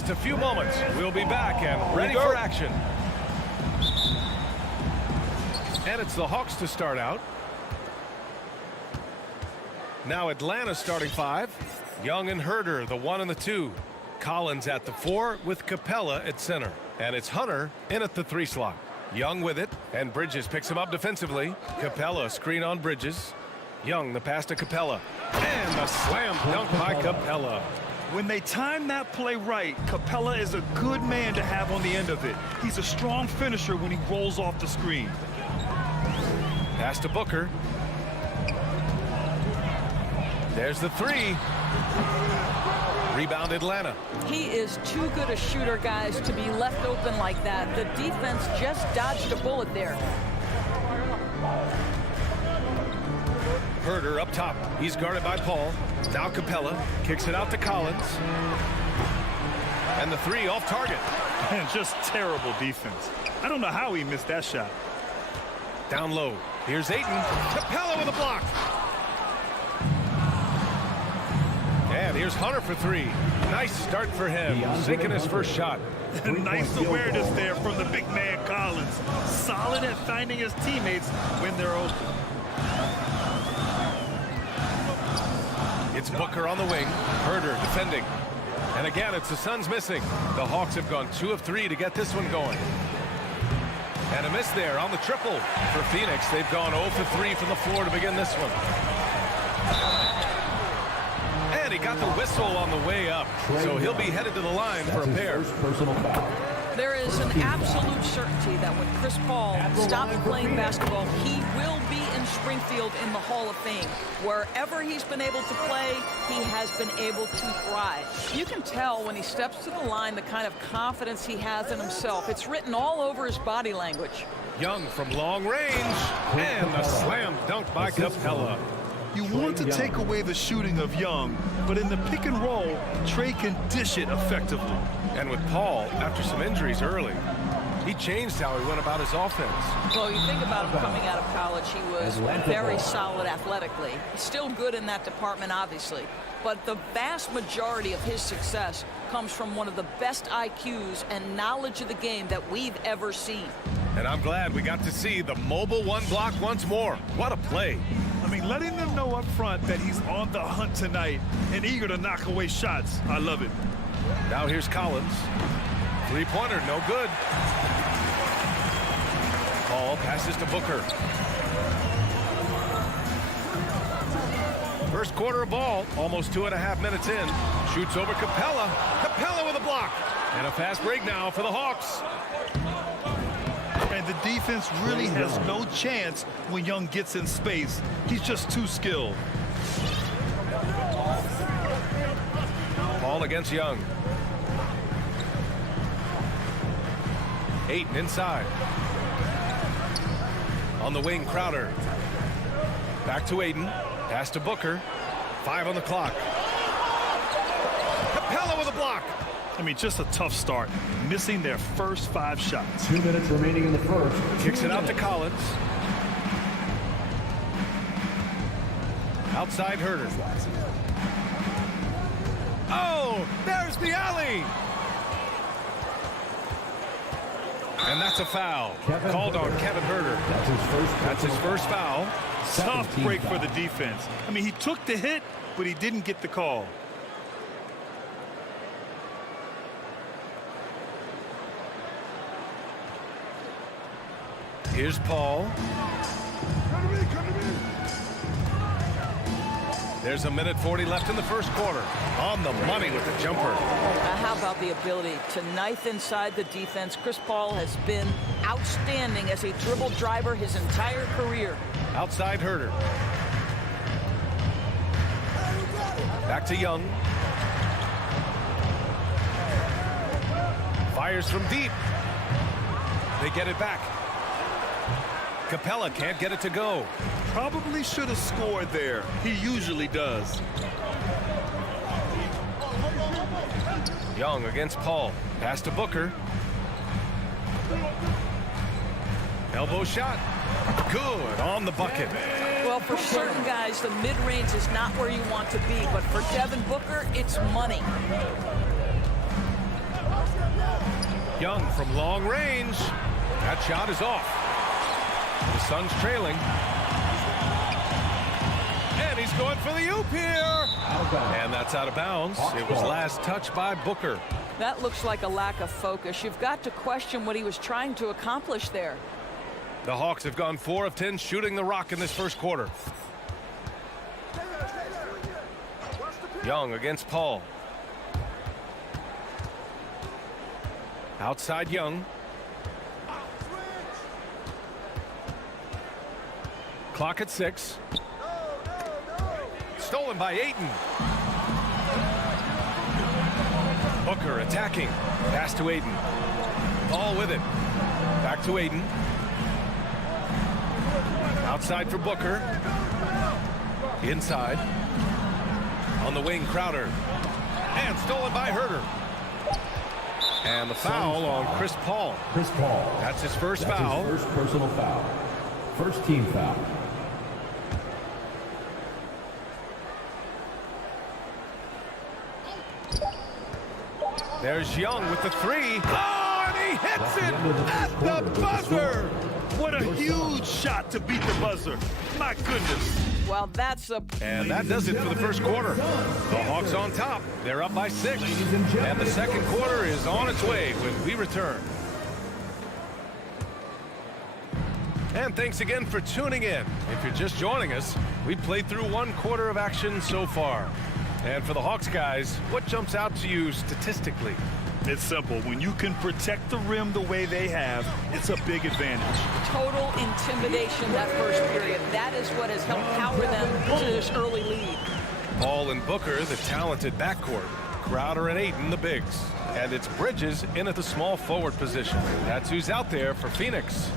just a few moments. We'll be back and ready for action. And it's the Hawks to start out. Now Atlanta starting 5. Young and Herder, the 1 and the 2. Collins at the 4 with Capella at center. And it's Hunter in at the 3 slot. Young with it, and Bridges picks him up defensively. Capella screen on Bridges. Young the pass to Capella. And a slam dunk by Capella. When they time that play right, Capella is a good man to have on the end of it. He's a strong finisher when he rolls off the screen. Pass to Booker. There's the 3. Rebound Atlanta. He is too good a shooter, guys, to be left open like that. The defense just dodged a bullet there. Herder up top. He's guarded by Paul. Now Capella kicks it out to Collins. And the 3 off target. And just terrible defense. I don't know how he missed that shot. Down low. Here's Ayton. Capella with a block. And here's Hunter for 3. Nice start for him. Sinking his first shot. Nice awareness there from the big man Collins. Solid at finding his teammates when they're open. It's Booker on the wing. Herder defending. And again, it's the Suns missing. The Hawks have gone 2 of 3 to get this one going. And a miss there on the triple. For Phoenix, they've gone 0 for 3 from the floor to begin this one. And he got the whistle on the way up. So he'll be headed to the line for a pair. There is an absolute certainty that when Chris Paul stops playing basketball, he will be in Springfield in the Hall of Fame. Wherever he's been able to play, he has been able to thrive. You can tell when he steps to the line the kind of confidence he has in himself. It's written all over his body language. Young from long range. And a slam dunk by Capella. You want to take away the shooting of Young, but in the pick and roll, Trey can dish it effectively. And with Paul, after some injuries early, he changed how he went about his offense. Well, you think about him coming out of college, he was very solid athletically. Still good in that department, obviously. But the vast majority of his success comes from one of the best IQs and knowledge of the game that we've ever seen. And I'm glad we got to see the mobile 1 block once more. What a play. I mean, letting them know up front that he's on the hunt tonight and eager to knock away shots. I love it. Now here's Collins. 3-pointer, no good. Paul passes to Booker. First quarter of ball, almost 2.5 minutes in. Shoots over Capella. Capella with a block. And a fast break now for the Hawks. And the defense really has no chance when Young gets in space. He's just too skilled. Paul against Young. Ayton inside. On the wing, Crowder. Back to Ayton. Pass to Booker. 5 on the clock. Capella with a block. I mean, just a tough start. Missing their first 5 shots. 2 minutes remaining in the first. Kicks it out to Collins. Outside Herder. Oh, there's the alley. And that's a foul. Called on Kevin Herder. That's his first foul. Tough break for the defense. I mean, he took the hit, but he didn't get the call. Here's Paul. There's 1:40 left in the first quarter. On the money with the jumper. How about the ability to knife inside the defense? Chris Paul has been outstanding as a dribble driver his entire career. Outside Herder. Back to Young. Fires from deep. They get it back. Capella can't get it to go. Probably should have scored there. He usually does. Young against Paul. Pass to Booker. Elbow shot. Good on the bucket. Well, for certain guys, the mid-range is not where you want to be, but for Devin Booker, it's money. Young from long range. That shot is off. The Suns trailing. And he's going for the oop here. And that's out of bounds. It was last touched by Booker. That looks like a lack of focus. You've got to question what he was trying to accomplish there. The Hawks have gone 4 of 10 shooting the rock in this first quarter. Young against Paul. Outside Young. Clock at 6. Stolen by Ayton. Booker attacking. Pass to Ayton. Ball with it. Back to Ayton. Outside for Booker. Inside. On the wing, Crowder. And stolen by Herder. And the foul on Chris Paul. Chris Paul. That's his first foul. His first personal foul. First team foul. There's Young with the 3. Oh, and he hits it at the buzzer. What a huge shot to beat the buzzer. My goodness. Well, that's a... And that does it for the first quarter. The Hawks on top. They're up by 6. And the second quarter is on its way when we return. And thanks again for tuning in. If you're just joining us, we played through 1 quarter of action so far. And for the Hawks guys, what jumps out to you statistically? It's simple. When you can protect the rim the way they have, it's a big advantage. total intimidation that first period. That is what has helped power them to this early lead. Paul and Booker, the talented backcourt. Crowder and Ayton, the bigs. And it's Bridges in at the small forward position. That's who's out there for Phoenix.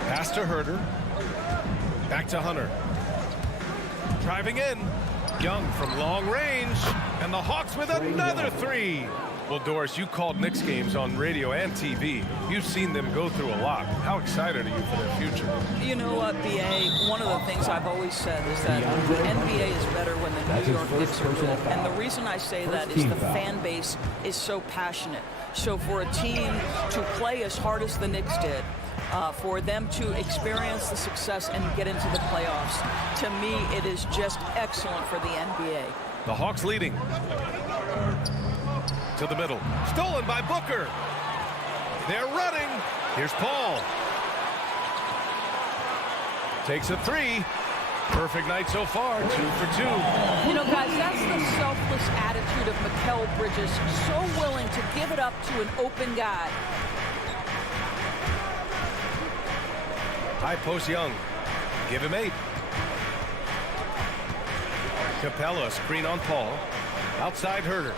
Pass to Herder. Back to Hunter. Driving in. Young from long range. And the Hawks with another 3. Well, Doris, you called Knicks games on radio and TV. You've seen them go through a lot. How excited are you for their future? You know what, B.A., one of the things I've always said is that the NBA is better when the New York Knicks are good. And the reason I say that is the fan base is so passionate. So for a team to play as hard as the Knicks did, for them to experience the success and get into the playoffs, to me, it is just excellent for the NBA. The Hawks leading. To the middle. Stolen by Booker. They're running. Here's Paul. Takes a 3. Perfect night so far. 2 for 2. You know, guys, that's the selfless attitude of Mikal Bridges. So willing to give it up to an open guy. High post Young. Give him 8. Capella screen on Paul. Outside Herder.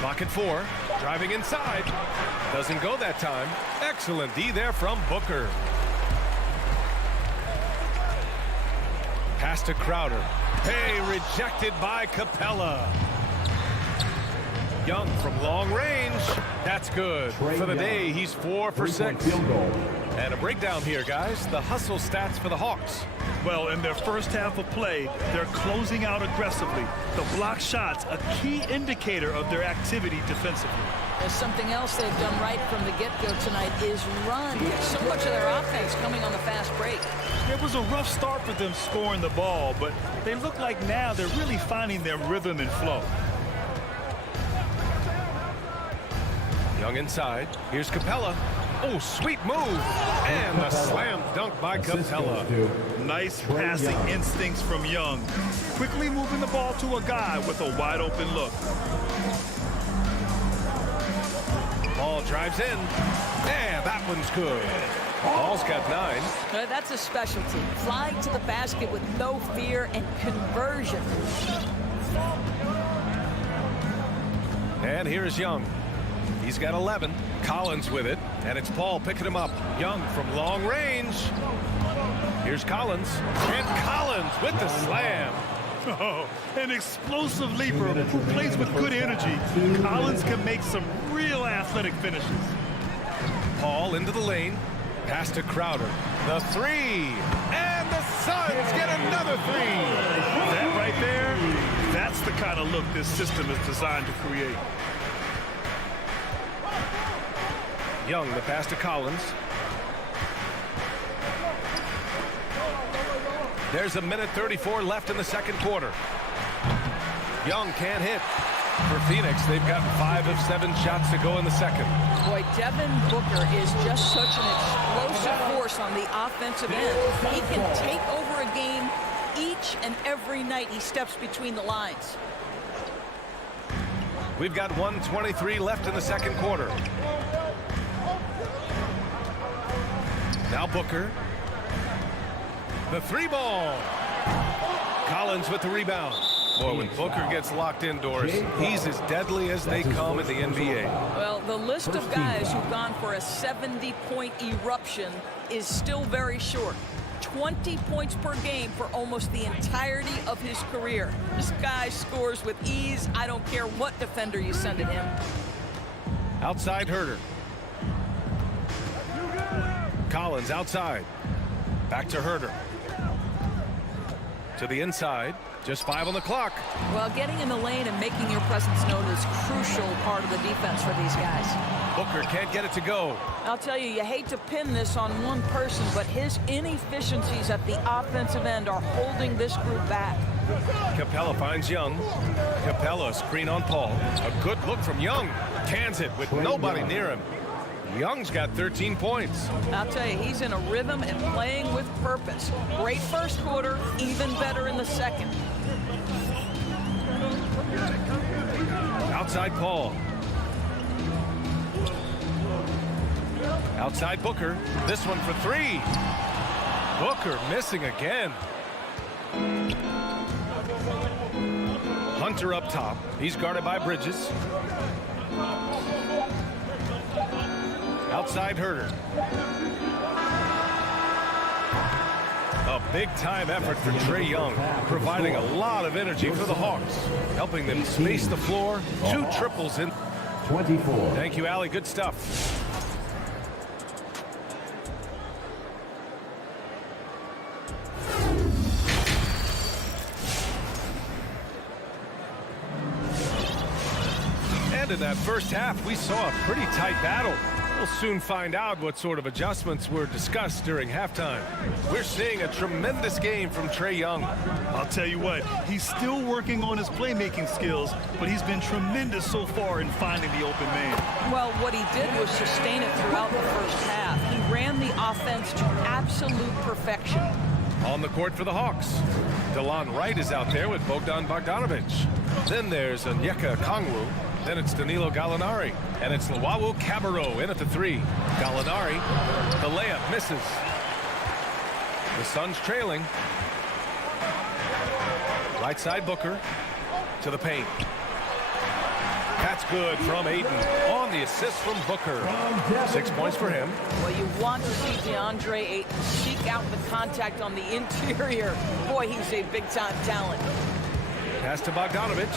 Clock at 4. Driving inside. Doesn't go that time. Excellent D there from Booker. Pass to Crowder. Hey, rejected by Capella. Young from long range. That's good. For the day, he's 4 for 6. And a breakdown here, guys. The hustle stats for the Hawks. Well, in their first half of play, they're closing out aggressively. The block shots, a key indicator of their activity defensively. There's something else they've done right from the get-go tonight is run. So much of their offense coming on the fast break. It was a rough start for them scoring the ball, but they look like now they're really finding their rhythm and flow. Young inside. Here's Capella. Oh, sweet move. And the slam dunk by Capella. Nice passing instincts from Young. Quickly moving the ball to a guy with a wide open look. Ball drives in. And that one's good. Paul's got 9. That's a specialty. Flying to the basket with no fear and conversion. And here's Young. He's got 11. Collins with it. And it's Paul picking him up. Young from long range. Here's Collins. And Collins with the slam. Oh, an explosive leaper who plays with good energy. Collins can make some real athletic finishes. Paul into the lane. Pass to Crowder. The 3. And the Suns get another 3. That right there, that's the kind of look this system is designed to create. Young, the pass to Collins. There's 1:34 left in the second quarter. Young can't hit. For Phoenix, they've got 5 of 7 shots to go in the second. Boy, Devin Booker is just such an explosive force on the offensive end. He can take over a game each and every night he steps between the lines. We've got 1:23 left in the second quarter. Now Booker. The 3-ball. Collins with the rebound. Boy, when Booker gets locked indoors, he's as deadly as they come in the NBA. Well, the list of guys who've gone for a 70-point eruption is still very short. 20 points per game for almost the entirety of his career. This guy scores with ease. I don't care what defender you send at him. Outside Herder. Collins outside. Back to Herder. To the inside. Just 5 on the clock. Well, getting in the lane and making your presence known is crucial part of the defense for these guys. Booker can't get it to go. I'll tell you, you hate to pin this on one person, but his inefficiencies at the offensive end are holding this group back. Capella finds Young. Capella screen on Paul. A good look from Young. Cans it with nobody near him. Young's got 13 points. I'll tell you, he's in a rhythm and playing with purpose. Great first quarter, even better in the second. Outside Paul. Outside Booker. This one for 3. Booker missing again. Hunter up top. He's guarded by Bridges. Outside Herder. A big-time effort for Trae Young, providing a lot of energy for the Hawks, helping them space the floor. 2 triples in. 24. Thank you, Allie. Good stuff. And in that first half, we saw a pretty tight battle. We'll soon find out what sort of adjustments were discussed during halftime. We're seeing a tremendous game from Trae Young. I'll tell you what, he's still working on his playmaking skills, but he's been tremendous so far in finding the open man. Well, what he did was sustain it throughout the first half. He ran the offense to absolute perfection. On the court for the Hawks. DeLon Wright is out there with Bogdan Bogdanovic. Then there's Onyeka Okongwu. Then it's Danilo Gallinari. And it's Luwawu Cabarrot in at the 3. Gallinari, the layup misses. The Suns trailing. Right side Booker to the paint. That's good from Ayton on the assist from Booker. 6 points for him. Well, you want to see DeAndre Ayton seek out the contact on the interior. Boy, he's a big-time talent. Pass to Bogdanovic.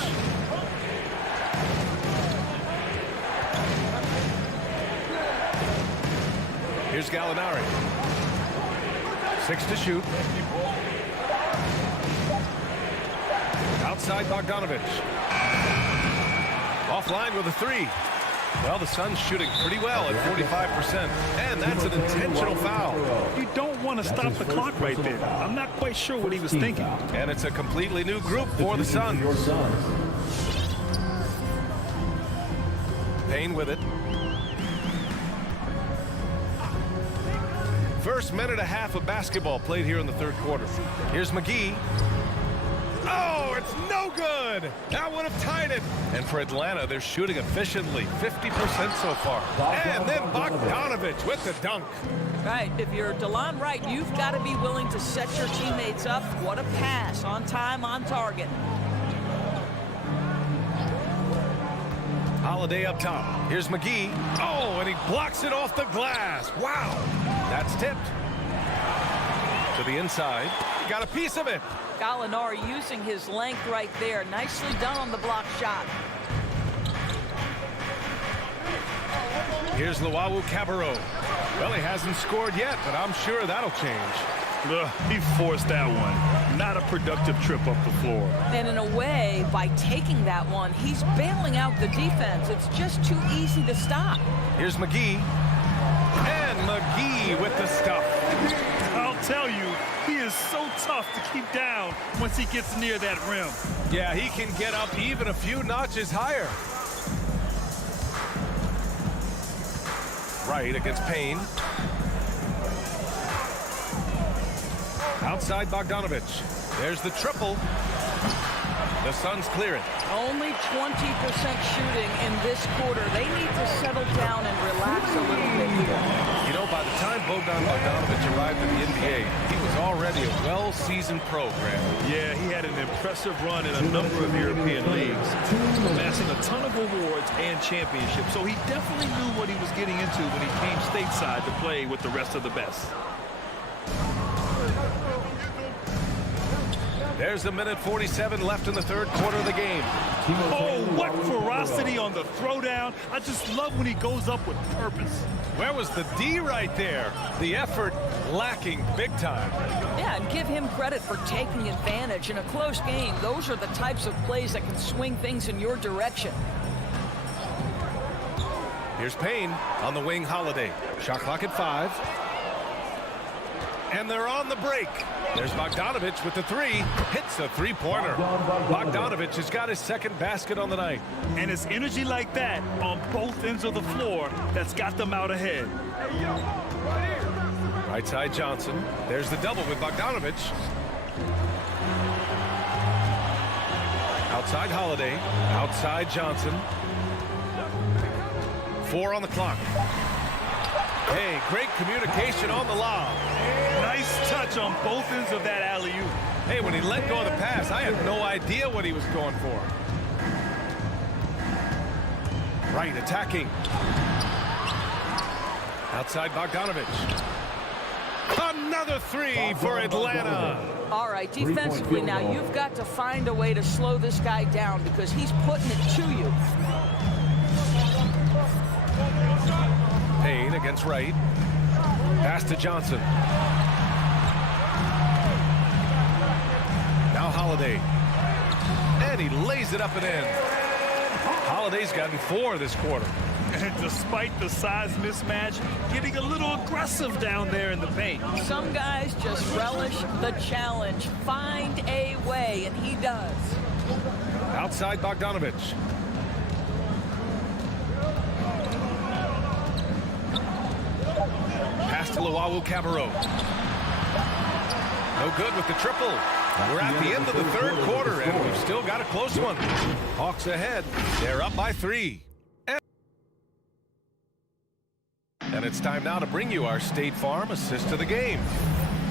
Here's Gallinari. 6 to shoot. Outside Bogdanovic. Offline with a 3. Well, the Suns shooting pretty well at 45%. And that's an intentional foul. You don't want to stop the clock right there. I'm not quite sure what he was thinking. And it's a completely new group for the Suns. Payne with it. First minute and a half of basketball played here in the third quarter. Here's McGee. Oh, it's no good. That would have tied it. And for Atlanta, they're shooting efficiently, 50% so far. And then Bogdanovic with the dunk. Right, if you're DeLon Wright, you've got to be willing to set your teammates up. What a pass, on time, on target. Holiday up top. Here's McGee. Oh, and he blocks it off the glass. Wow. That's tipped. To the inside. Got a piece of it. Gallinari using his length right there. Nicely done on the block shot. Here's Luwawu Cabarrot. Well, he hasn't scored yet, but I'm sure that'll change. He forced that one. Not a productive trip up the floor. And in a way, by taking that one, he's bailing out the defense. It's just too easy to stop. Here's McGee. McGee with the stuff. I'll tell you, he is so tough to keep down once he gets near that rim. Yeah, he can get up even a few notches higher. Right against Payne. Outside Bogdanovich. There's the triple. The Suns clear it. Only 20% shooting in this quarter. They need to settle down and relax a little bit here. You know, by the time Bogdanovich arrived in the NBA, he was already a well-seasoned pro, Grant. Yeah, he had an impressive run in a number of European leagues, amassing a ton of awards and championships. So he definitely knew what he was getting into when he came stateside to play with the rest of the best. There's a minute 47 left in the third quarter of the game. Oh, what ferocity on the throwdown. I just love when he goes up with purpose. Where was the D right there? The effort lacking big time. Yeah, and give him credit for taking advantage in a close game. Those are the types of plays that can swing things in your direction. Here's Payne on the wing. Holiday. Shot clock at 5. And they're on the break. There's Bogdanovich with the three. Hits a three-pointer. Bogdanovich has got his second basket on the night. And it's energy like that on both ends of the floor that's got them out ahead. Right side Johnson. There's the double with Bogdanovich. Outside Holiday. Outside Johnson. 4 on the clock. Hey, great communication on the lob. Nice touch on both ends of that alley-oop. Hey, when he let go of the pass, I had no idea what he was going for. Right, attacking. Outside Bogdanovich. Another three for Atlanta. All right, defensively now, you've got to find a way to slow this guy down because he's putting it to you. Payne against Wright. Pass to Johnson. Now Holiday. And he lays it up and in. Holiday's gotten 4 this quarter. And despite the size mismatch, getting a little aggressive down there in the paint. Some guys just relish the challenge. Find a way, and he does. Outside Bogdanovich. Pass to Luwawu-Cabarrot. No good with the triple. We're at the end of the third quarter, and we've still got a close one. Hawks ahead. They're up by 3. And it's time now to bring you our State Farm assist of the game.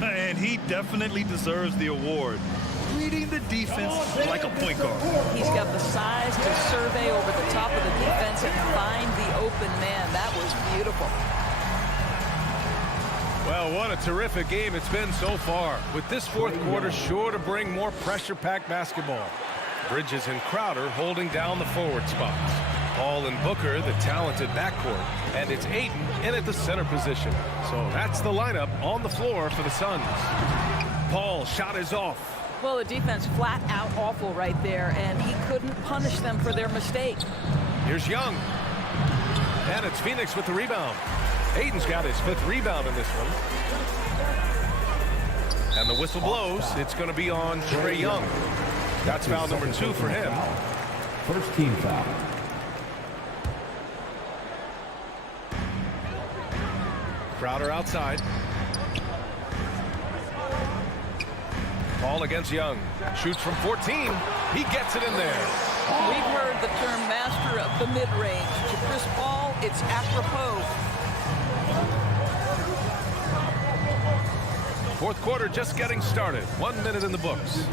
And he definitely deserves the award. Reading the defense like a point guard. He's got the size to survey over the top of the defense and find the open man. That was beautiful. Well, what a terrific game it's been so far. With this fourth quarter sure to bring more pressure-packed basketball. Bridges and Crowder holding down the forward spots. Paul and Booker, the talented backcourt. And it's Ayton in at the center position. So that's the lineup on the floor for the Suns. Paul, shot is off. Well, the defense flat out awful right there, and he couldn't punish them for their mistake. Here's Young. And it's Phoenix with the rebound. Ayton's got his 5th rebound in this one. And the whistle blows. It's going to be on Trae Young. That's foul number 2 for him. First team foul. Crowder outside. Ball against Young. Shoots from 14. He gets it in there. We've heard the term master of the mid-range. To Chris Paul, it's apropos. Fourth quarter just getting started. 1 minute in the books.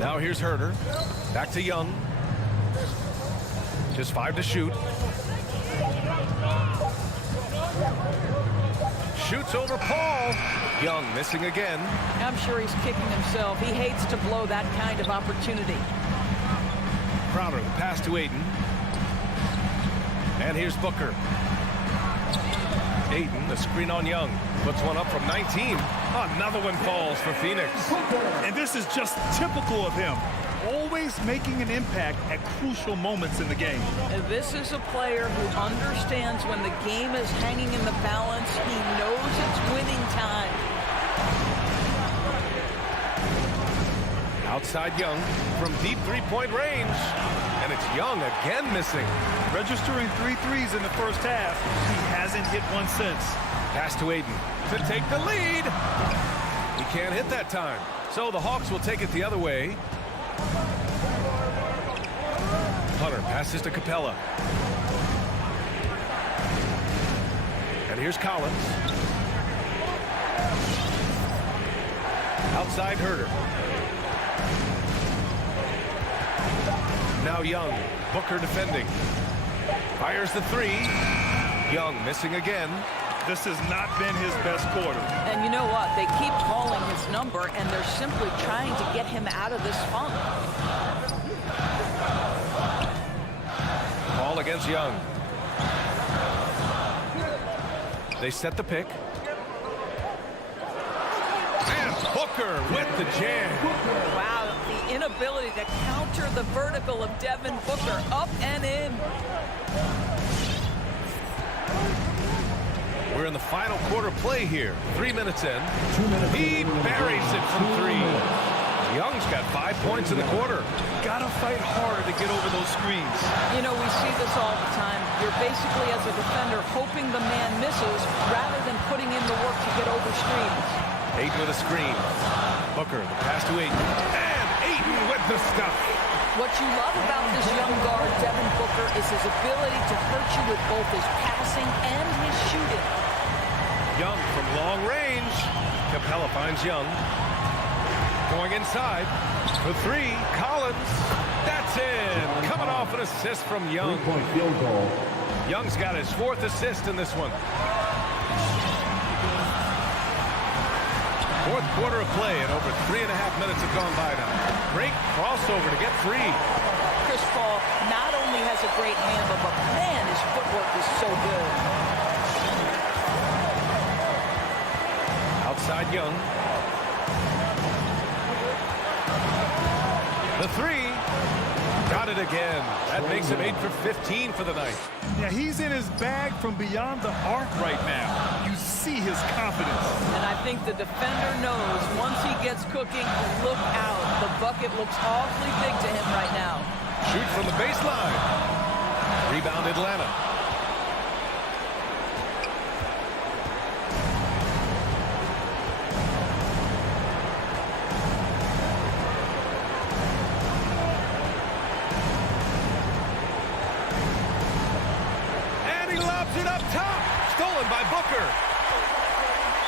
Now here's Herter. Back to Young. Just 5 to shoot. Shoots over Paul. Young missing again. I'm sure he's kicking himself. He hates to blow that kind of opportunity. Crowder, the pass to Ayton. And here's Booker. Ayton, the screen on Young. Puts one up from 19. Another one falls for Phoenix. And this is just typical of him. always making an impact at crucial moments in the game. And this is a player who understands when the game is hanging in the balance. He knows it's winning time. Outside Young from deep three-point range. And it's Young again missing. Registering 3 threes in the first half. He hasn't hit one since. Pass to Aiden to take the lead. He can't hit that time. So the Hawks will take it the other way. Hunter passes to Capella. And here's Collins. Outside Herder. Now Young. Booker defending. Fires the three. Young missing again. This has not been his best quarter. And you know what? They keep calling his number, and they're simply trying to get him out of this funk. Ball against Young. They set the pick. And Booker with the jam. Wow, the inability to counter the vertical of Devin Booker, up and in. We're in the final quarter play here. 3 minutes in. 2 minutes. He buries it from three. Young's got 5 points in the quarter. Gotta fight harder to get over those screens. You know, we see this all the time. You're basically, as a defender, hoping the man misses rather than putting in the work to get over screens. Aiden with a screen. Booker, the pass to Aiden. And Aiden with the stuff. What you love about this young guard, Devin Booker, is his ability to hurt you with both his passing and his shooting. Young from long range. Capella finds Young. Going inside. For three, Collins. That's in. Coming off an assist from Young. 3-point field goal. Young's got his 4th assist in this one. 4th quarter of play, and over 3.5 minutes have gone by now. Great crossover to get free. Chris Paul not only has a great handle, but man, his footwork is so good. Outside Young. The three. Got it again. That makes him 8 for 15 for the night. Yeah, he's in his bag from beyond the arc right now. You see his confidence. And I think the defender knows once he gets cooking, look out. The bucket looks awfully big to him right now. Shoot from the baseline. Rebound Atlanta. It up top. Stolen by Booker.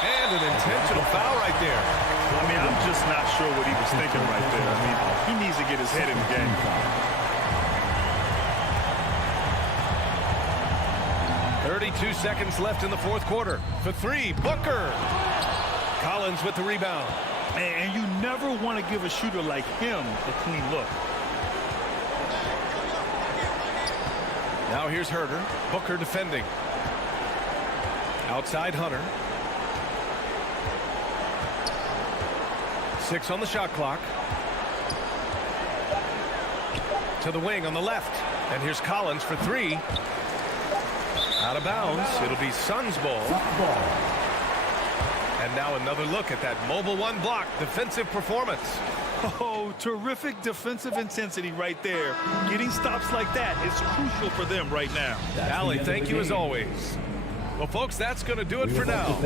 And an intentional foul right there. I mean, I'm just not sure what he was thinking right there. I mean, he needs to get his head in the game. 32 seconds left in the 4th quarter. For three, Booker. Collins with the rebound. And you never want to give a shooter like him a clean look. Now here's Herder. Booker defending. Outside Hunter. 6 on the shot clock. To the wing on the left. And here's Collins for three. Out of bounds. It'll be Suns ball. And now another look at that mobile one block defensive performance. Oh, terrific defensive intensity right there. Getting stops like that is crucial for them right now. Allie, thank you as always. Well, folks, that's going to do it for now.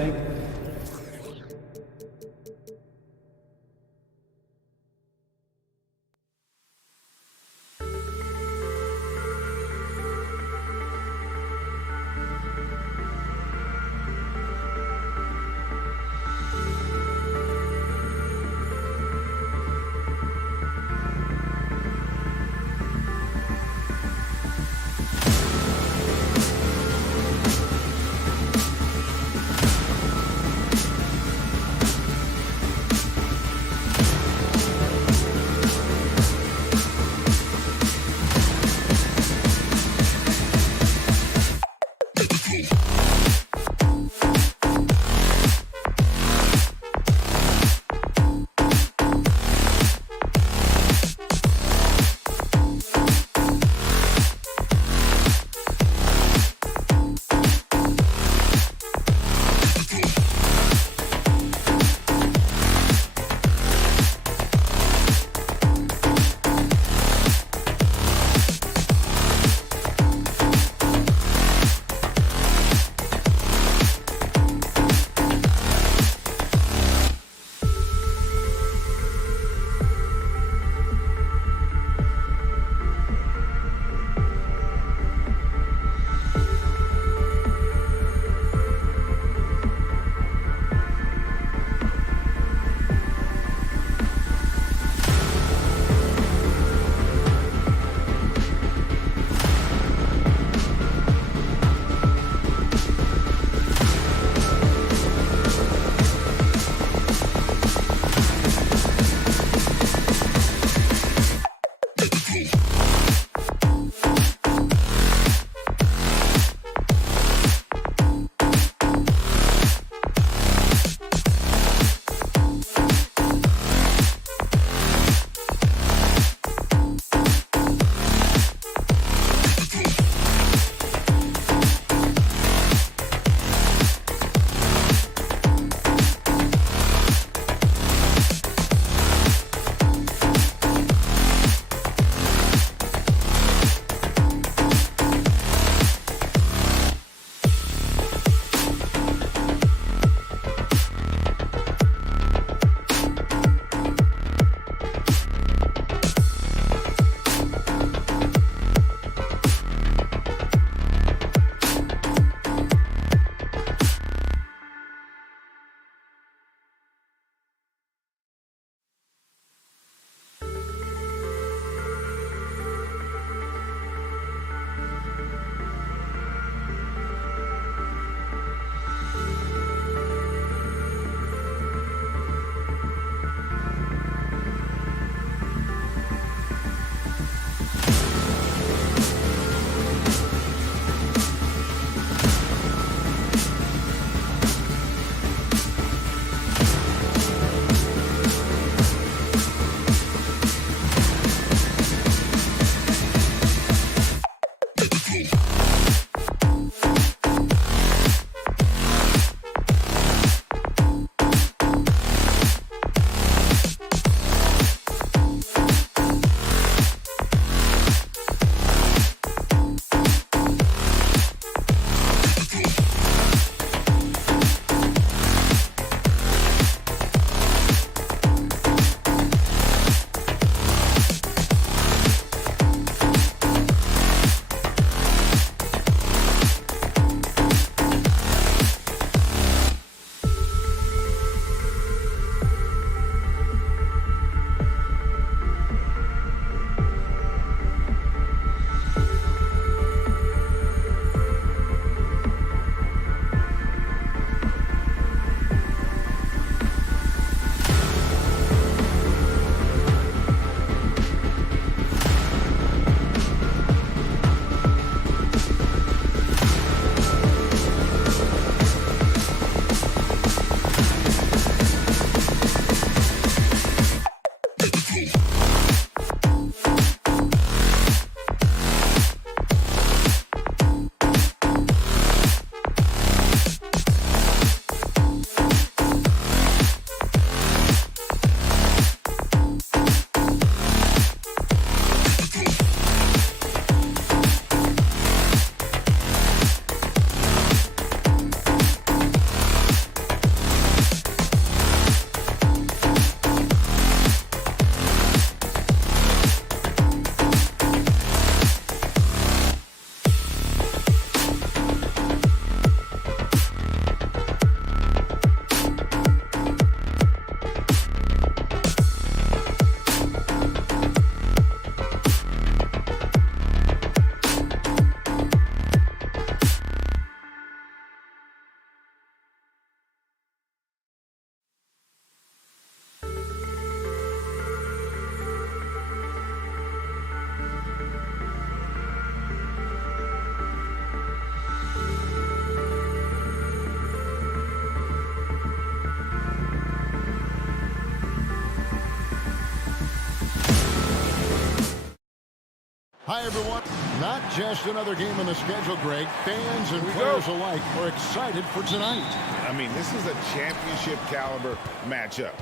just another game on the schedule, Greg. Fans and players alike are excited for tonight. I mean, this is a championship caliber matchup.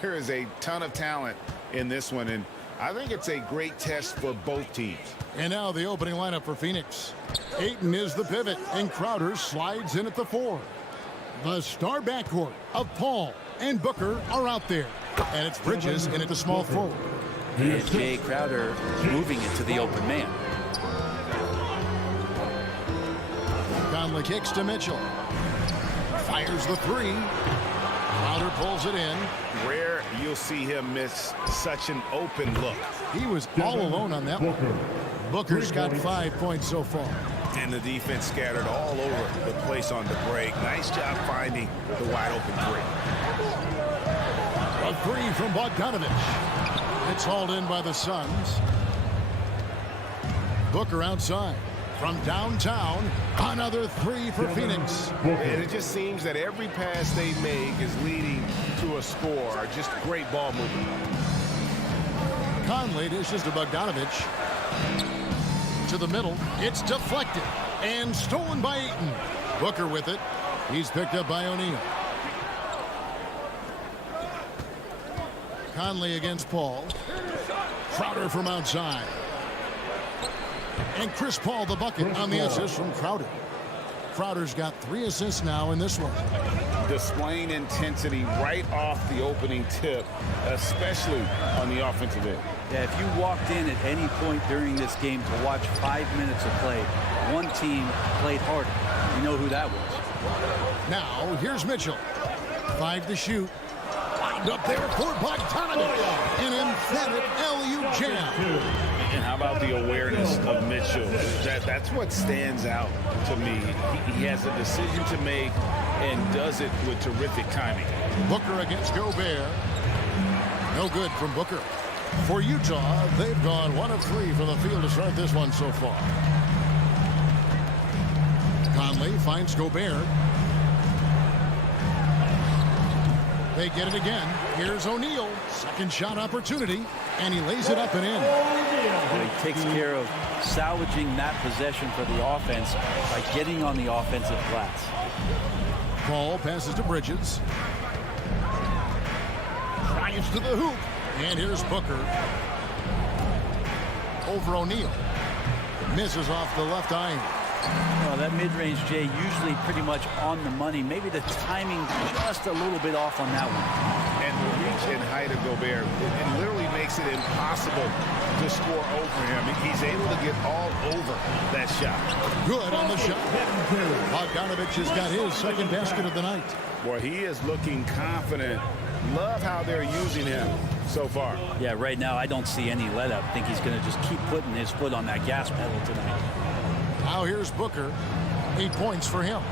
There is a ton of talent in this one, and I think it's a great test for both teams. And now the opening lineup for Phoenix. Ayton is the pivot, and Crowder slides in at the 4. The star backcourt of Paul and Booker are out there. And it's Bridges in at the small forward. And Jay Crowder moving it to the open man. Conley kicks to Mitchell. Fires the 3. Crowder pulls it in. Rare you'll see him miss such an open look. He was all alone on that one. Booker's got 5 points so far. And the defense scattered all over the place on the break. Nice job finding the wide open 3. A 3 from Bogdanovich. It's hauled in by the Suns. Booker outside. From downtown, another 3 for Phoenix. And it just seems that every pass they make is leading to a score. Just great ball movement. Conley dishes to Bogdanovich. To the middle. It's deflected and stolen by Ayton. Booker with it. He's picked up by O'Neal. Conley against Paul. Crowder from outside. And Chris Paul the bucket on the assist from Crowder. Crowder's got 3 assists now in this one. Displaying intensity right off the opening tip, especially on the offensive end. Yeah, if you walked in at any point during this game to watch 5 minutes of play, one team played harder. You know who that was. Now, here's Mitchell. 5 to shoot. Lined up there for Bogdanovich. An emphatic LU jam. And how about the awareness of Mitchell? That's what stands out to me. He has a decision to make and does it with terrific timing. Booker against Gobert. No good from Booker. For Utah, they've gone 1 of 3 from the field to start this one so far. Conley finds Gobert. They get it again. Here's O'Neal. Second shot opportunity. And he lays it up and in. Well, he takes care of salvaging that possession for the offense by getting on the offensive glass. Paul passes to Bridges. Drives to the hoop. And here's Booker. Over O'Neal. Misses off the left eye. Well, that mid-range, Jay, usually pretty much on the money. Maybe the timing just a little bit off on that one. And the reach and height of Gobert, it literally makes it impossible to score over him. He's able to get all over that shot. Good on the shot. Bogdanovich has got his second basket of the night. Boy, he is looking confident. Love how they're using him so far. Yeah, right now I don't see any let up. I think he's going to just keep putting his foot on that gas pedal tonight. Now here's Booker. 8 points for him.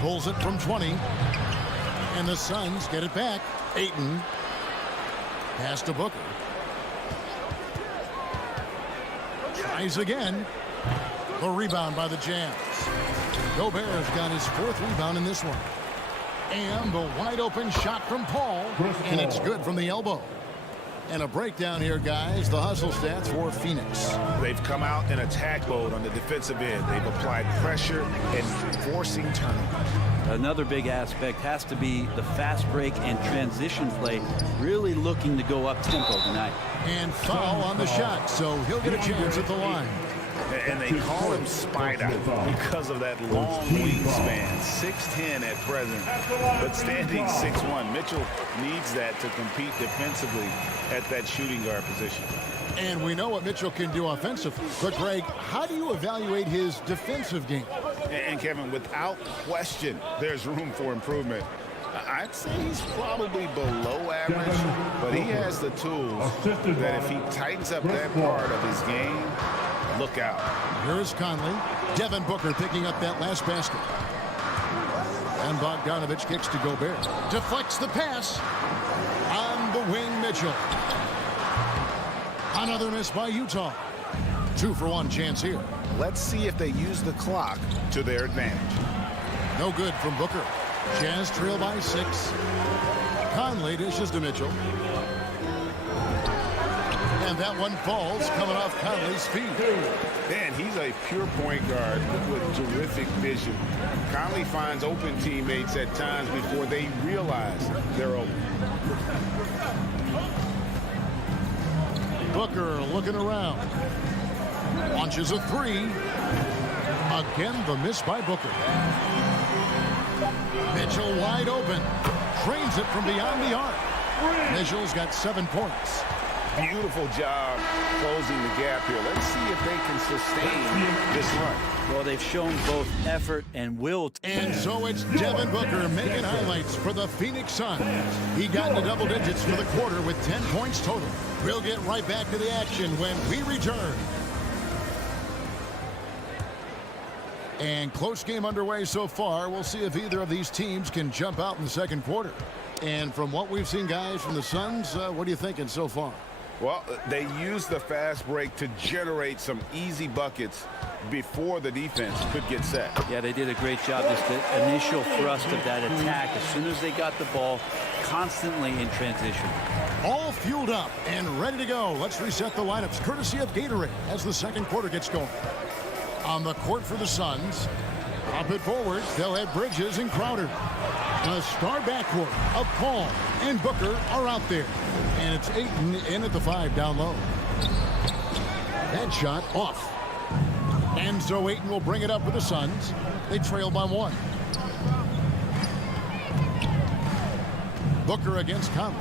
Pulls it from 20. And the Suns get it back. Ayton. Pass to Booker. Tries again. The rebound by the Jazz. Gobert's got his 4th rebound in this one. And the wide open shot from Paul. And it's good from the elbow. And a breakdown here, guys. The hustle stats for Phoenix. They've come out in attack mode on the defensive end. They've applied pressure and forcing turnovers. Another big aspect has to be the fast break and transition play. Really looking to go up tempo tonight. And foul on the shot, so he'll get a chance at the line. And they call him Spider because of that long wingspan, 6'10" at present, but standing 6'1". Mitchell needs that to compete defensively at that shooting guard position. And we know what Mitchell can do offensively. But, Greg, how do you evaluate his defensive game? And Kevin, without question, there's room for improvement. I'd say he's probably below average, but he has the tools that if he tightens up that part of his game, look out. Here's Conley. Devin Booker picking up that last basket. And Bogdanovich kicks to Gobert. Deflects the pass. On the wing, Mitchell. Another miss by Utah. 2-for-1 chance here. Let's see if they use the clock to their advantage. No good from Booker. Jazz trail by 6. Conley dishes to Mitchell. And that one falls coming off Conley's feet. Man, he's a pure point guard with terrific vision. Conley finds open teammates at times before they realize they're open. Booker looking around. Launches a three. Again, the miss by Booker. Mitchell wide open. Trains it from beyond the arc. Mitchell's got 7 points. Beautiful job closing the gap here. Let's see if they can sustain this run. Well, they've shown both effort and will. And so it's Devin Booker making highlights for the Phoenix Suns. He got into double digits for the quarter with 10 points total. We'll get right back to the action when we return. And close game underway so far. We'll see if either of these teams can jump out in the second quarter. And from what we've seen, guys, from the Suns, what are you thinking so far? Well, they used the fast break to generate some easy buckets before the defense could get set. Yeah, they did a great job. Just the initial thrust of that attack, as soon as they got the ball, constantly in transition. All fueled up and ready to go. Let's reset the lineups, courtesy of Gatorade, as the second quarter gets going. On the court for the Suns, up it forward, they'll have Bridges and Crowder. The star backcourt of Paul and Booker are out there. And it's Ayton in at the 5 down low. That shot off. And so Ayton will bring it up for the Suns. They trail by 1. Booker against Conley.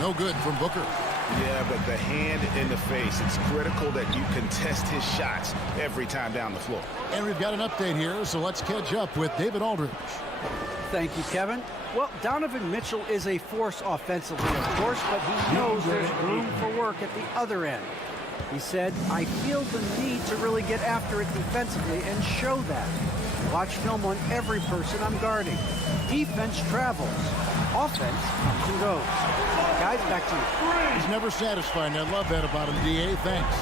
No good from Booker. Yeah, but the hand in the face, it's critical that you contest his shots every time down the floor. And we've got an update here, so let's catch up with David Aldridge. Thank you, Kevin. Well, Donovan Mitchell is a force offensively, of course, but he knows there's room for work at the other end. He said, I feel the need to really get after it defensively and show that. Watch film on every person I'm guarding. Defense travels. Offense comes and goes. Guys, back to you. He's never satisfied, and I love that about him, D.A. Thanks.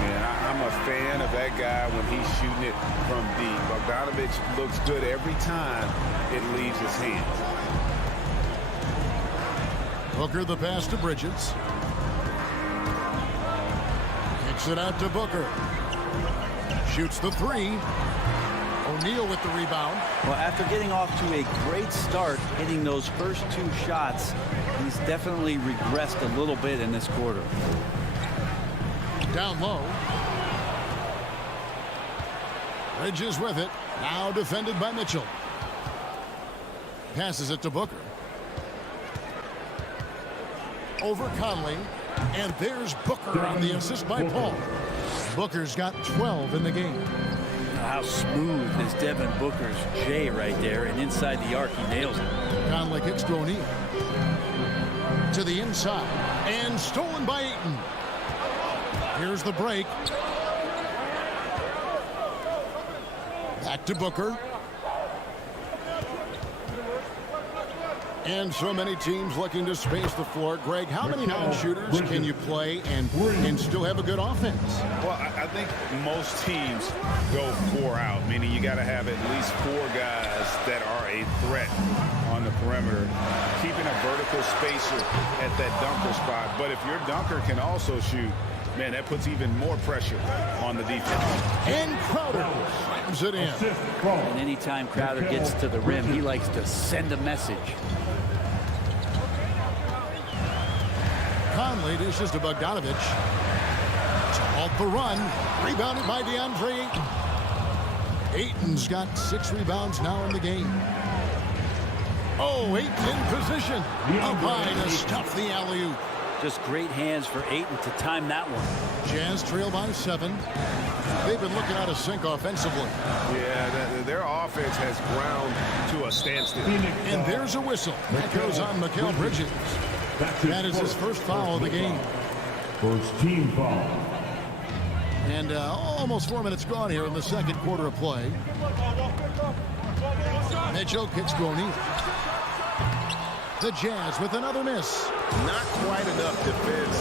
Man, I'm a fan of that guy when he's shooting it from deep. Bogdanovich looks good every time it leaves his hands. Booker the pass to Bridges. Kicks it out to Booker. Shoots the 3. O'Neal with the rebound. Well, after getting off to a great start, hitting those first 2 shots, he's definitely regressed a little bit in this quarter. Down low. Bridges with it. Now defended by Mitchell. Passes it to Booker. Over Conley. And there's Booker on the assist by Paul. Booker's got 12 in the game. How smooth is Devin Booker's J right there, and inside the arc he nails it. Conley kicks to O'Neal. To the inside, and stolen by Ayton. Here's the break. Back to Booker. And so many teams looking to space the floor. Greg, how many non-shooters can you play and still have a good offense? Well, I think most teams go 4 out, meaning you got to have at least 4 guys that are a threat on the perimeter, keeping a vertical spacer at that dunker spot. But if your dunker can also shoot, man, that puts even more pressure on the defense. And Crowder slams it in. And anytime Crowder gets to the rim, he likes to send a message. Conley dishes to Bogdanovich. To halt the run. Rebounded by DeAndre Ayton. Ayton's got 6 rebounds now in the game. Oh, Ayton in position. Up high to stuff the alley-oop. Just great hands for Ayton to time that one. Jazz trail by 7. They've been looking out of sync offensively. Yeah, their offense has ground to a standstill. And there's a whistle. That goes on Mikal Bridges. That is his first foul of the game. First team foul. And almost 4 minutes gone here in the second quarter of play. Mitchell kicks to O'Neal. The Jazz with another miss. Not quite enough defense.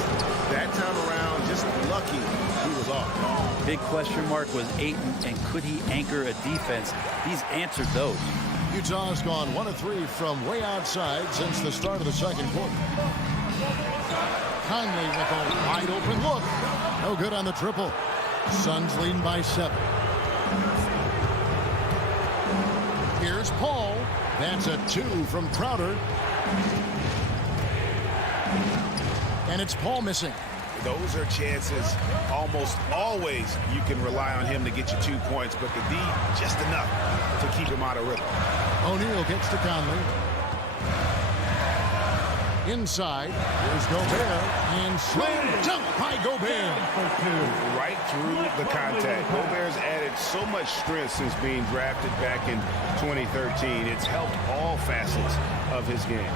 That time around, just lucky he was off. Big question mark was Ayton, and could he anchor a defense? He's answered those. Utah has gone 1 of 3 from way outside since the start of the second quarter. Conley with a wide open look. No good on the triple. Suns leading by 7. Here's Paul. That's a 2 from Crowder. And it's Paul missing. Those are chances almost always you can rely on him to get you 2 points, but the D just enough to keep him out of rhythm. O'Neal gets to Conley. Inside, here's Gobert, and slam dunk by Gobert. Right through the contact. Gobert's added so much strength since being drafted back in 2013. It's helped all facets of his game.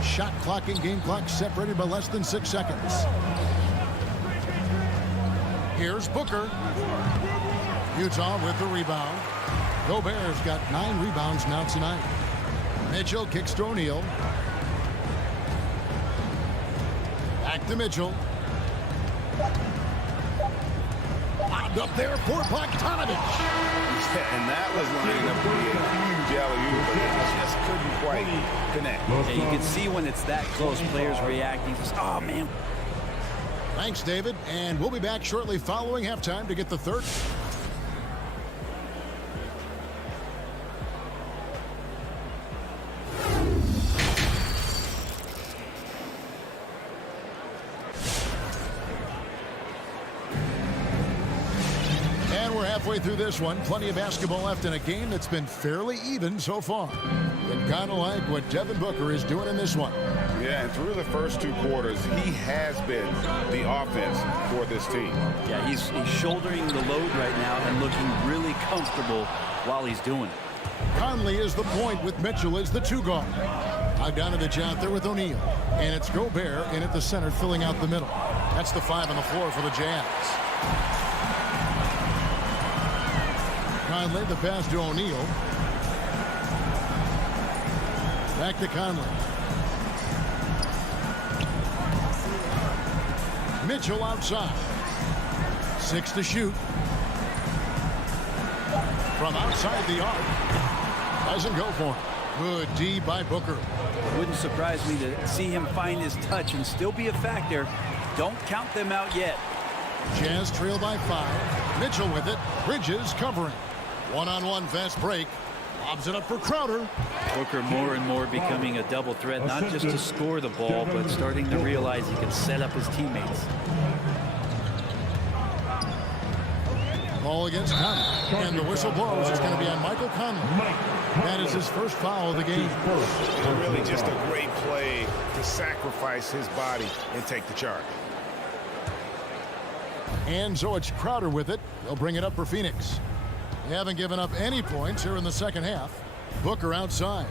Shot clock and game clock separated by less than 6 seconds. Here's Booker. Utah with the rebound. Gobert's got 9 rebounds now tonight. Mitchell kicks to O'Neal. Back to Mitchell. Lobbed up there for Bogdanovich. And that was lining up to be a huge alley-oop, but it just couldn't quite connect. And you can see when it's that close, players reacting. Just, oh, man. Thanks, David. And we'll be back shortly following halftime to get the third. Halfway through this one, plenty of basketball left in a game that's been fairly even so far. And kind of like what Devin Booker is doing in this one. Yeah, and through the first 2 quarters, he has been the offense for this team. Yeah, he's shouldering the load right now and looking really comfortable while he's doing it. Conley is the point with Mitchell as the 2 guard. Bogdanovich out there with O'Neal. And it's Gobert in at the center, filling out the middle. That's the 5 on the floor for the Jazz. Conley, the pass to O'Neal. Back to Conley. Mitchell outside. 6 to shoot. From outside the arc. Doesn't go for him. Good D by Booker. Wouldn't surprise me to see him find his touch and still be a factor. Don't count them out yet. Jazz trail by 5. Mitchell with it. Bridges covering. One-on-one fast break. Lobs it up for Crowder. Booker more and more becoming a double threat, not just to score the ball, but starting to realize he can set up his teammates. Ball against Conley. And the whistle blows. It's going to be on Michael Conley. That is his first foul of the game. Really just a great play to sacrifice his body and take the charge. And so it's Crowder with it. They'll bring it up for Phoenix. They haven't given up any points here in the second half. Booker outside.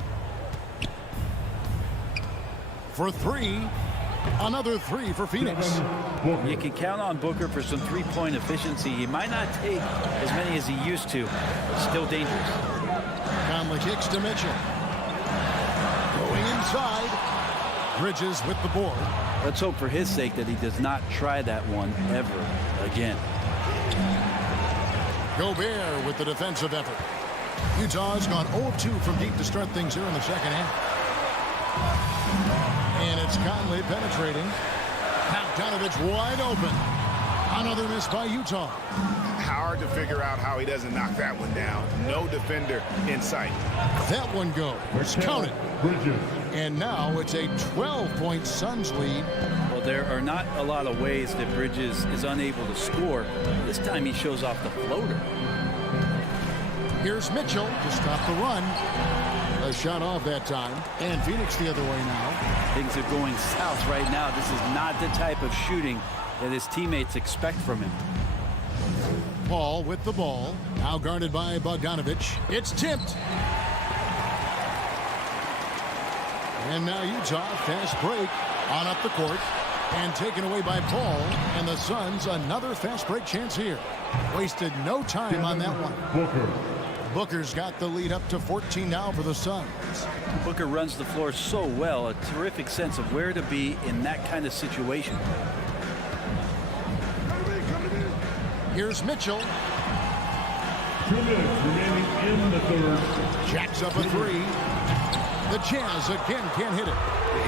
For 3. Another 3 for Phoenix. You can count on Booker for some three-point efficiency. He might not take as many as he used to, but still dangerous. Conley kicks to Mitchell. Going inside. Bridges with the board. Let's hope for his sake that he does not try that one ever again. Gobert with the defensive effort. Utah's gone 0-2 from deep to start things here in the second half. And it's Conley penetrating. Bogdanovich wide open. Another miss by Utah. Hard to figure out how he doesn't knock that one down. No defender in sight. That one goes. Count it. And now it's a 12-point Suns lead. Well, there are not a lot of ways that Bridges is unable to score. This time he shows off the floater. Here's Mitchell to stop the run. A shot off that time. And Phoenix the other way now. Things are going south right now. This is not the type of shooting that his teammates expect from him. Paul with the ball. Now guarded by Bogdanovich. It's tipped. And now Utah, fast break on up the court. And taken away by Paul. And the Suns, another fast break chance here. Wasted no time on that one. Booker's got the lead up to 14 now for the Suns. Booker runs the floor so well, a terrific sense of where to be in that kind of situation. Here's Mitchell. 2 minutes remaining in the third. Jacks up a 3. The Jazz again can't hit it.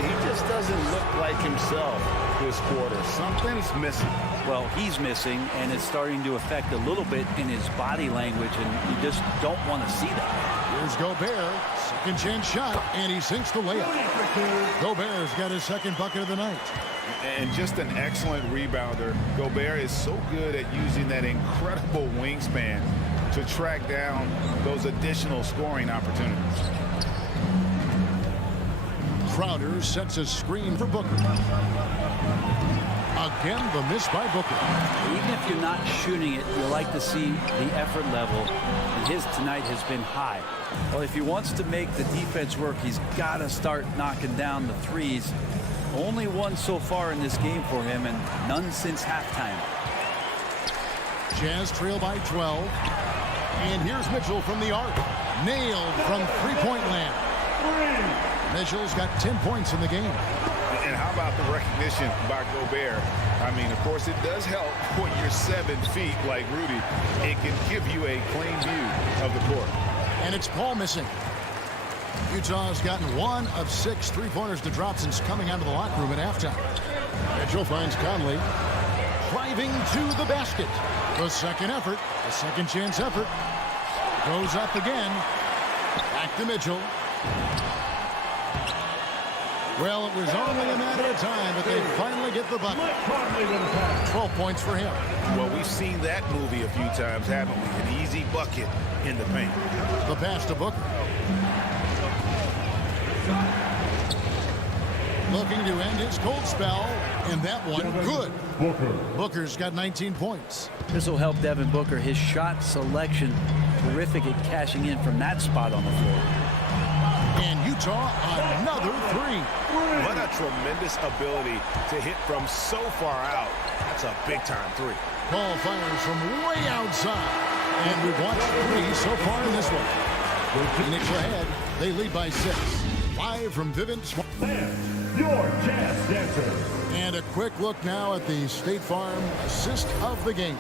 He just doesn't look like himself this quarter. Something's missing. Well, he's missing, and it's starting to affect a little bit in his body language, and you just don't want to see that. Here's Gobert. Second chance shot, and he sinks the layup. Gobert's got his second bucket of the night. And just an excellent rebounder. Gobert is so good at using that incredible wingspan to track down those additional scoring opportunities. Crowder sets a screen for Booker. Again, the miss by Booker. Even if you're not shooting it, you like to see the effort level, and his tonight has been high. Well, if he wants to make the defense work, he's got to start knocking down the threes. Only one so far in this game for him, and none since halftime. Jazz trail by 12. And here's Mitchell from the arc. Nailed from three-point land. Mitchell's got 10 points in the game. And how about the recognition by Gobert? I mean, of course, it does help when you're 7 feet like Rudy. It can give you a clean view of the court. And it's Paul missing. Utah's gotten 1 of 6 three-pointers to drop since coming out of the locker room at halftime. Mitchell finds Conley. Driving to the basket. The second effort, the second chance effort. Goes up again. Back to Mitchell. Well, it was only a matter of time, but they finally get the bucket. 12 points for him. Well, we've seen that movie a few times, haven't we? An easy bucket in the paint. The pass to Booker. Looking to end his cold spell, and that one good. Booker's got 19 points. This will help Devin Booker. His shot selection, terrific at cashing in from that spot on the floor. And Utah, another three. What a tremendous ability to hit from so far out. That's a big-time three. Paul fires from way outside. And we've watched 3 so far in this one. Phoenix ahead. They lead by 6. Live from Vivint Smart. Your Jazz Dancer. And a quick look now at the State Farm assist of the game.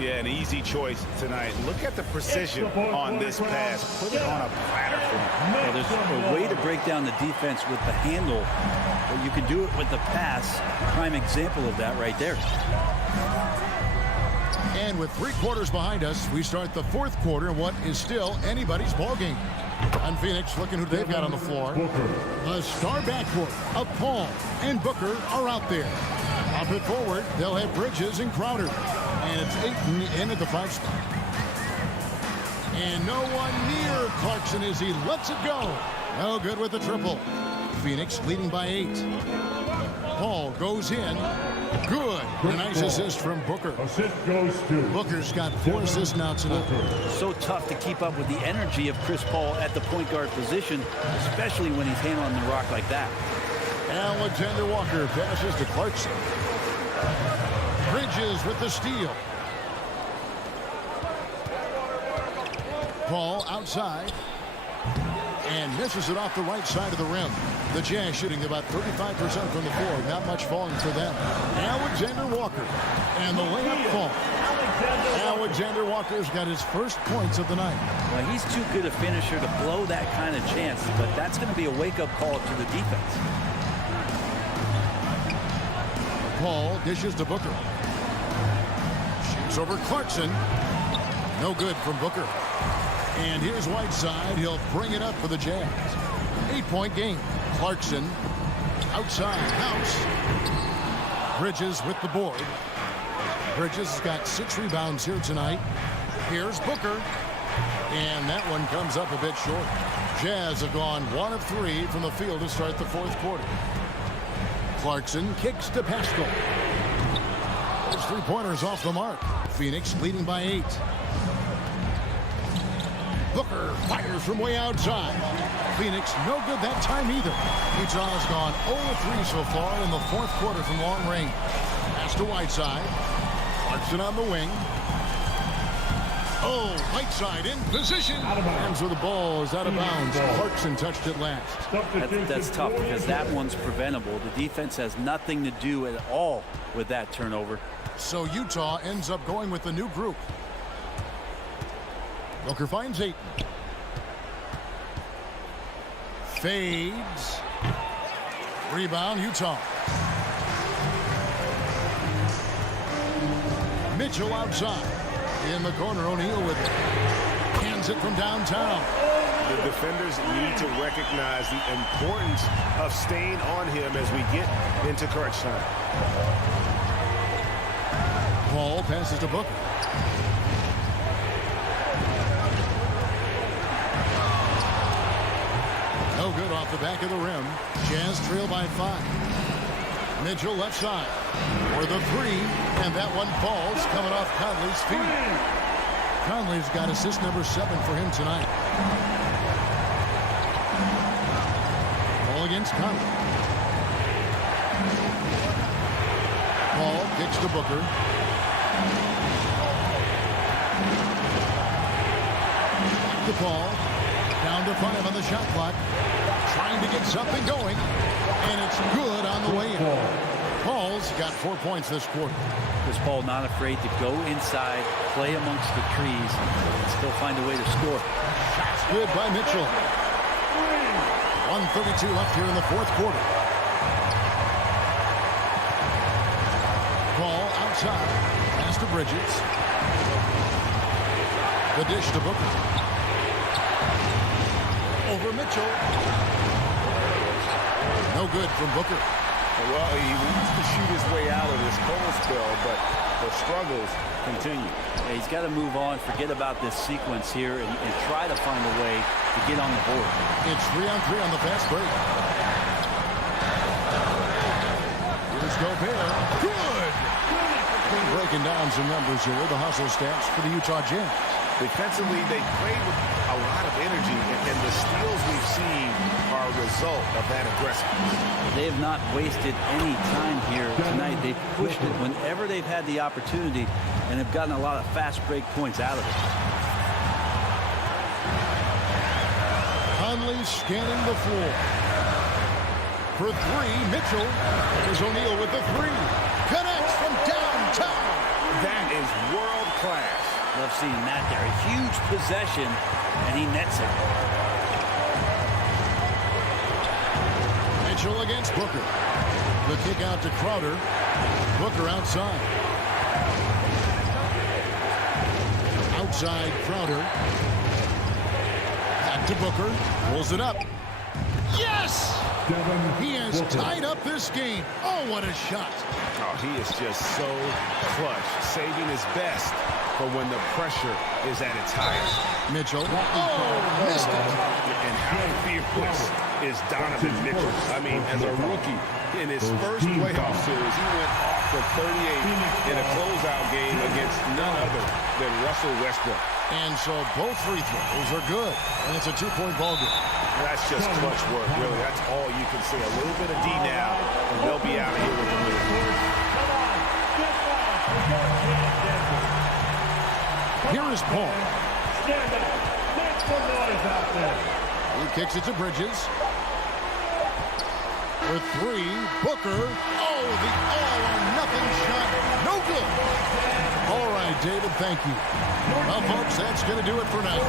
Yeah, an easy choice tonight. Look at the precision on this pass. Put it on a platter for him. Well, there's a way to break down the defense with the handle, but you can do it with the pass. Prime example of that right there. And with 3 quarters behind us, we start the 4th quarter in what is still anybody's ball game. And Phoenix looking who they've got on the floor. A star backcourt of Paul and Booker are out there. Up it forward, they'll have Bridges and Crowder. And it's Ayton in at the 5 spot. And no one near Clarkson as he lets it go. No good with the triple. Phoenix leading by 8. Paul goes in. Good. A nice assist from Booker. Assist goes to Booker's got 4 assists now tonight. So tough to keep up with the energy of Chris Paul at the point guard position, especially when he's handling the rock like that. Alexander Walker passes to Clarkson. Bridges with the steal. Paul outside. And misses it off the right side of the rim. The Jazz shooting about 35% from the floor. Not much falling for them. Alexander Walker. And the layup fall. Alexander Walker's got his first points of the night. Well, he's too good a finisher to blow that kind of chance, but that's going to be a wake-up call to the defense. Paul dishes to Booker. Shoots over Clarkson. No good from Booker. And here's Whiteside. He'll bring it up for the Jazz. 8-point game. Clarkson outside house. Bridges with the board. Bridges has got 6 rebounds here tonight. Here's Booker. And that one comes up a bit short. Jazz have gone 1 of 3 from the field to start the 4th quarter. Clarkson kicks to Pascal. Those 3-pointers off the mark. Phoenix leading by 8. Booker fires from way outside. Phoenix no good that time either. Utah's gone 0-3 so far in the 4th quarter from long range. Pass to Whiteside. Clarkson on the wing. Oh, Whiteside in position. Hands with the ball is out of bounds. Clarkson touched it last. That's tough because that one's preventable. The defense has nothing to do at all with that turnover. So Utah ends up going with the new group. Booker finds Ayton. Fades. Rebound, Utah. Mitchell outside. In the corner, O'Neal with it. Hands it from downtown. The defenders need to recognize the importance of staying on him as we get into crunch time. Paul passes to Booker. No good off the back of the rim. Jazz trail by 5. Mitchell left side for the 3, and that one falls coming off Conley's feet. Conley's got assist number 7 for him tonight. Ball against Conley. Paul kicks to Booker. Back to Paul. Down to 5 on the shot clock. Trying to get something going. And it's good on the way in. Paul's got 4 points this quarter. Chris Paul not afraid to go inside, play amongst the trees, and still find a way to score. Shots good by Mitchell. 1:32 left here in the fourth quarter. Paul outside. Pass to Bridges. The dish to Booker. Over Mitchell. No good from Booker. Well, he wants to shoot his way out of this cold spell, but the struggles continue. Yeah, he's got to move on, forget about this sequence here, and try to find a way to get on the board. It's 3-on-3 on the fast break. Here's Gobert. Good! Breaking down some numbers here, the hustle stats for the Utah Jazz. Defensively, they played with a lot of energy, and the steals we've seen are a result of that aggressiveness. They have not wasted any time here tonight. They've pushed it whenever they've had the opportunity and have gotten a lot of fast break points out of it. Conley scanning the floor. For 3, Mitchell. There's O'Neal with the 3. Connects from downtown. That is world class. Love seeing that there. A huge possession, and he nets it. Mitchell against Booker. The kick out to Crowder. Booker outside. Outside Crowder. Back to Booker. Pulls it up. Yes! He has tied up this game. Oh, what a shot. Oh, he is just so clutch, saving his best for when the pressure is at its highest. Mitchell. Oh, missed it. And how fearless is Donovan Mitchell? I mean, as a rookie, in his first playoff series, he went off for 38 in a closeout game against none other than Russell Westbrook. And so both free throws are good. And it's a 2-point ball game. That's just clutch work, really. That's all you can say. A little bit of D now, and they'll be out of here with the win. Here is Paul. Stand up. Make some noise out there. He kicks it to Bridges. For 3, Booker. Oh, the all-or-nothing shot. No good. All right, David, thank you. Well, folks, that's going to do it for now.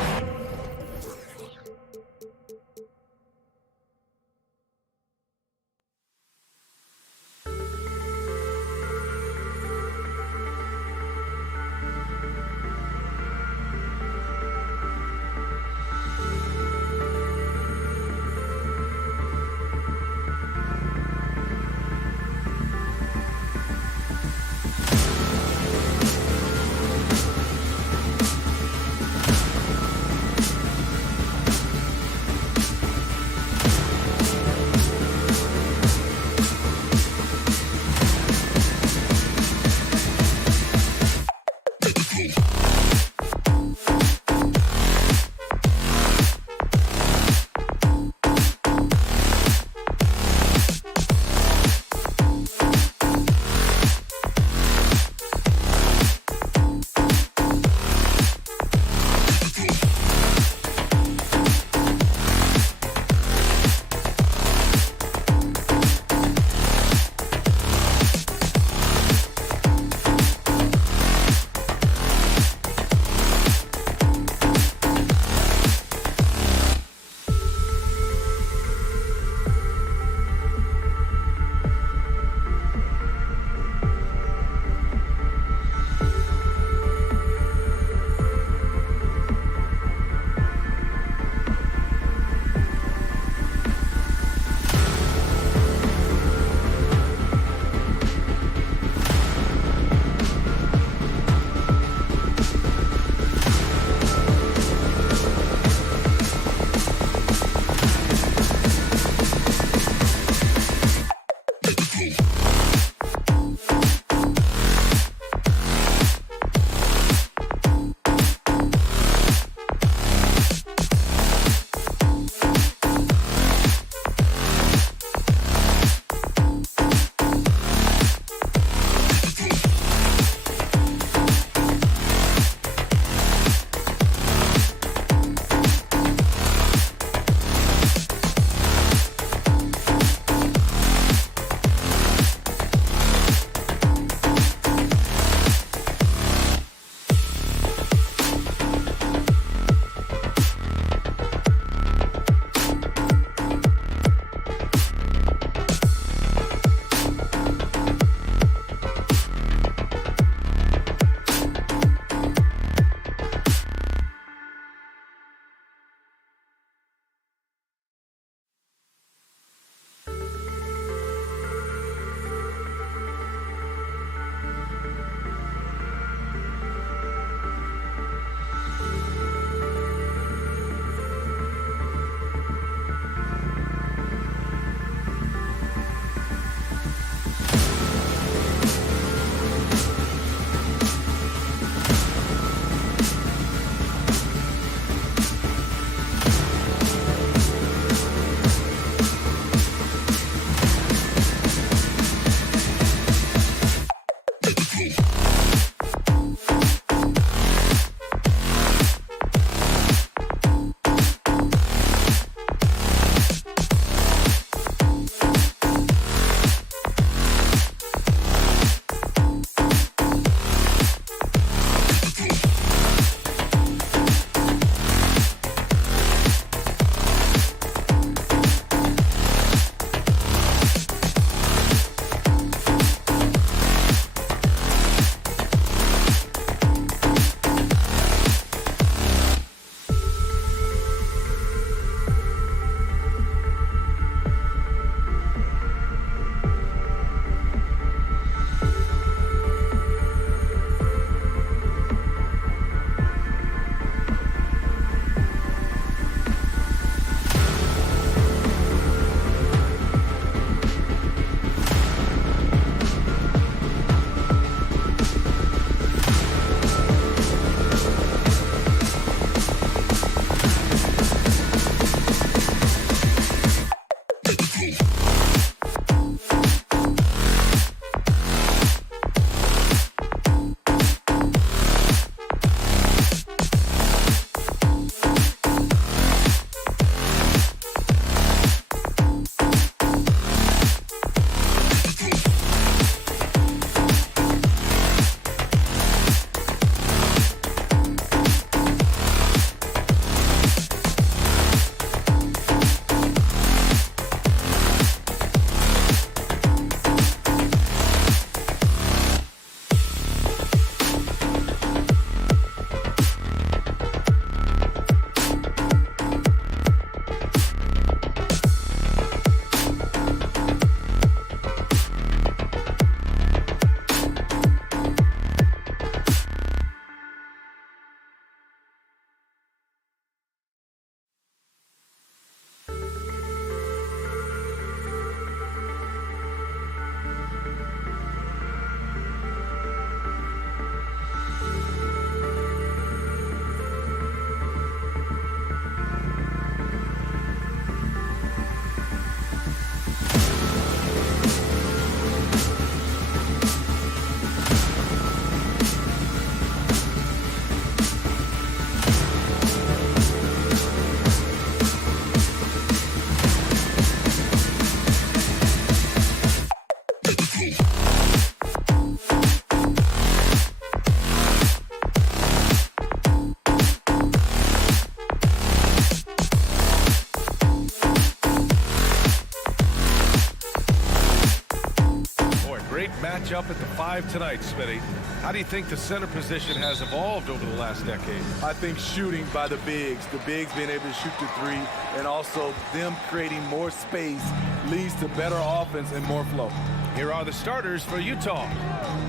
matchup at the 5 tonight, Smitty. How do you think the center position has evolved over the last decade? I think shooting by the bigs being able to shoot the 3, and also them creating more space leads to better offense and more flow. Here are the starters for Utah.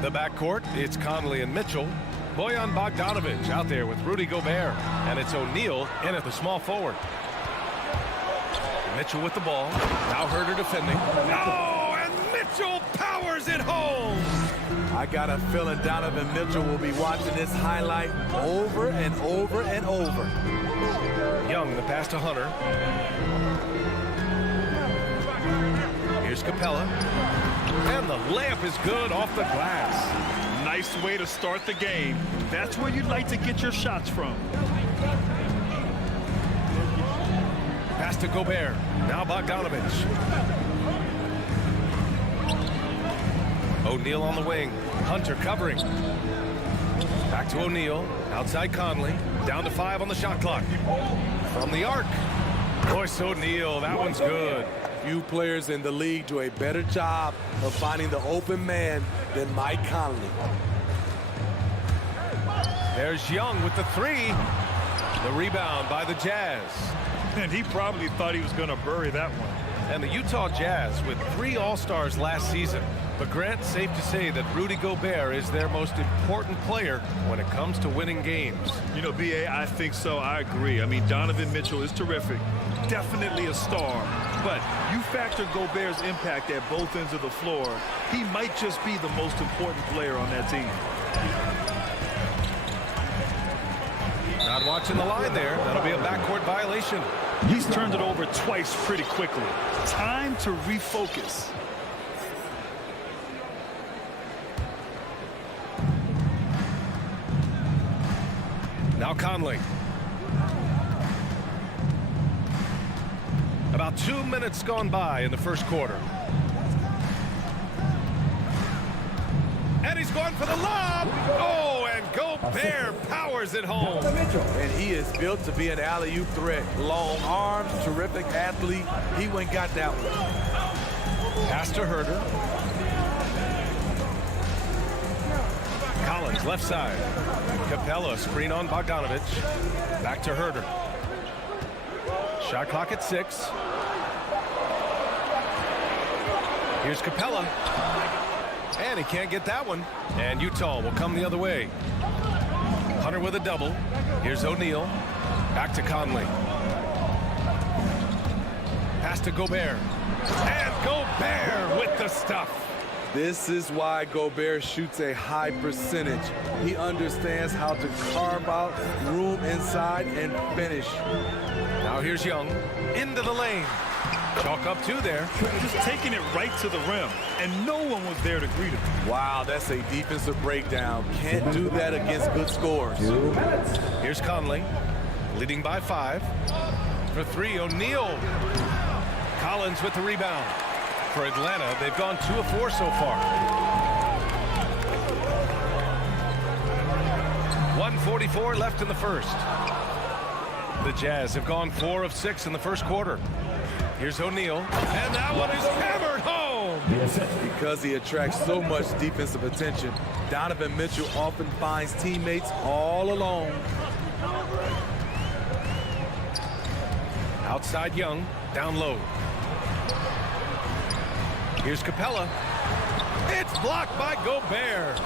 The backcourt, it's Conley and Mitchell. Bojan Bogdanovic out there with Rudy Gobert. And it's O'Neal in at the small forward. Mitchell with the ball. Now Herder defending. Oh, and Mitchell powers it home. I got a feeling Donovan Mitchell will be watching this highlight over and over and over. Young, the pass to Hunter. Here's Capella. And the layup is good off the glass. Nice way to start the game. That's where you'd like to get your shots from. Pass to Gobert. Now Bogdanovic. O'Neal on the wing. Hunter covering. Back to O'Neal. Outside Conley. Down to 5 on the shot clock. From the arc. Royce O'Neal. That one's good. Few players in the league do a better job of finding the open man than Mike Conley. There's Young with the 3. The rebound by the Jazz. And he probably thought he was going to bury that one. And the Utah Jazz with 3 All-Stars last season. But Grant, safe to say that Rudy Gobert is their most important player when it comes to winning games. You know, B.A., I think so. I agree. I mean, Donovan Mitchell is terrific. Definitely a star. But you factor Gobert's impact at both ends of the floor, he might just be the most important player on that team. Not watching the line there. That'll be a backcourt violation. He's turned it over twice pretty quickly. Time to refocus. Now Conley. About 2 minutes gone by in the first quarter. And he's going for the lob. Oh, and Gobert powers it home. And he is built to be an alley-oop threat. Long arms, terrific athlete. He went and got that one. Pass to Herder. Collins left side. Capella screen on Bogdanovic. Back to Herder. Shot clock at 6. Here's Capella. And he can't get that one. And Utah will come the other way. Hunter with a double. Here's O'Neal. Back to Conley. Pass to Gobert. And Gobert with the stuff. This is why Gobert shoots a high percentage. He understands how to carve out room inside and finish. Now here's Young. Into the lane. Chalk up 2 there. Just taking it right to the rim, and no one was there to greet him. Wow, that's a defensive breakdown. Can't do that against good scores. Here's Conley, leading by 5. For 3, O'Neal. Collins with the rebound. For Atlanta, they've gone 2 of 4 so far. 1:44 left in the first. The Jazz have gone 4 of 6 in the first quarter. Here's O'Neal, and that one is hammered home. Because he attracts so much defensive attention, Donovan Mitchell often finds teammates all alone. Outside Young, down low. Here's Capella. It's blocked by Gobert.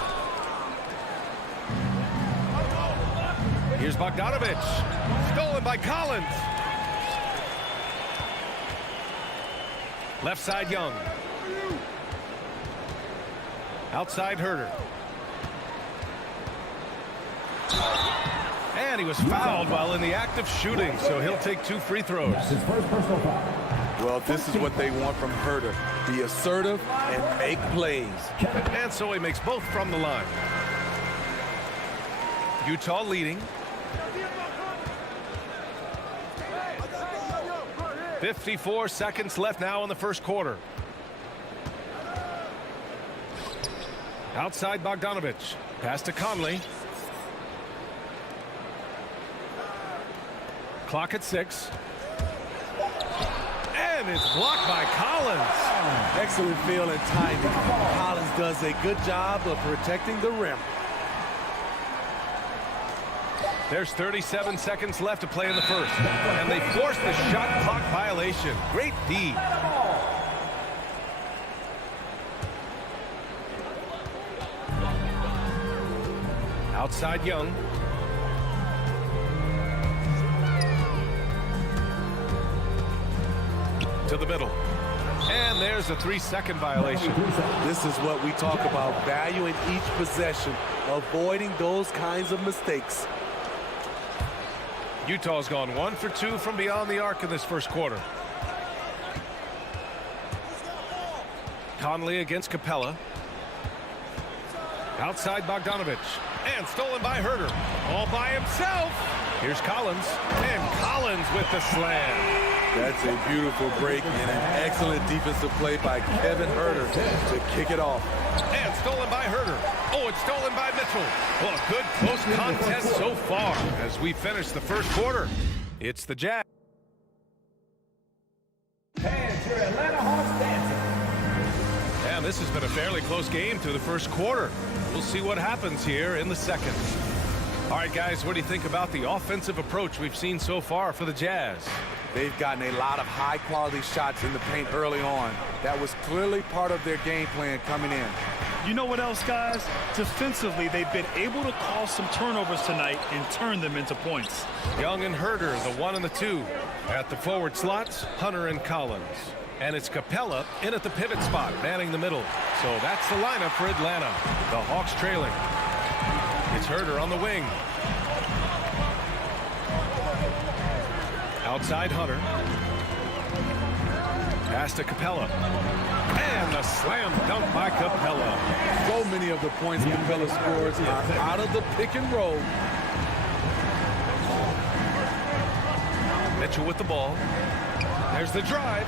Here's Bogdanovic. Stolen by Collins. Left side Young. Outside Herder. And he was fouled while in the act of shooting, so he'll take 2 free throws. Well, this is what they want from Herder. Be assertive and make plays. And so he makes both from the line. Utah leading. 54 seconds left now in the first quarter. Outside Bogdanovic. Pass to Conley. Clock at 6. And it's blocked by Collins. Excellent feel and timing. Collins does a good job of protecting the rim. There's 37 seconds left to play in the first. And they force the shot clock violation. Great D. Outside Young. To the middle. And there's a 3-second violation. This is what we talk about, valuing each possession, avoiding those kinds of mistakes. Utah's gone 1 for 2 from beyond the arc in this first quarter. Conley against Capella. Outside Bogdanovich. And stolen by Herder. All by himself. Here's Collins. And Collins with the slam. That's a beautiful break and an excellent defensive play by Kevin Herder to kick it off. And stolen by Herder. Oh, it's stolen by Mitchell. Well, a good close contest so far as we finish the first quarter. It's the Jazz. Fans, your Atlanta Hawks dancing. And this has been a fairly close game through the first quarter. We'll see what happens here in the second. All right, guys, what do you think about the offensive approach we've seen so far for the Jazz? They've gotten a lot of high-quality shots in the paint early on. That was clearly part of their game plan coming in. You know what else, guys? Defensively, they've been able to cause some turnovers tonight and turn them into points. Young and Herder, the 1 and the 2. At the forward slots, Hunter and Collins. And it's Capella in at the pivot spot, manning the middle. So that's the lineup for Atlanta. The Hawks trailing. It's Herder on the wing. Outside Hunter. Pass to Capella. And the slam dunk by Capella. So many of the points Capella scores are out of the pick and roll. Mitchell with the ball. There's the drive.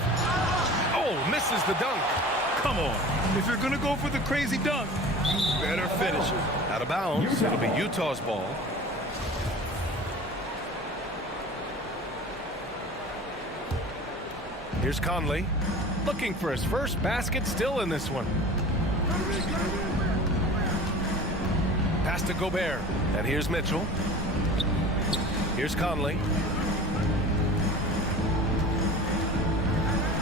Oh, misses the dunk. Come on. If you're going to go for the crazy dunk, you better finish it. Out of bounds. It'll be Utah's ball. Here's Conley. Looking for his first basket, still in this one. Pass to Gobert. And here's Mitchell. Here's Conley.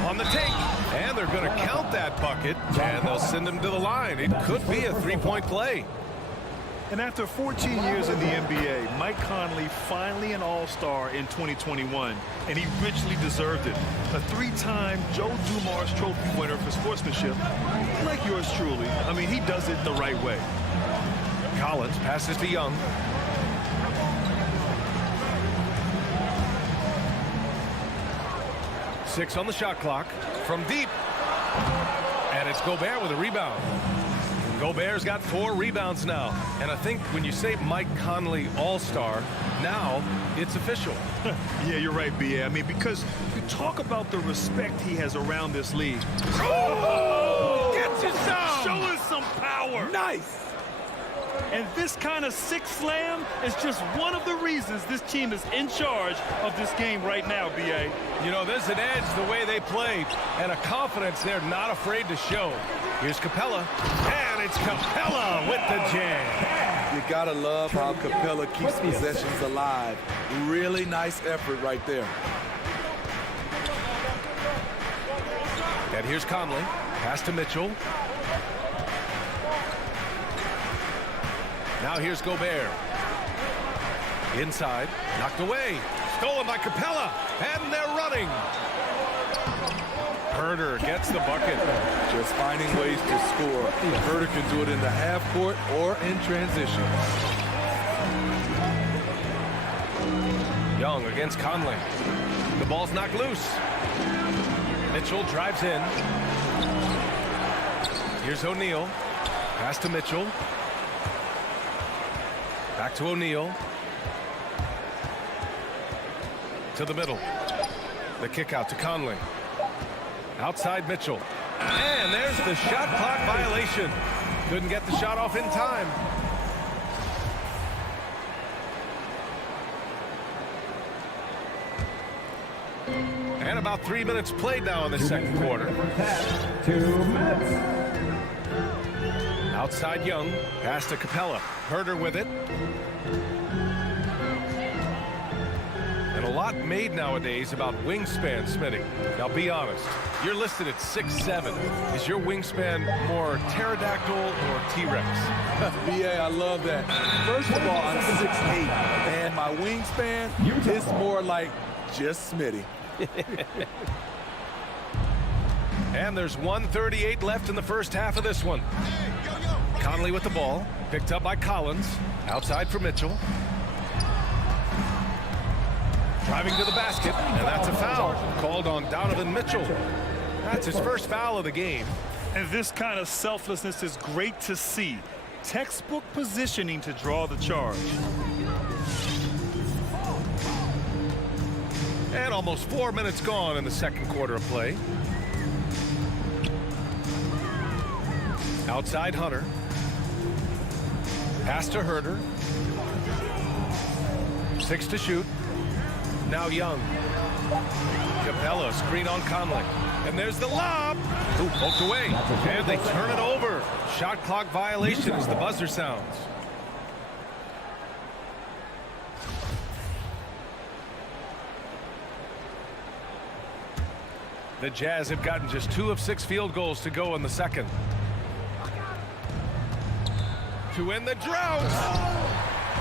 On the take. And they're going to count that bucket. And they'll send him to the line. It could be a three-point play. And after 14 years in the NBA, Mike Conley finally an all-star in 2021, and he richly deserved it. A 3-time Joe Dumars Trophy winner for sportsmanship, like yours truly. I mean, he does it the right way. Collins passes to Young. Six on the shot clock from deep. And it's Gobert with a rebound. Gobert's got 4 rebounds now. And I think when you say Mike Conley all-star, now it's official. Yeah, you're right, B.A. I mean, because you talk about the respect he has around this league. Oh! Gets you some! Show us some power! Nice! And this kind of sick slam is just one of the reasons this team is in charge of this game right now, B.A. You know, there's an edge the way they play and a confidence they're not afraid to show. Here's Capella, and it's Capella with the jam. You gotta love how Capella keeps possessions alive. Really nice effort right there. And here's Conley, pass to Mitchell. Now here's Gobert. Inside, knocked away. Stolen by Capella, and they're running. Herder gets the bucket. Just finding ways to score. Herder can do it in the half court or in transition. Young against Conley. The ball's knocked loose. Mitchell drives in. Here's O'Neal. Pass to Mitchell. Back to O'Neal. To the middle. The kick out to Conley. Outside Mitchell. And there's the shot clock violation. Couldn't get the shot off in time. And about 3 minutes played now in the second quarter. 2 minutes. Outside Young, pass to Capella. Herder with it. And a lot made nowadays about wingspan, Smitty. Now be honest, you're listed at 6'7". Is your wingspan more pterodactyl or T-Rex? BA, I love that. First of all, I'm 6'8", and my wingspan is more like just Smitty. And there's 1:38 left in the first half of this one. Conley with the ball, picked up by Collins, outside for Mitchell. Driving to the basket, and that's a foul called on Donovan Mitchell. That's his first foul of the game. And this kind of selflessness is great to see. Textbook positioning to draw the charge. And almost 4 minutes gone in the second quarter of play. Outside Hunter. Pass to Herder. 6 to shoot. Now Young. Capella, screen on Conley. And there's the lob. Ooh, poked away. And they turn it over. Shot clock violation as the buzzer sounds. The Jazz have gotten just 2 of 6 field goals to go in the second. To end the drought.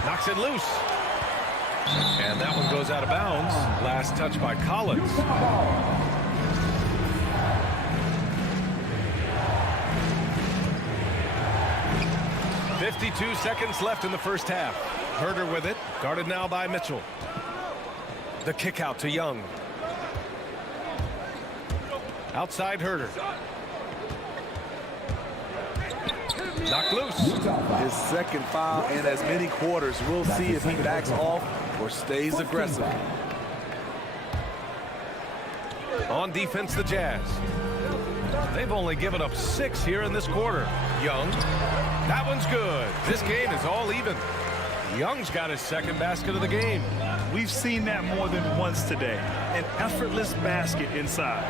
Knocks it loose. And that one goes out of bounds. Last touch by Collins. .52 seconds left in the first half. Herder with it. Guarded now by Mitchell. The kick out to Young. Outside Herder. Knocked loose. His second foul in as many quarters. We'll see if he backs off or stays aggressive. On defense, the Jazz. They've only given up 6 here in this quarter. Young. That one's good. This game is all even. Young's got his second basket of the game. We've seen that more than once today. An effortless basket inside.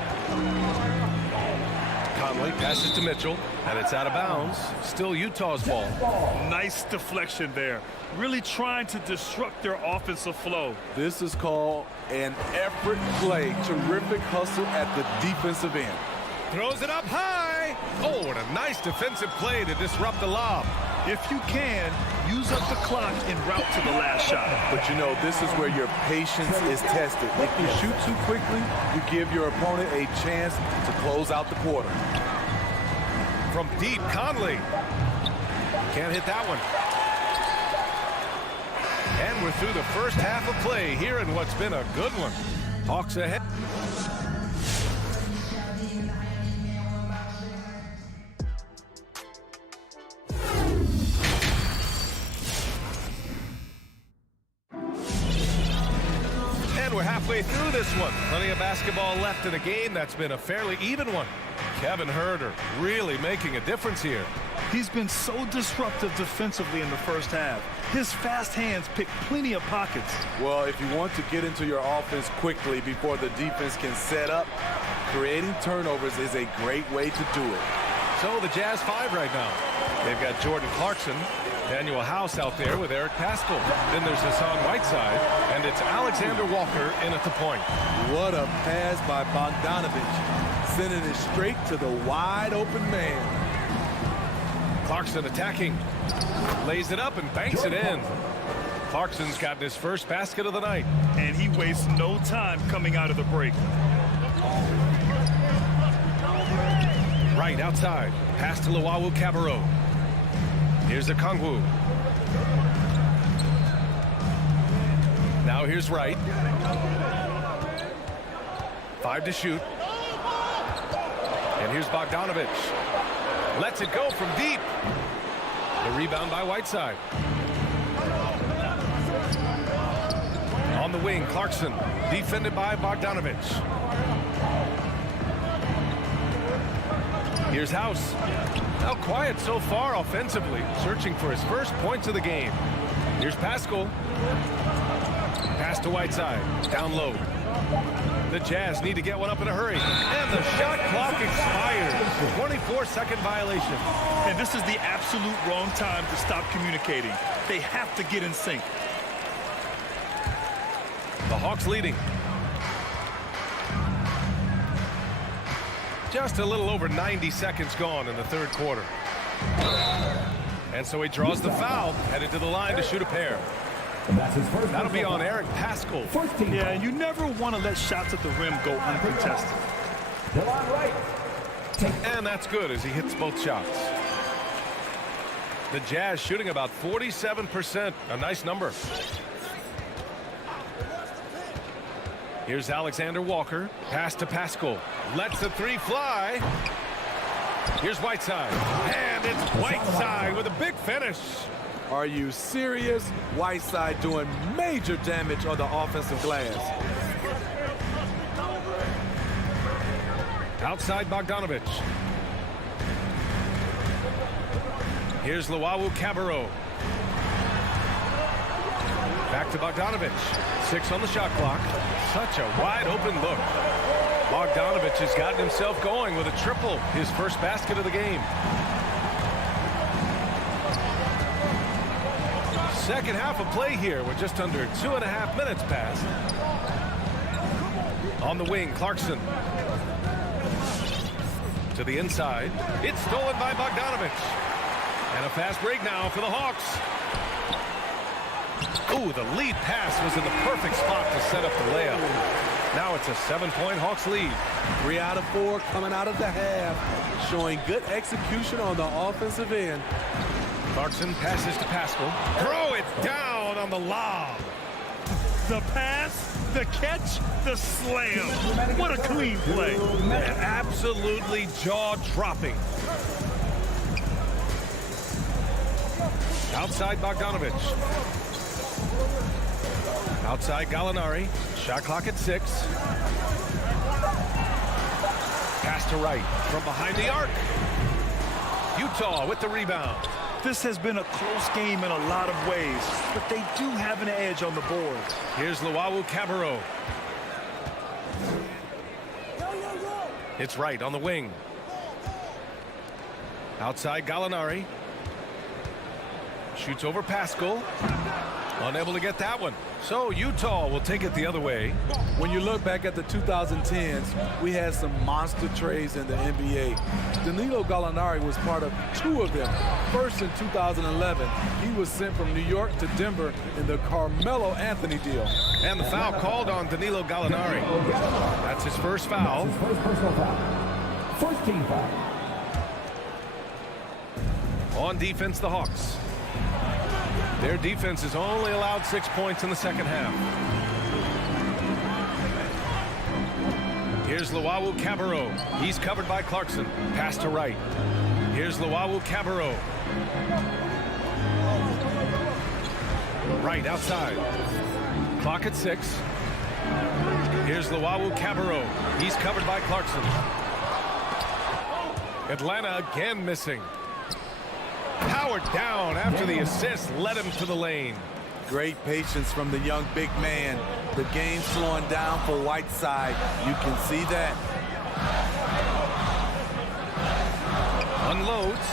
Conley passes to Mitchell, and it's out of bounds. Still Utah's ball. Nice deflection there. Really trying to disrupt their offensive flow. This is called an effort play. Terrific hustle at the defensive end. Throws it up high. Oh, and a nice defensive play to disrupt the lob. If you can, use up the clock en route to the last shot. But you know, this is where your patience is tested. If you shoot too quickly, you give your opponent a chance to close out the quarter. From deep, Conley. Can't hit that one. And we're through the first half of play here in what's been a good one. Hawks ahead. We're halfway through this one. Plenty of basketball left in a game that's been a fairly even one. Kevin Herder really making a difference here. He's been so disruptive defensively in the first half. His fast hands pick plenty of pockets. Well, if you want to get into your offense quickly before the defense can set up, creating turnovers is a great way to do it. So the Jazz 5 right now. They've got Jordan Clarkson, Daniel House out there with Eric Paschall. Then there's Hassan Whiteside, and it's Alexander Walker in at the point. What a pass by Bogdanovich, sending it straight to the wide open man. Clarkson attacking, lays it up and banks it in. Clarkson's gotten his first basket of the night. And he wastes no time coming out of the break. Right outside, pass to Luwawu Cabarrot. Here's a Kongwu. Now here's Wright. 5 to shoot. And here's Bogdanovich. Lets it go from deep. The rebound by Whiteside. On the wing, Clarkson. Defended by Bogdanovich. Here's House. Now quiet so far offensively, searching for his first points of the game. Here's Paschall. Pass to Whiteside, down low. The Jazz need to get one up in a hurry. And the shot clock expires. 24-second violation. And this is the absolute wrong time to stop communicating. They have to get in sync. The Hawks leading. Just a little over 90 seconds gone in the third quarter. And so he draws the foul, headed to the line to shoot a pair. That'll be on Eric Paschal. Yeah, and you never want to let shots at the rim go uncontested. And that's good as he hits both shots. The Jazz shooting about 47%. A nice number. Here's Alexander Walker. Pass to Paschal. Lets the three fly. Here's Whiteside. And it's Whiteside with a big finish. Are you serious? Whiteside doing major damage on the offensive glass. Outside Bogdanovich. Here's Luwawu-Cabarrot. Back to Bogdanovich. 6 on the shot clock. Such a wide open look. Bogdanovich has gotten himself going with a triple. His first basket of the game. Second half of play here with just under 2.5 minutes passed. On the wing, Clarkson. To the inside. It's stolen by Bogdanovich. And a fast break now for the Hawks. Ooh, the lead pass was in the perfect spot to set up the layup. Now it's a 7-point Hawks lead. 3 out of 4 coming out of the half, showing good execution on the offensive end. Clarkson passes to Paschal. Throw it down on the lob. The pass, the catch, the slam. What a clean play. Absolutely jaw-dropping. Outside Bogdanovich. Outside Gallinari. Shot clock at 6. Pass to Wright from behind the arc. Utah with the rebound. This has been a close game in a lot of ways, but they do have an edge on the board. Here's Luwawu-Cabarrot. It's Wright on the wing. Outside Gallinari. Shoots over Paschal. Unable to get that one. So Utah will take it the other way. When you look back at the 2010s, we had some monster trades in the NBA. Danilo Gallinari was part of 2 of them. First in 2011, he was sent from New York to Denver in the Carmelo Anthony deal. And the foul called on Danilo Gallinari. That's his first foul. His first personal foul. First team foul. On defense, the Hawks. Their defense has only allowed 6 points in the second half. Here's Luwawu-Cabarrot. He's covered by Clarkson. Pass to Wright. Here's Luwawu-Cabarrot. Wright outside. Clock at 6. Here's Luwawu-Cabarrot. He's covered by Clarkson. Atlanta again missing. Powered down after the assist led him to the lane. Great patience from the young big man. The game slowing down for Whiteside. You can see that. Unloads.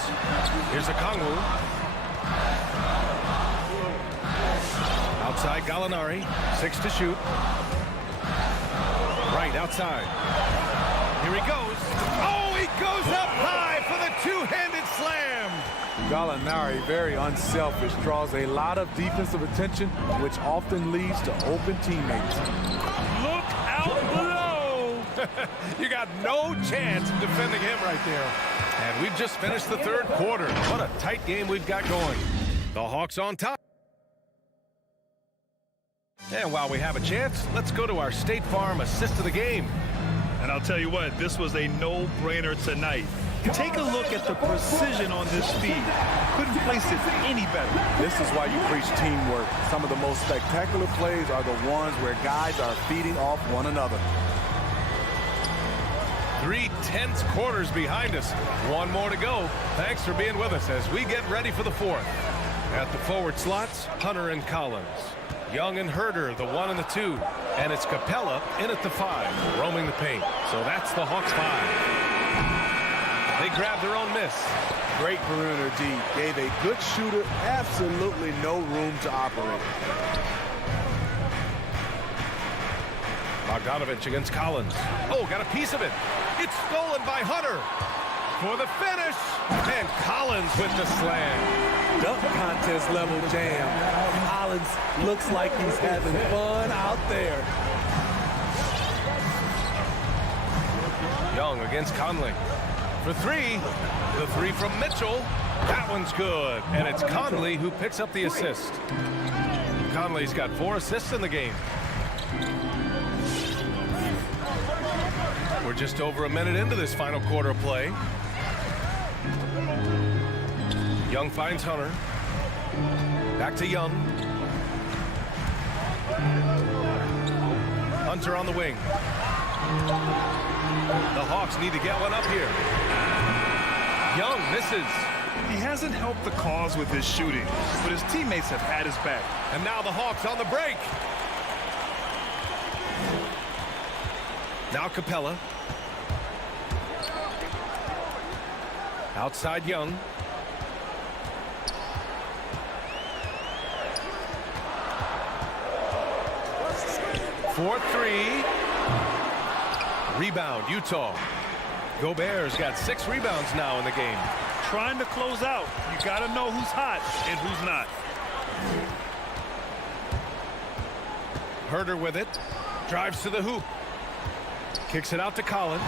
Here's Okongwu. Outside Gallinari. 6 to shoot. Right outside. Here he goes. Oh, he goes up high for the two-handed slam. Gallinari, very unselfish, draws a lot of defensive attention, which often leads to open teammates. Look out below. You got no chance of defending him right there. And we've just finished the third quarter. What a tight game we've got going. The Hawks on top. And while we have a chance, let's go to our State Farm assist of the game. And I'll tell you what, this was a no-brainer tonight. Take a look at the precision on this feed. Couldn't place it any better. This is why you preach teamwork. Some of the most spectacular plays are the ones where guys are feeding off one another. 3 tense quarters behind us. 1 more to go. Thanks for being with us as we get ready for the fourth. At the forward slots, Hunter and Collins. Young and Herder, the 1 and the 2. And it's Capella in at the 5, roaming the paint. So that's the Hawks 5. They grab their own miss. Great perimeter D. Gave a good shooter absolutely no room to operate. Bogdanovich against Collins. Oh, got a piece of it. It's stolen by Hunter for the finish. And Collins with the slam. Dunk contest level jam. Collins looks like he's having fun out there. Young against Conley for 3. The 3 from Mitchell. That one's good. And it's Conley who picks up the assist. Conley's got 4 assists in the game. We're just over a minute into this final quarter of play. Young finds Hunter. Back to Young. Hunter on the wing. The Hawks need to get one up here. Young misses. He hasn't helped the cause with his shooting, but his teammates have had his back. And now the Hawks on the break. Now Capella. Outside Young. For 3. Rebound, Utah. Gobert's got 6 rebounds now in the game. Trying to close out. You got to know who's hot and who's not. Herder with it. Drives to the hoop. Kicks it out to Collins.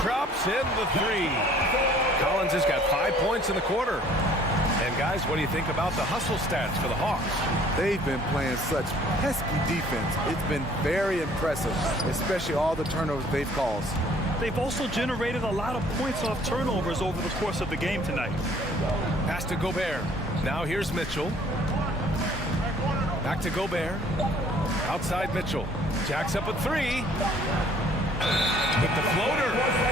Drops in the 3. Collins has got 5 points in the quarter. And guys, what do you think about the hustle stats for the Hawks? They've been playing such pesky defense. It's been very impressive, especially all the turnovers they've caused. They've also generated a lot of points off turnovers over the course of the game tonight. Pass to Gobert. Now here's Mitchell. Back to Gobert. Outside Mitchell. Jacks up a 3. With the floater.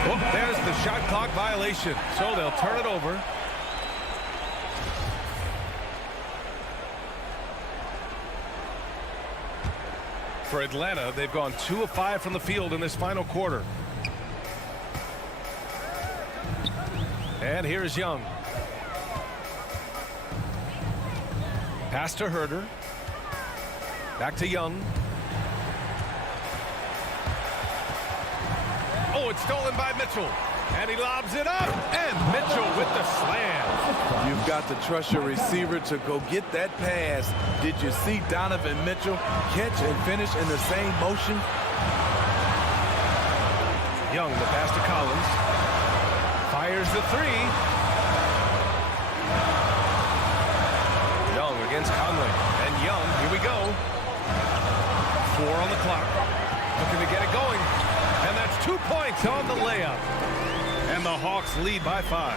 Oh, there's the shot clock violation. So they'll turn it over. For Atlanta, they've gone 2 of 5 from the field in this final quarter. And here's Young. Pass to Herder. Back to Young. Oh, it's stolen by Mitchell. And he lobs it up. And Mitchell with the slam. You've got to trust your receiver to go get that pass. Did you see Donovan Mitchell catch and finish in the same motion? Young, the pass to Collins. Fires the 3. Young against Conley. And Young, here we go. 4 on the clock. Looking to get it going. And that's 2 points on the layup. And the Hawks lead by 5.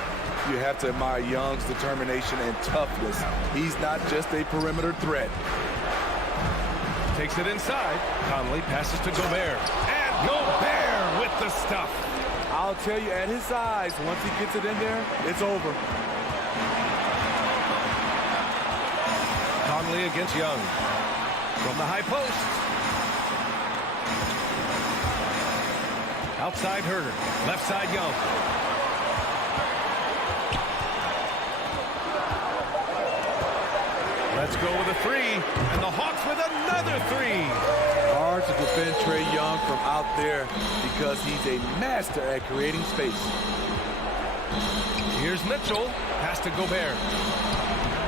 You have to admire Young's determination and toughness. He's not just a perimeter threat. Takes it inside. Conley passes to Gobert. And Gobert with the stuff. I'll tell you, at his size, once he gets it in there, it's over. Conley against Young. From the high post. Outside Herder. Left side Young. Let's go with a 3. And the Hawks with another 3. Hard to defend Trae Young from out there because he's a master at creating space. Here's Mitchell. Pass to Gobert.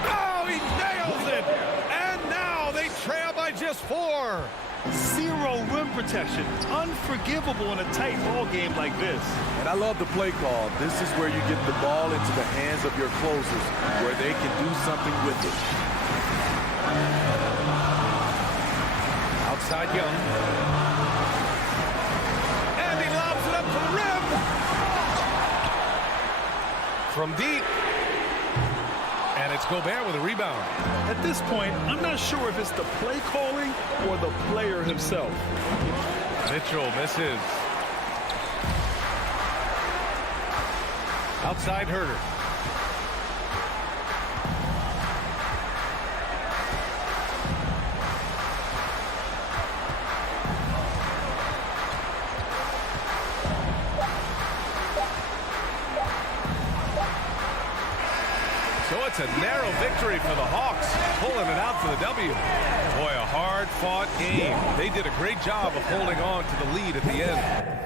Oh, he nails it. And now they trail by just 4. 0 rim protection. Unforgivable in a tight ball game like this. And I love the play call. This is where you get the ball into the hands of your closers, where they can do something with it. Outside Young. And he lobs it up to the rim. From deep. And it's Gobert with a rebound. At this point, I'm not sure if it's the play calling or the player himself. Mitchell misses. Outside Herder. it's a narrow victory for the Hawks, pulling it out for the W. Boy, a hard-fought game. They did a great job of holding on to the lead at the end.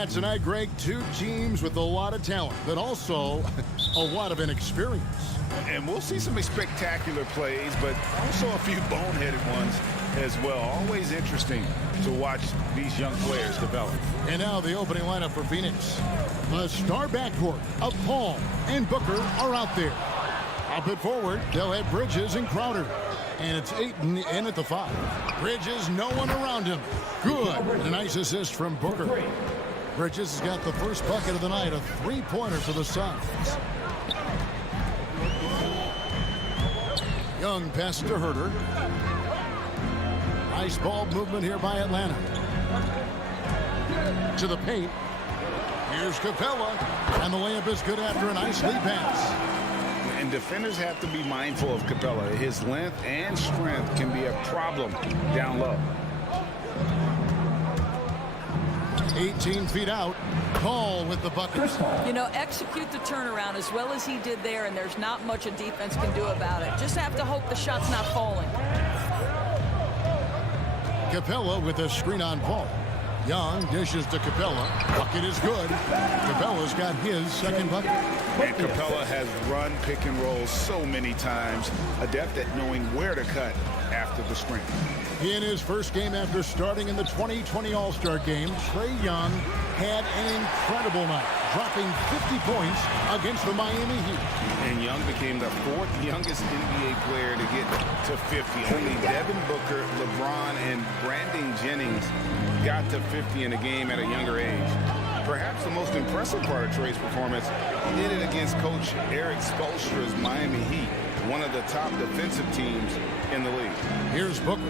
Yeah, tonight, Greg, two teams with a lot of talent, but also a lot of inexperience. And we'll see some spectacular plays, but also a few boneheaded ones as well. Always interesting to watch these young players develop. And now the opening lineup for Phoenix. The star backcourt of Paul and Booker are out there. Up at forward, they'll have Bridges and Crowder. And it's Ayton in at the 5. Bridges, no one around him. Good. A nice assist from Booker. Bridges has got the first bucket of the night, a three-pointer for the Suns. Young pass to Herder. Nice ball movement here by Atlanta. To the paint. Here's Capella. And the layup is good after a nice lead pass. And defenders have to be mindful of Capella. His length and strength can be a problem down low. 18 feet out. Paul with the bucket. You know, execute the turnaround as well as he did there, and there's not much a defense can do about it. Just have to hope the shot's not falling. Capella with a screen on Paul. Young dishes to Capella. Bucket is good. Capella's got his second bucket. And Capella has run pick and roll so many times, adept at knowing where to cut after the screen. In his first game after starting in the 2020 All-Star Game, Trae Young had an incredible night, dropping 50 points against the Miami Heat. And Young became the 4th youngest NBA player to get to 50. Only Devin Booker, LeBron, and Brandon Jennings got to 50 in a game at a younger age. Perhaps the most impressive part of Trae's performance, he did it against Coach Eric Spoelstra's Miami Heat, one of the top defensive teams in the league. Here's Booker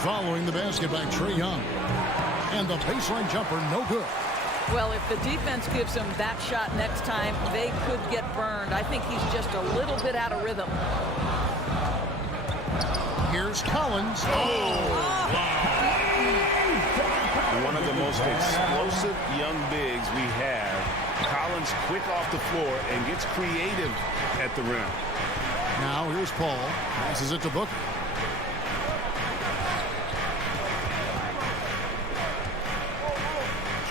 following the basket by Trae Young. And the baseline jumper, no good. Well, if the defense gives him that shot next time, they could get burned. I think he's just a little bit out of rhythm. Here's Collins. One of the most explosive young bigs we have. Collins quick off the floor and gets creative at the rim. Now here's Paul. Passes it to Booker.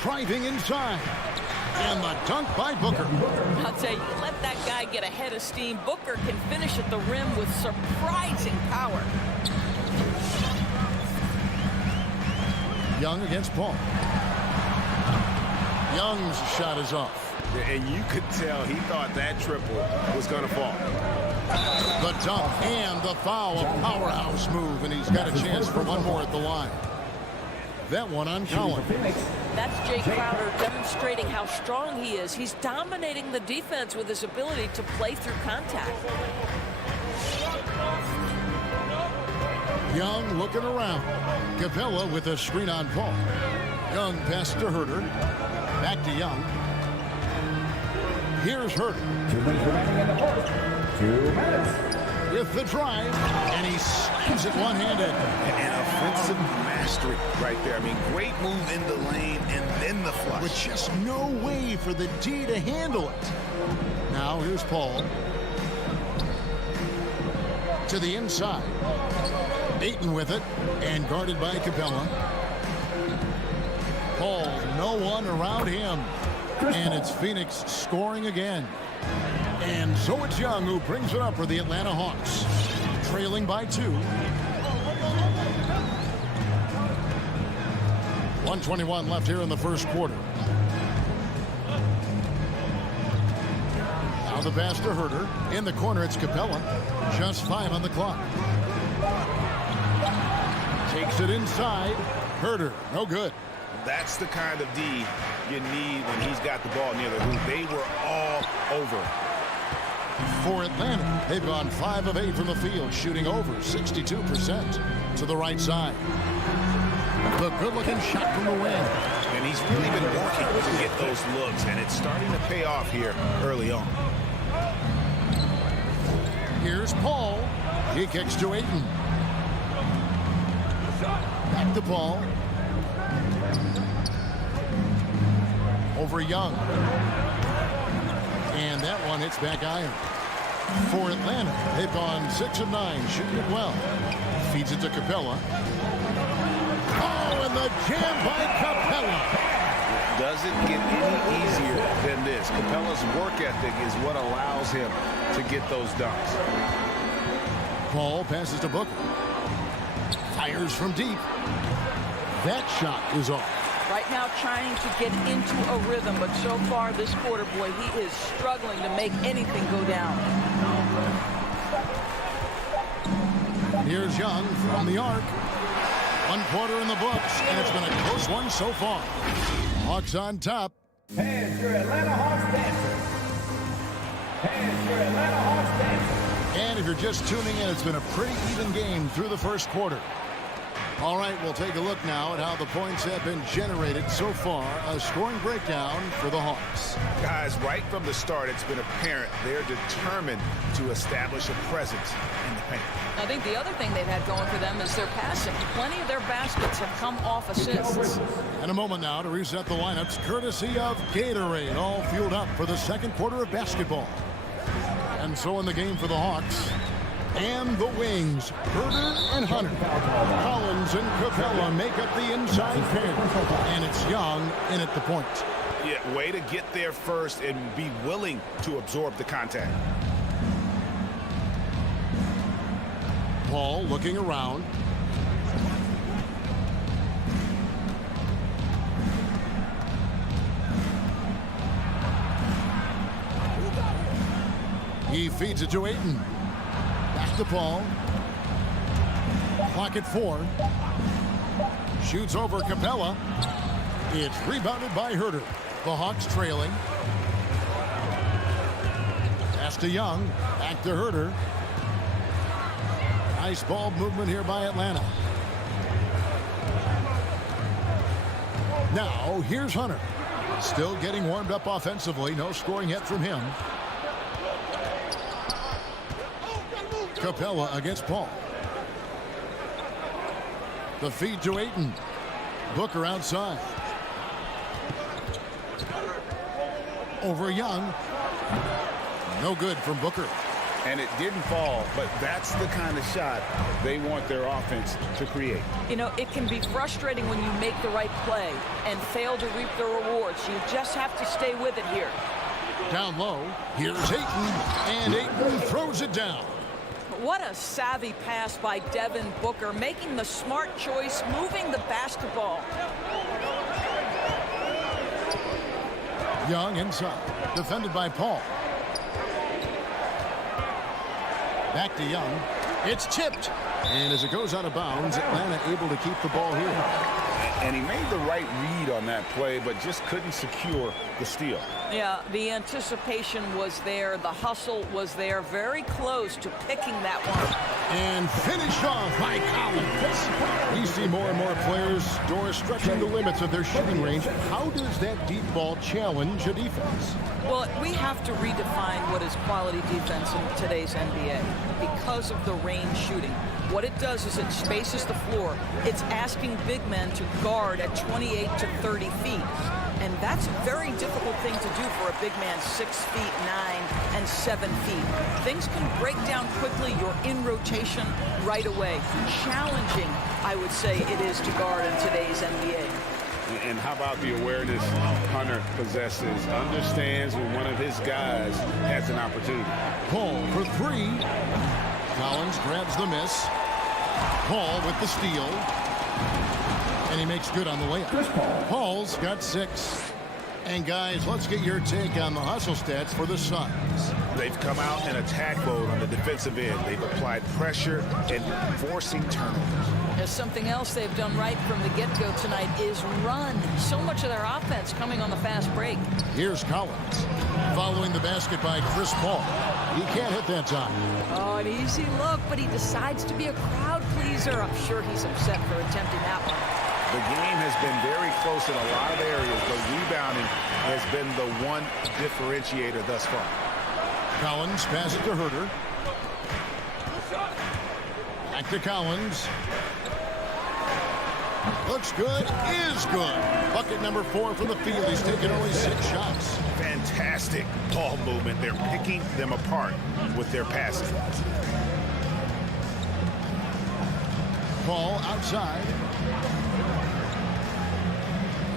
Driving inside. And the dunk by Booker. I'll tell you, let that guy get a head of steam. Booker can finish at the rim with surprising power. Young against Paul. Young's shot is off. And you could tell he thought that triple was going to fall. The dunk and the foul, a powerhouse move, and he's got a chance for one more at the line. That one on Collins. That's Jay Crowder demonstrating how strong he is. He's dominating the defense with his ability to play through contact. Young looking around. Capella with a screen on Paul. Young pass to Herder. Back to Young. Here's Herder. 2 minutes remaining in the fourth. 2 minutes. With the drive, and he slams it one-handed. An offensive mastery right there. I mean, great move in the lane and then the flush. With just no way for the D to handle it. Now here's Paul. To the inside. Ayton with it, and guarded by Capella. Paul, no one around him. And it's Phoenix scoring again. And so it's Young who brings it up for the Atlanta Hawks. Trailing by 2. 1:21 left here in the first quarter. Now the pass to Herder. In the corner, it's Capella. Just 5 on the clock. Takes it inside. Herder, no good. That's the kind of D you need when he's got the ball near the hoop. They were all over. For Atlanta, they've gone 5 of 8 from the field, shooting over 62% to the right side. The good-looking shot from the wing. And he's really been working to get those looks, and it's starting to pay off here early on. Here's Paul. He kicks to Ayton. Back to Paul. Over Young. And that one hits back iron. For Atlanta, they've gone 6 of 9, shooting it well. Feeds it to Capella. Oh, and the jam by Capella. doesn't get any easier than this. Capella's work ethic is what allows him to get those dunks. Paul passes to Booker. Fires from deep. That shot is off. Right now trying to get into a rhythm, but so far this quarter, boy, he is struggling to make anything go down. Here's Young from the arc. 1 quarter in the books, and it's been a close one so far. Hawks on top. Hands your Atlanta Hawks dancers. Hands your Atlanta Hawks dancers. And if you're just tuning in, it's been a pretty even game through the first quarter. All right, we'll take a look now at how the points have been generated so far. A scoring breakdown for the Hawks. Guys, right from the start, it's been apparent they're determined to establish a presence in the paint. I think the other thing they've had going for them is their passing. Plenty of their baskets have come off assists. And a moment now to reset the lineups, courtesy of Gatorade, all fueled up for the second quarter of basketball. And so in the game for the Hawks, and the wings, Herder and Hunter. Collins and Capella make up the inside pair. And it's Young in at the point. Yeah, way to get there first and be willing to absorb the contact. Paul looking around. He feeds it to Ayton. Back to Paul. Clock at 4. Shoots over Capella. It's rebounded by Herder. The Hawks trailing. Pass to Young. Back to Herder. Nice ball movement here by Atlanta. Now, here's Hunter. Still getting warmed up offensively. No scoring yet from him. Capella against Paul. The feed to Ayton. Booker outside. Over Young. No good from Booker. And it didn't fall, but that's the kind of shot they want their offense to create. You know, it can be frustrating when you make the right play and fail to reap the rewards. You just have to stay with it here. Down low. Here's Ayton. And Ayton throws it down. What a savvy pass by Devin Booker, making the smart choice, moving the basketball. Young inside, defended by Paul. Back to Young. It's tipped. And as it goes out of bounds, Atlanta able to keep the ball here. And he made the right read on that play, but just couldn't secure the steal. Yeah, the anticipation was there. The hustle was there. Very close to picking that one. And finished off by Collins. We see more and more players, Doris, stretching the limits of their shooting range. How does that deep ball challenge a defense? Well, we have to redefine what is quality defense in today's NBA because of the range shooting. What it does is it spaces the floor. It's asking big men to guard at 28 to 30 feet. And that's a very difficult thing to do for a big man 6 feet 9 and 7 feet. Things can break down quickly. You're in rotation right away. Challenging, I would say, it is to guard in today's NBA. And how about the awareness Hunter possesses, understands when one of his guys has an opportunity. Paul for 3. Collins grabs the miss. Paul with the steal. And he makes good on the layup. Paul's got 6. And guys, let's get your take on the hustle stats for the Suns. They've come out in attack mode on the defensive end. They've applied pressure and forcing turnovers. There's something else they've done right from the get-go tonight is run. So much of their offense coming on the fast break. Here's Collins. Following the basket by Chris Paul. He can't hit that time. Oh, an easy look, but he decides to be a crowd pleaser. I'm sure he's upset for attempting that one. The game has been very close in a lot of areas, but rebounding has been the one differentiator thus far. Collins passes to Herder. Back to Collins. Looks good, is good. Bucket number 4 from the field. He's taken only 6 shots. Fantastic ball movement. They're picking them apart with their passing. Paul outside.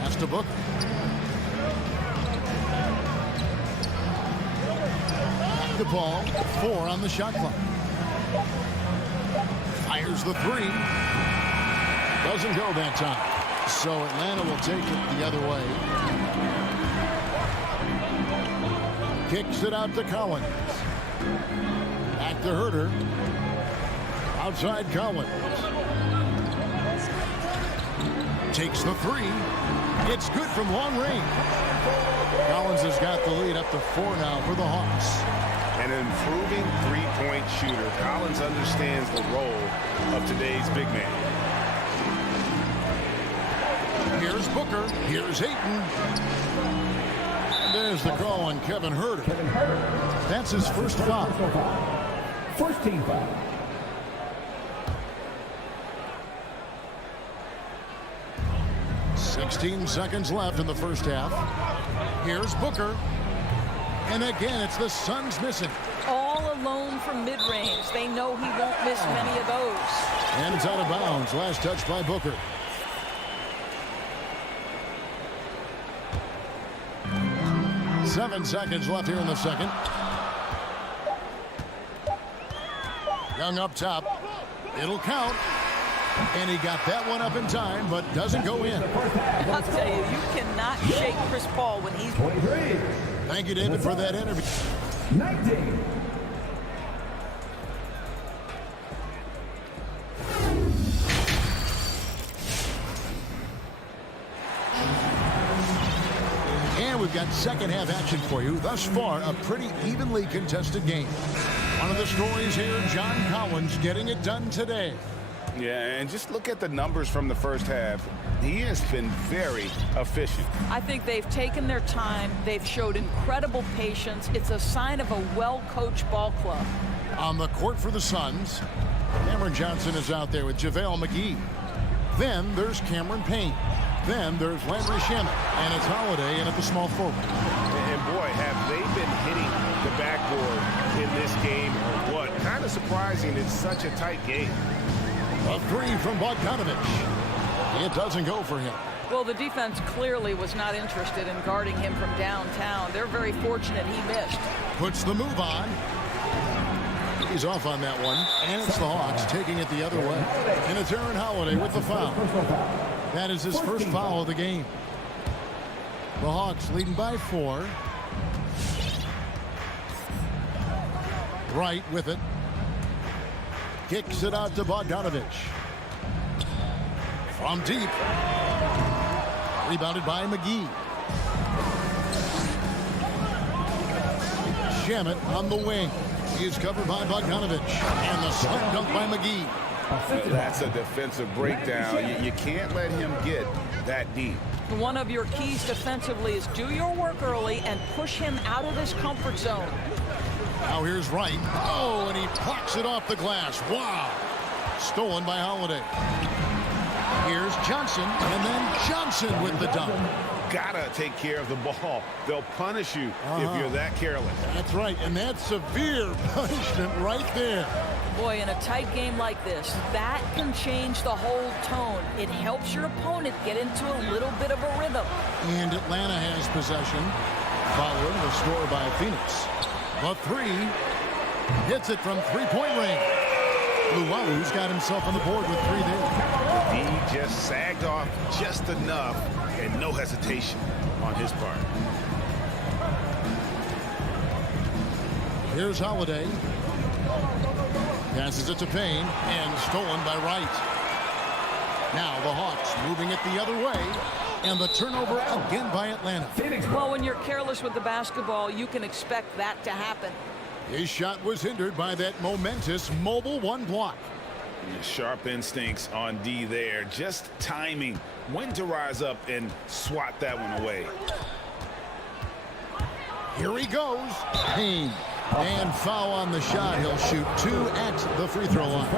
Pass to Booker. The ball, 4 on the shot clock. Fires the 3. Doesn't go that time. So Atlanta will take it the other way. Kicks it out to Collins. Back to Herder. Outside Collins. Takes the 3. It's good from long range. Collins has got the lead up to 4 now for the Hawks. An improving three-point shooter. Collins understands the role of today's big man. Here's Booker. Here's Ayton. And there's the call on Kevin Herder. That's his first foul. First team foul. "16 seconds left in the first half. Here's Booker. And again, it's the Suns missing. All alone from mid-range. They know he won't miss many of those. And it's out of bounds. Last touch by Booker. Seven seconds left here in the second. Young up top. It'll count. And he got that one up in time, but doesn't go in. I'll tell you, you cannot shake Chris Paul when he's... 23. Thank you, David, for that interview. 19. And we've got second half action for you. Thus far, a pretty evenly contested game. One of the stories here, John Collins getting it done today. Yeah, and just look at the numbers from the first half. He has been very efficient. I think they've taken their time. They've showed incredible patience. It's a sign of a well-coached ball club. On the court for the Suns, Cameron Johnson is out there with JaVale McGee. Then there's Cameron Payne. Then there's Landry Shamet. And it's Holiday in at the small forward. And boy, have they been hitting the backboard in this game or what? Kind of surprising. It's such a tight game. A 3 from Bogdanovic. It doesn't go for him. Well, the defense clearly was not interested in guarding him from downtown. They're very fortunate he missed. Puts the move on. He's off on that one. And it's the Hawks taking it the other way. And it's Aaron Holiday with the foul. That is his first foul of the game. The Hawks leading by 4. Wright with it. Kicks it out to Bogdanovic. From deep. Rebounded by McGee. Shamet on the wing. He is covered by Bogdanovic. And the slam dunk by McGee. That's a defensive breakdown. You can't let him get that deep. One of your keys defensively is do your work early and push him out of his comfort zone. Now here's Wright. Oh, and he plucks it off the glass. Wow. Stolen by Holiday. Here's Johnson, and then Johnson with the dunk. Gotta take care of the ball. They'll punish you if you're that careless. That's right, and that's severe punishment right there. Boy, in a tight game like this, that can change the whole tone. It helps your opponent get into a little bit of a rhythm. And Atlanta has possession following the score by Phoenix. The 3 hits it from three-point range. Luau's got himself on the board with 3 there. He just sagged off just enough and no hesitation on his part. Here's Holiday. Passes it to Payne and stolen by Wright. Now the Hawks moving it the other way. And the turnover again by Atlanta. Well, when you're careless with the basketball, you can expect that to happen. His shot was hindered by that momentous mobile 1 block. Sharp instincts on D there. Just timing. When to rise up and swat that one away. Here he goes. Payne. And foul on the shot. He'll shoot 2 at the free throw line.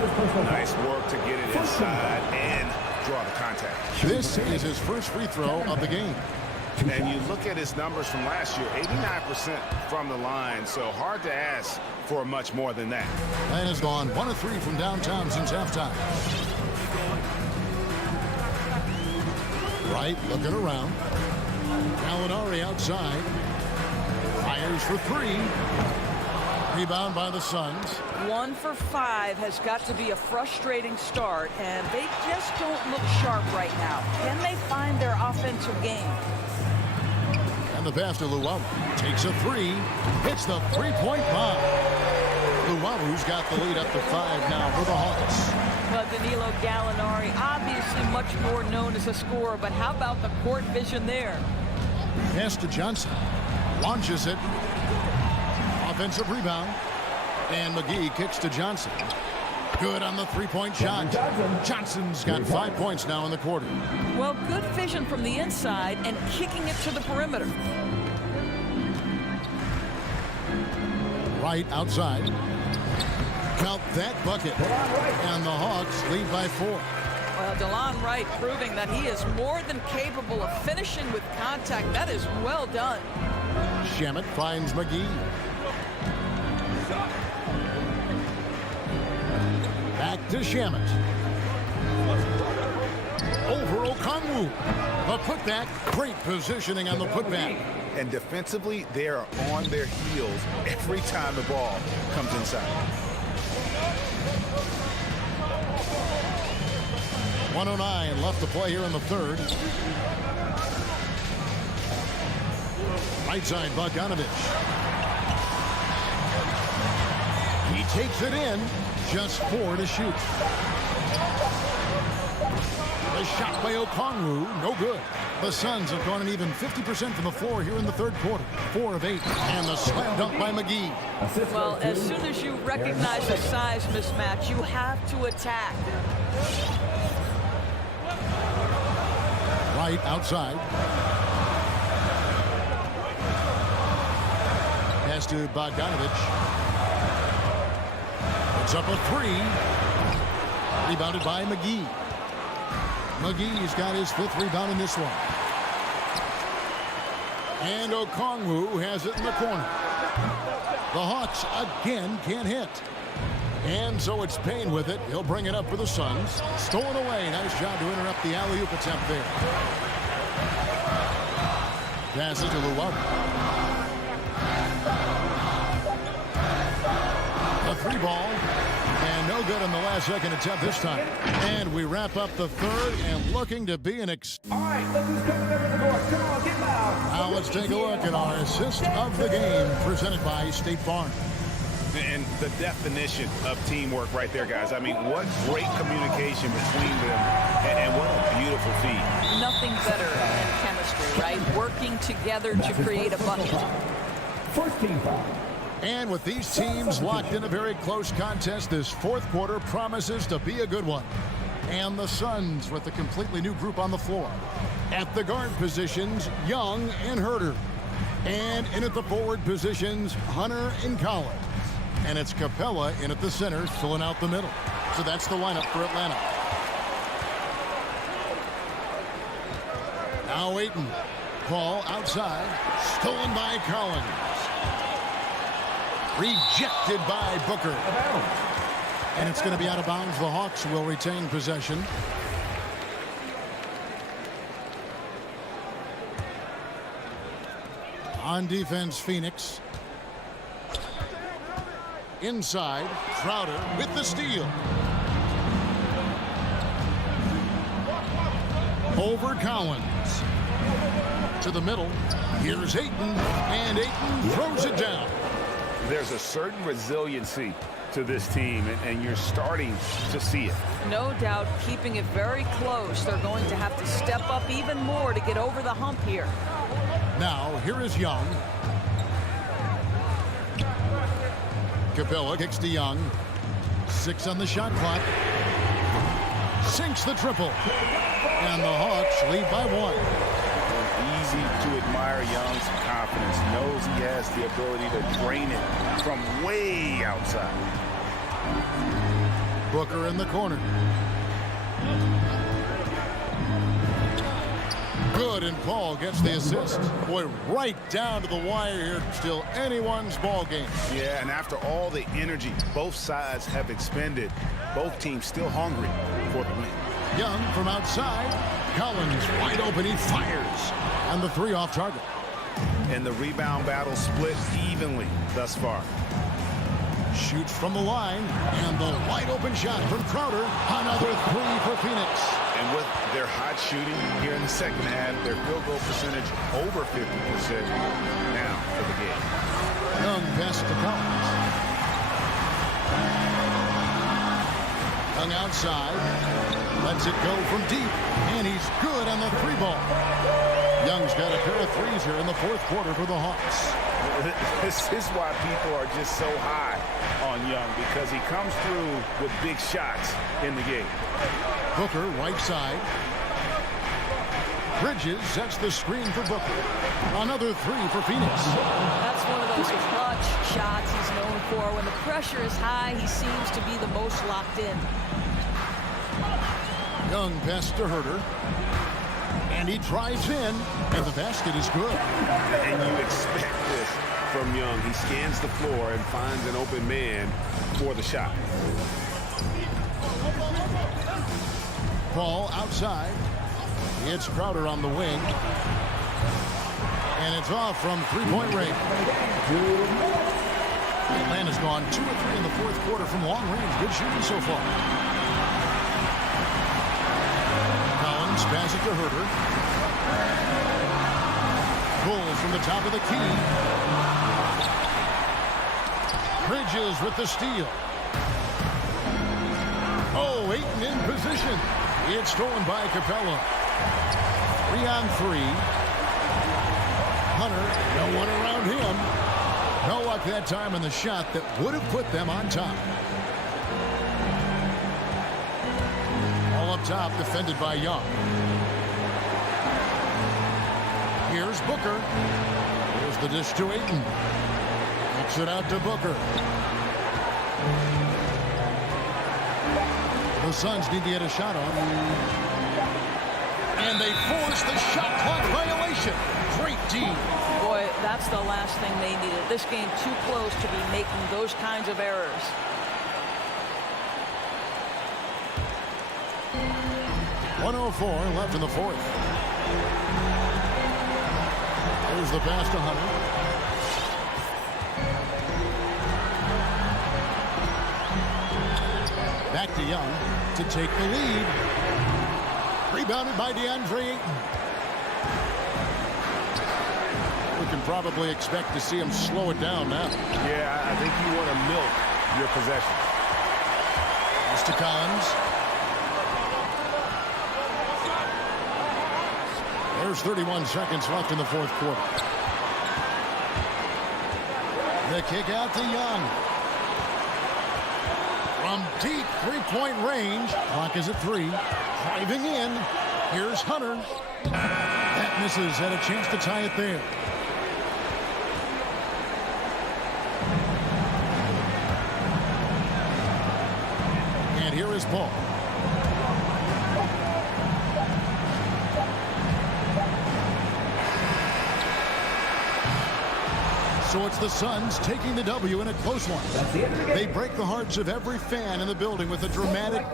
Nice work to get it inside and draw the contact. This is his first free throw of the game. And you look at his numbers from last year, 89% from the line, so hard to ask for much more than that. And has gone 1 of 3 from downtown since halftime. Wright looking around. Gallinari outside. Fires for three. Rebound by the Suns. 1 for 5 has got to be a frustrating start, and they just don't look sharp right now. Can they find their offensive game? And the pass to Luwawu. Takes a three. Hits the three-point bomb. Luwawu's got the lead up to 5 now for the Hawks. Well, Danilo Gallinari, obviously much more known as a scorer, but how about the court vision there? Pass to Johnson. Launches it. Offensive rebound. And McGee kicks to Johnson. Good on the three-point shot. Johnson's got 5 points now in the quarter. Well, good vision from the inside and kicking it to the perimeter. Right outside. Count that bucket. And the Hawks lead by 4. Well, DeLon Wright proving that he is more than capable of finishing with contact. That is well done. Shamet finds McGee. Back to Shamet. Over Okongwu. A putback. Great positioning on the putback. And defensively, they are on their heels every time the ball comes inside. 1:09 left to play here in the third. Right side, Bogdanovich. He takes it in. Just 4 to shoot. The shot by Okongwu, no good. The Suns have gone an even 50% from the floor here in the third quarter. 4 of 8. And the slam dunk by McGee. Well, as soon as you recognize the size mismatch, you have to attack. Right outside. Pass to Bogdanovich. It's up a 3. Rebounded by McGee. McGee's got his 5th rebound in this one. And Okongwu has it in the corner. The Hawks again can't hit. And so it's Payne with it. He'll bring it up for the Suns. Stolen away. Nice job to interrupt the alley-oop attempt there. Pass it to Luwawu. A 3-ball. And no good on the last second attempt this time. And we wrap up the third and looking to be an All right, look who's coming over the court. Come on, get loud. Now let's take a look at our assist of the game presented by State Farm. And the definition of teamwork right there, guys. I mean, what great communication between them, and what a beautiful feat. Nothing better than chemistry, right? Working together to create a bucket. First team foul. And with these teams locked in a very close contest, this fourth quarter promises to be a good one. And the Suns with a completely new group on the floor. At the guard positions, Young and Herter. And in at the forward positions, Hunter and Collins. And it's Capella in at the center, filling out the middle. So that's the lineup for Atlanta. Now Ayton. Ball outside. Stolen by Collins. Rejected by Booker. And it's going to be out of bounds. The Hawks will retain possession. On defense, Phoenix. Inside, Crowder with the steal. Over Collins. To the middle. Here's Ayton. And Ayton throws it down. There's a certain resiliency to this team, and you're starting to see it. No doubt, keeping it very close. They're going to have to step up even more to get over the hump here. Now, here is Young. Capella kicks to Young. 6 on the shot clock. Sinks the triple. And the Hawks lead by 1. Easy to admire Young's confidence. Knows he has the ability to drain it from way outside. Booker in the corner. Good, and Paul gets the assist. Boy, right down to the wire here. Still anyone's ball game. Yeah, and after all the energy both sides have expended, both teams still hungry for the win. Young from outside. Collins wide open. He fires. And the three off target. And the rebound battle split evenly thus far. Shoots from the line. And the wide open shot from Crowder. Another three for Phoenix. And with their hot shooting here in the second half, their field goal percentage over 50% now for the game. Young pass to Collins. Young outside. Lets it go from deep. And he's good on the three ball. Young's got a pair of threes here in the fourth quarter for the Hawks. This is why people are just so high on Young, because he comes through with big shots in the game. Booker, right side. Bridges sets the screen for Booker. Another three for Phoenix. That's one of those clutch shots he's known for. When the pressure is high, he seems to be the most locked in. Young pass to Herter. And he drives in, and the basket is good. And you expect this from Young. He scans the floor and finds an open man for the shot. Ball outside. It's Crowder on the wing. And it's off from three-point range. Atlanta's gone 2 of 3 in the fourth quarter from long range. Good shooting so far. Collins passes it to Herter. Bulls from the top of the key. Bridges with the steal. Oh, Ayton in position. It's stolen by Capella. 3 on 3. Hunter, no one around him. No luck that time on the shot that would have put them on top. All up top, defended by Young. Here's Booker. Here's the dish to Ayton. Kicks it out to Booker. The Suns need to get a shot off. And they force the shot clock violation. Great D. Boy, that's the last thing they needed. This game too close to be making those kinds of errors. .104 left in the fourth. There's the pass to Hunter. Back to Young to take the lead. Rebounded by DeAndre Ayton. We can probably expect to see him slow it down now. Yeah, I think you want to milk your possession. Pass to Collins. There's 31 seconds left in the fourth quarter. The kick out to Young. From deep three-point range. Clock is at 3. Driving in. Here's Hunter. That misses. Had a chance to tie it there. And here is Paul. So it's the Suns taking the W in a close one. They break the hearts of every fan in the building with a dramatic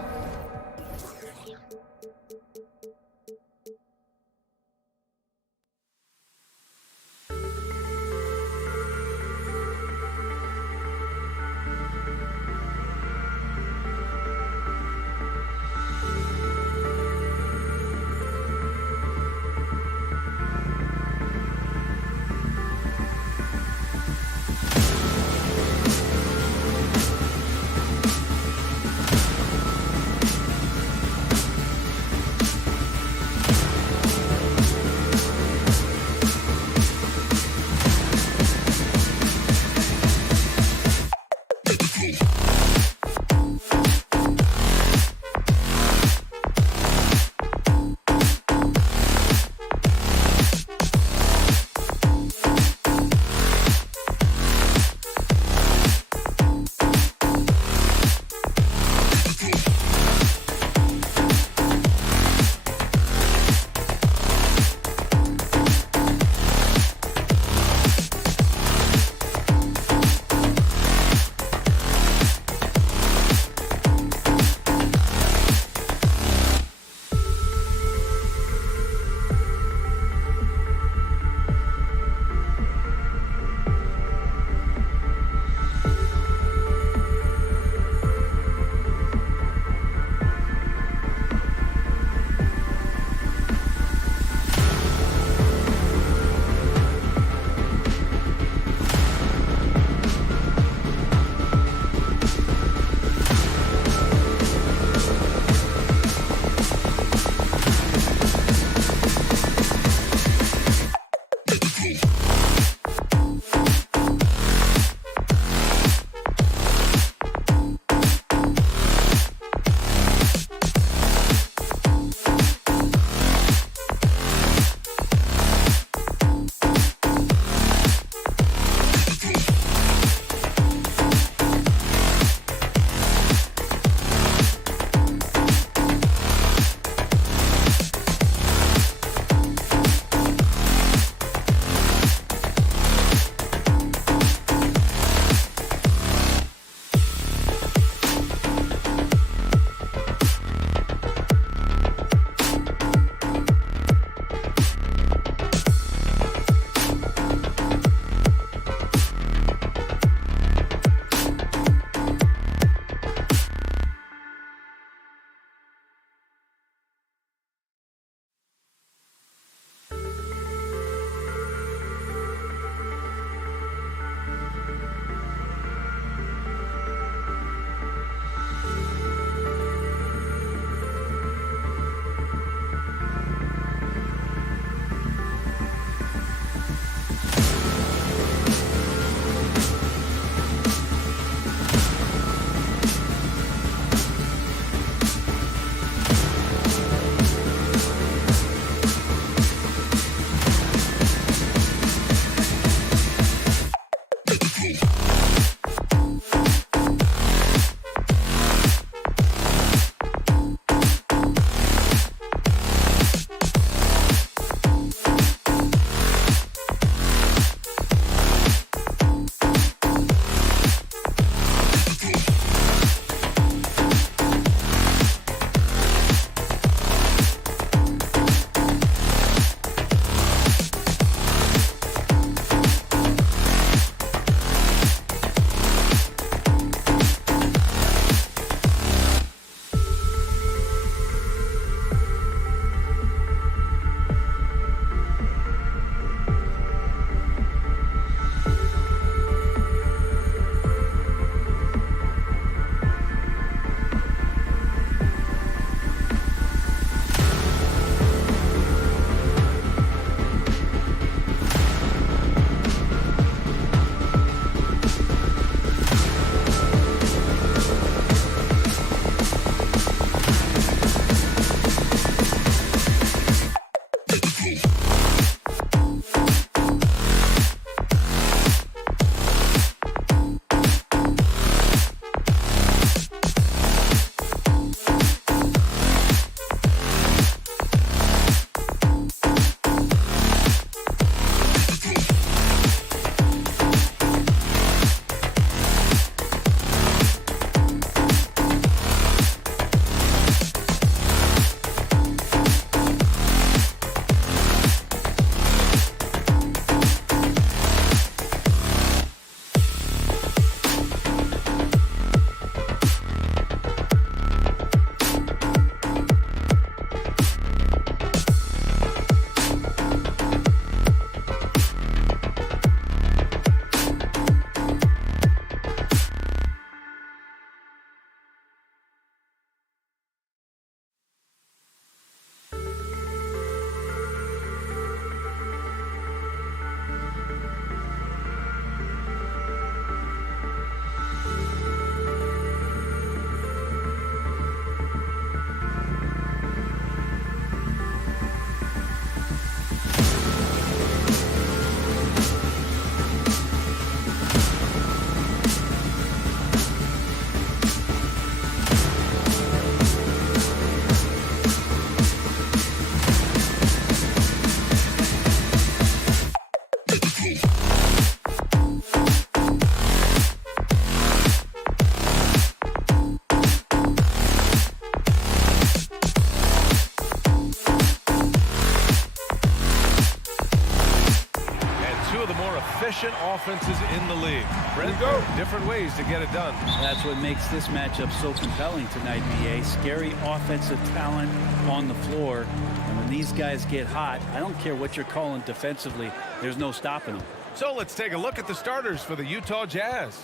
offenses in the league. Brent, different ways to get it done. That's what makes this matchup so compelling tonight, BA. Scary offensive talent on the floor. And when these guys get hot, I don't care what you're calling defensively, there's no stopping them. So let's take a look at the starters for the Utah Jazz.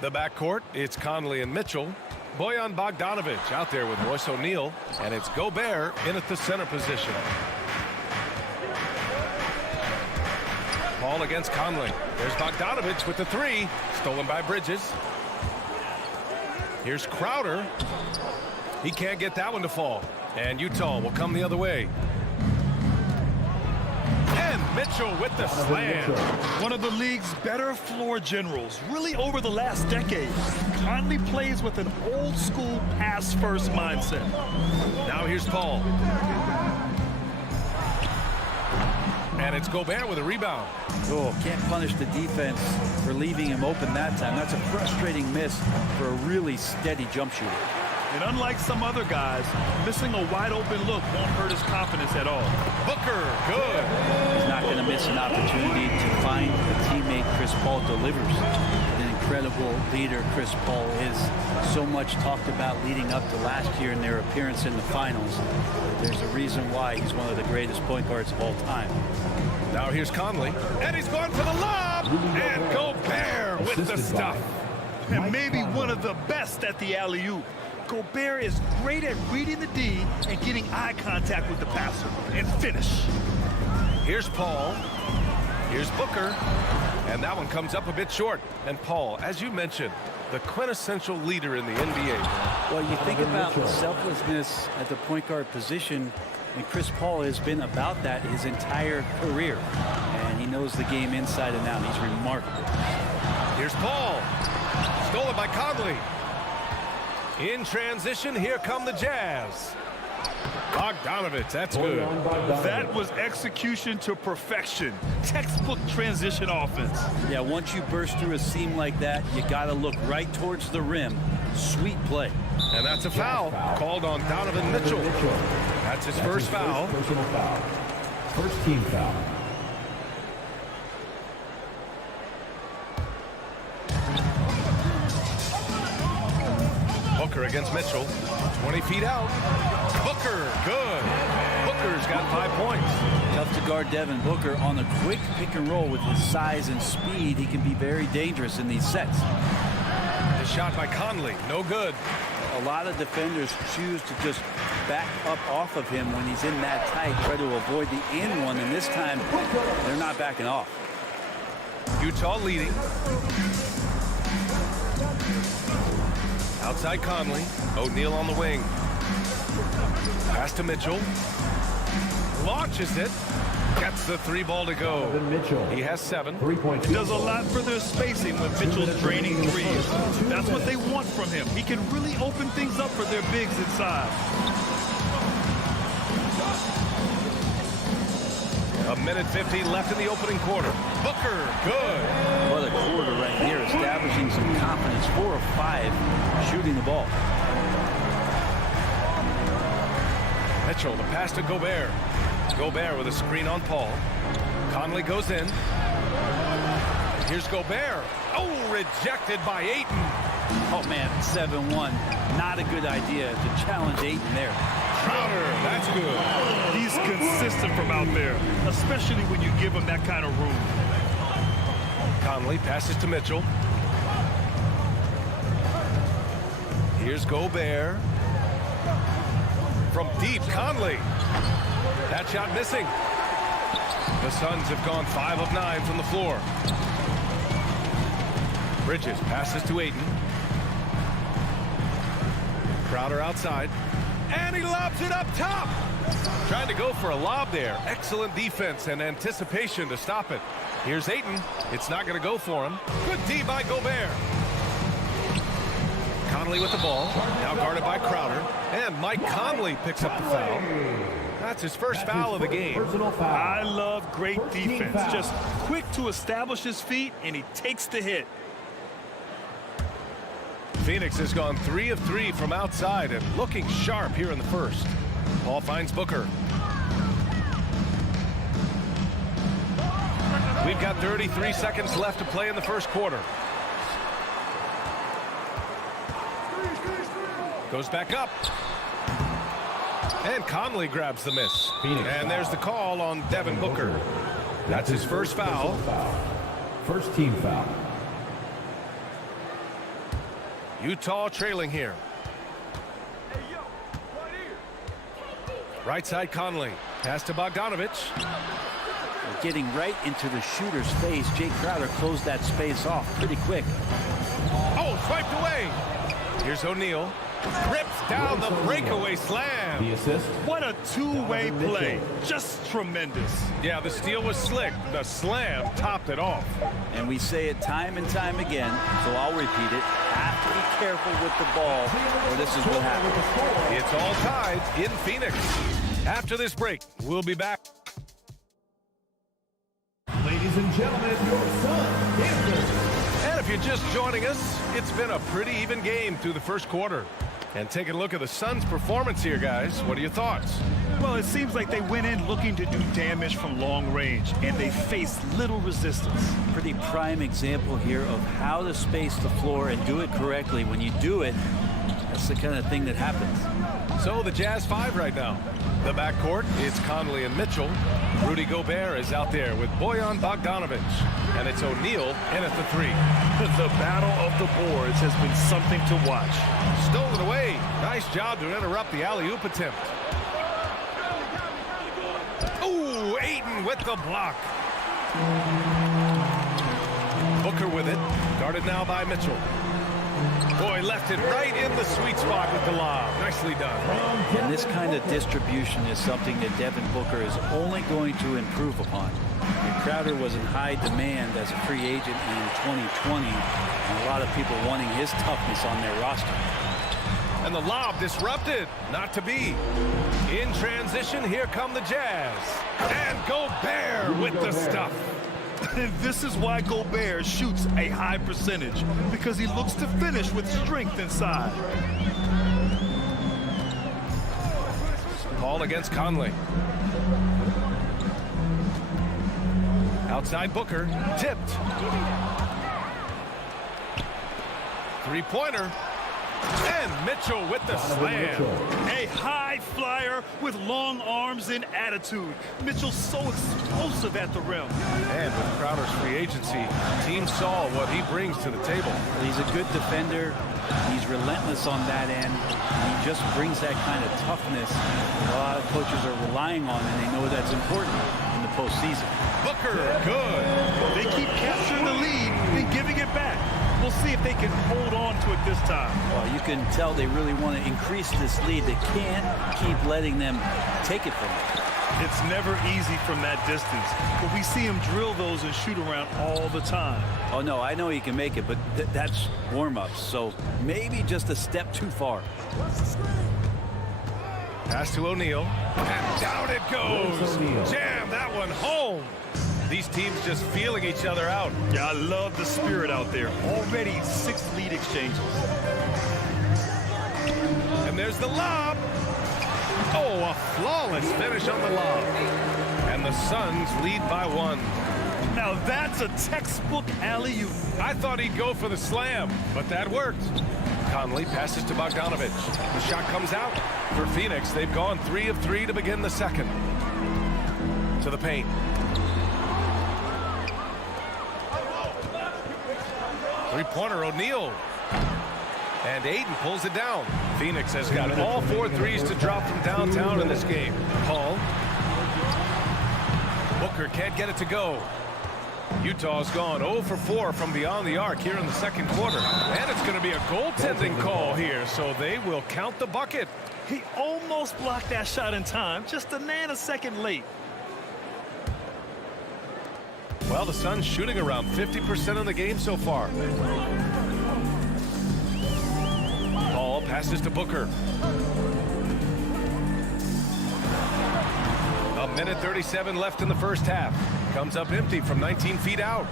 The backcourt, it's Conley and Mitchell. Bojan Bogdanovic out there with Royce O'Neal. And it's Gobert in at the center position. Paul against Conley. There's Bogdanovic with the three. Stolen by Bridges. Here's Crowder. He can't get that one to fall. And Utah will come the other way. And Mitchell with the slam. One of the league's better floor generals, really over the last decade. Conley plays with an old-school pass-first mindset. Now here's Paul. And it's Gobert with a rebound. Oh, can't punish the defense for leaving him open that time. That's a frustrating miss for a really steady jump shooter. And unlike some other guys, missing a wide-open look won't hurt his confidence at all. Booker, good. He's not going to miss an opportunity to find a teammate. Chris Paul delivers. An incredible leader Chris Paul is. So much talked about leading up to last year in their appearance in the finals. There's a reason why he's one of the greatest point guards of all time. Now here's Conley. And he's going for the lob. And Gobert with the stuff. And maybe one of the best at the alley-oop. Gobert is great at reading the D and getting eye contact with the passer and finish. Here's Paul. Here's Booker. And that one comes up a bit short. And Paul, as you mentioned, the quintessential leader in the NBA. Well, you think about the selflessness at the point guard position, and Chris Paul has been about that his entire career. And he knows the game inside and out. He's remarkable. Here's Paul. Stolen by Conley. In transition, here come the Jazz. Bogdanovic, that's good. That was execution to perfection. Textbook transition offense. Yeah, once you burst through a seam like that, you got to look right towards the rim. Sweet play. And that's a foul called on Donovan Mitchell. That's his first foul. Personal foul. First team foul. Booker against Mitchell. 20 feet out. Booker, good. Booker's got 5 points. Tough to guard Devin Booker on a quick pick and roll with his size and speed. He can be very dangerous in these sets. The shot by Conley, no good. A lot of defenders choose to just back up off of him when he's in that tight, try to avoid the in one, and this time they're not backing off. Utah leading. Outside Conley. O'Neal on the wing. Pass to Mitchell. Launches it. Gets the 3 ball to go. He has 7. 3 points. It does a lot for their spacing when Mitchell's draining threes. That's what they want from him. He can really open things up for their bigs inside. A minute 15 left in the opening quarter. Booker, good. What a quarter right here, establishing some confidence. 4 of 5 shooting the ball. Mitchell, the pass to Gobert. Gobert with a screen on Paul. Conley goes in. Here's Gobert. Oh, rejected by Ayton. Oh, man, 7-1. Not a good idea to challenge Ayton there. Crowder, that's good. He's consistent from out there, especially when you give him that kind of room. Conley passes to Mitchell. Here's Gobert. From deep, Conley. That shot missing. The Suns have gone 5 of 9 from the floor. Bridges passes to Ayton. Crowder outside. And he lobs it up top. Trying to go for a lob there. Excellent defense and anticipation to stop it. Here's Ayton. It's not going to go for him. Good D by Gobert. Conley with the ball. Now guarded by Crowder. And Mike Conley picks up the foul. That's his first foul of the game. Personal foul. I love great defense. Just quick to establish his feet, and he takes the hit. Phoenix has gone 3 of 3 from outside and looking sharp here in the first. Paul finds Booker. We've got 33 seconds left to play in the first quarter. Goes back up. And Conley grabs the miss. And there's the call on Devin Booker. That's his first foul. First team foul. Utah trailing here. Right side Conley. Pass to Bogdanovich. Getting right into the shooter's face. Jay Crowder closed that space off pretty quick. Oh, swiped away. Here's O'Neal. Rips down the breakaway slam. The assist. What a two-way play. Just tremendous. Yeah, the steal was slick. The slam topped it off. And we say it time and time again, so I'll repeat it. Have to be careful with the ball, or this is what happens. It's all tied in Phoenix. After this break, we'll be back. Ladies and gentlemen, your son, Kansas. And if you're just joining us, it's been a pretty even game through the first quarter. And taking a look at the Suns' performance here, guys. What are your thoughts? Well, it seems like they went in looking to do damage from long range, and they faced little resistance. Pretty prime example here of how to space the floor and do it correctly. When you do it, that's the kind of thing that happens. So the Jazz 5 right now. The backcourt, it's Conley and Mitchell. Rudy Gobert is out there with Bojan Bogdanovich. And it's O'Neal in at the 3. The battle of the boards has been something to watch. Stolen away. Nice job to interrupt the alley-oop attempt. Ooh, Ayton with the block. Booker with it. Guarded now by Mitchell. Boy, left it right in the sweet spot with the lob. Nicely done. And this kind of distribution is something that Devin Booker is only going to improve upon. And Crowder was in high demand as a free agent in 2020, and a lot of people wanting his toughness on their roster. And the lob disrupted. Not to be. In transition, here come the Jazz. And Gobert with the stuff. And this is why Gobert shoots a high percentage, because he looks to finish with strength inside. Ball against Conley. Outside Booker. Tipped. Three-pointer. And Mitchell with the slam. A high flyer with long arms and attitude. Mitchell's so explosive at the rim. And with Crowder's free agency, teams saw what he brings to the table. He's a good defender. He's relentless on that end. He just brings that kind of toughness that a lot of coaches are relying on, and they know that's important in the postseason. Booker, good. They keep capturing the lead and giving it back. We'll see if they can hold on to it this time. Well, you can tell they really want to increase this lead. They can't keep letting them take it from them. It's never easy from that distance, but we see him drill those and shoot around all the time. Oh, no, I know he can make it, but that's warm-ups, so maybe just a step too far. Pass to O'Neal. And down it goes. Jam that one home. These teams just feeling each other out. Yeah, I love the spirit out there. Already 6 lead exchanges. And there's the lob. Oh, a flawless finish on the lob. And the Suns lead by 1. Now that's a textbook alley-oop. I thought he'd go for the slam, but that worked. Conley passes to Bogdanovich. The shot comes out. For Phoenix, they've gone 3 of 3 to begin the second. To the paint. Three-pointer, O'Neal. And Ayton pulls it down. Phoenix has got all 4 threes to drop from downtown in this game. Paul. Booker can't get it to go. Utah's gone 0 for 4 from beyond the arc here in the second quarter. And it's going to be a goaltending call here, so they will count the bucket. He almost blocked that shot in time, just a nanosecond late. Well, the Suns shooting around 50% of the game so far. Paul passes to Booker. A minute 37 left in the first half. Comes up empty from 19 feet out.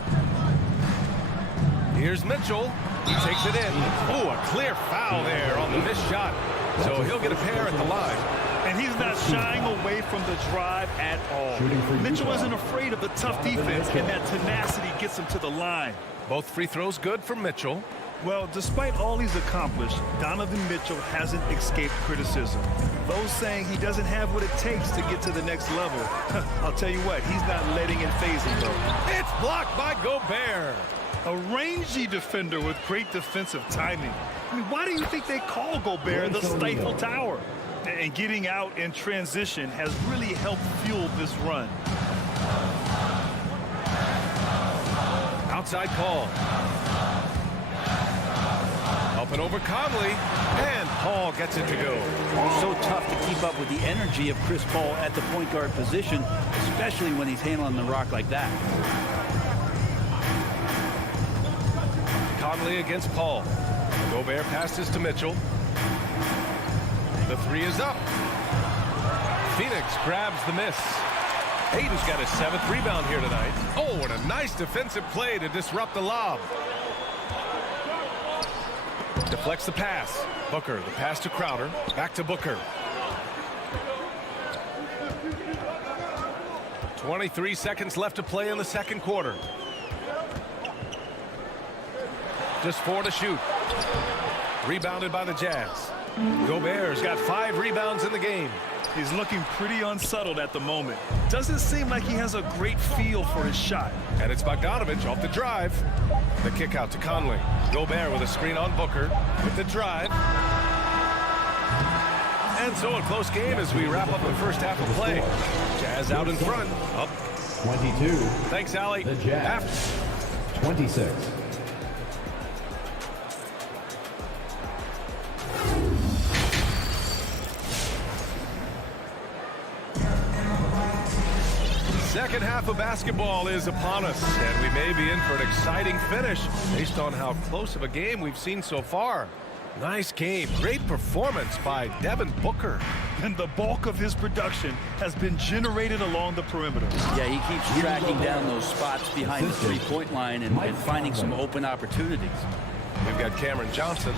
Here's Mitchell. He takes it in. Oh, a clear foul there on the missed shot. So he'll get a pair at the line. And he's not shying away from the drive at all. Mitchell isn't afraid of the tough defense, and that tenacity gets him to the line. Both free throws good for Mitchell. Well, despite all he's accomplished, Donovan Mitchell hasn't escaped criticism. Those saying he doesn't have what it takes to get to the next level. I'll tell you what, he's not letting it phase him, though. It's blocked by Gobert. A rangy defender with great defensive timing. I mean, why do you think they call Gobert the Stifle Tower? And getting out in transition has really helped fuel this run. Outside call. Up and over Conley, and Paul gets it to go. So tough to keep up with the energy of Chris Paul at the point guard position, especially when he's handling the rock like that. Conley against Paul. Gobert passes to Mitchell. The three is up. Phoenix grabs the miss. Hayden's got his 7th rebound here tonight. Oh, and a nice defensive play to disrupt the lob. Deflects the pass. Booker, the pass to Crowder. Back to Booker. 23 seconds left to play in the second quarter. Just 4 to shoot. Rebounded by the Jazz. Gobert's got 5 rebounds in the game. He's looking pretty unsettled at the moment. Doesn't seem like he has a great feel for his shot. And it's Bogdanovich off the drive. The kick out to Conley. Gobert with a screen on Booker with the drive. And so a close game as we wrap up the first half of play. Jazz out in front. Up 22. Thanks, Allie. The Jazz. 26. Second half of basketball is upon us, and we may be in for an exciting finish based on how close of a game we've seen so far. Nice game. Great performance by Devin Booker. And the bulk of his production has been generated along the perimeter. Yeah, he keeps tracking down those spots behind the three-point line and finding some open opportunities. We've got Cameron Johnson.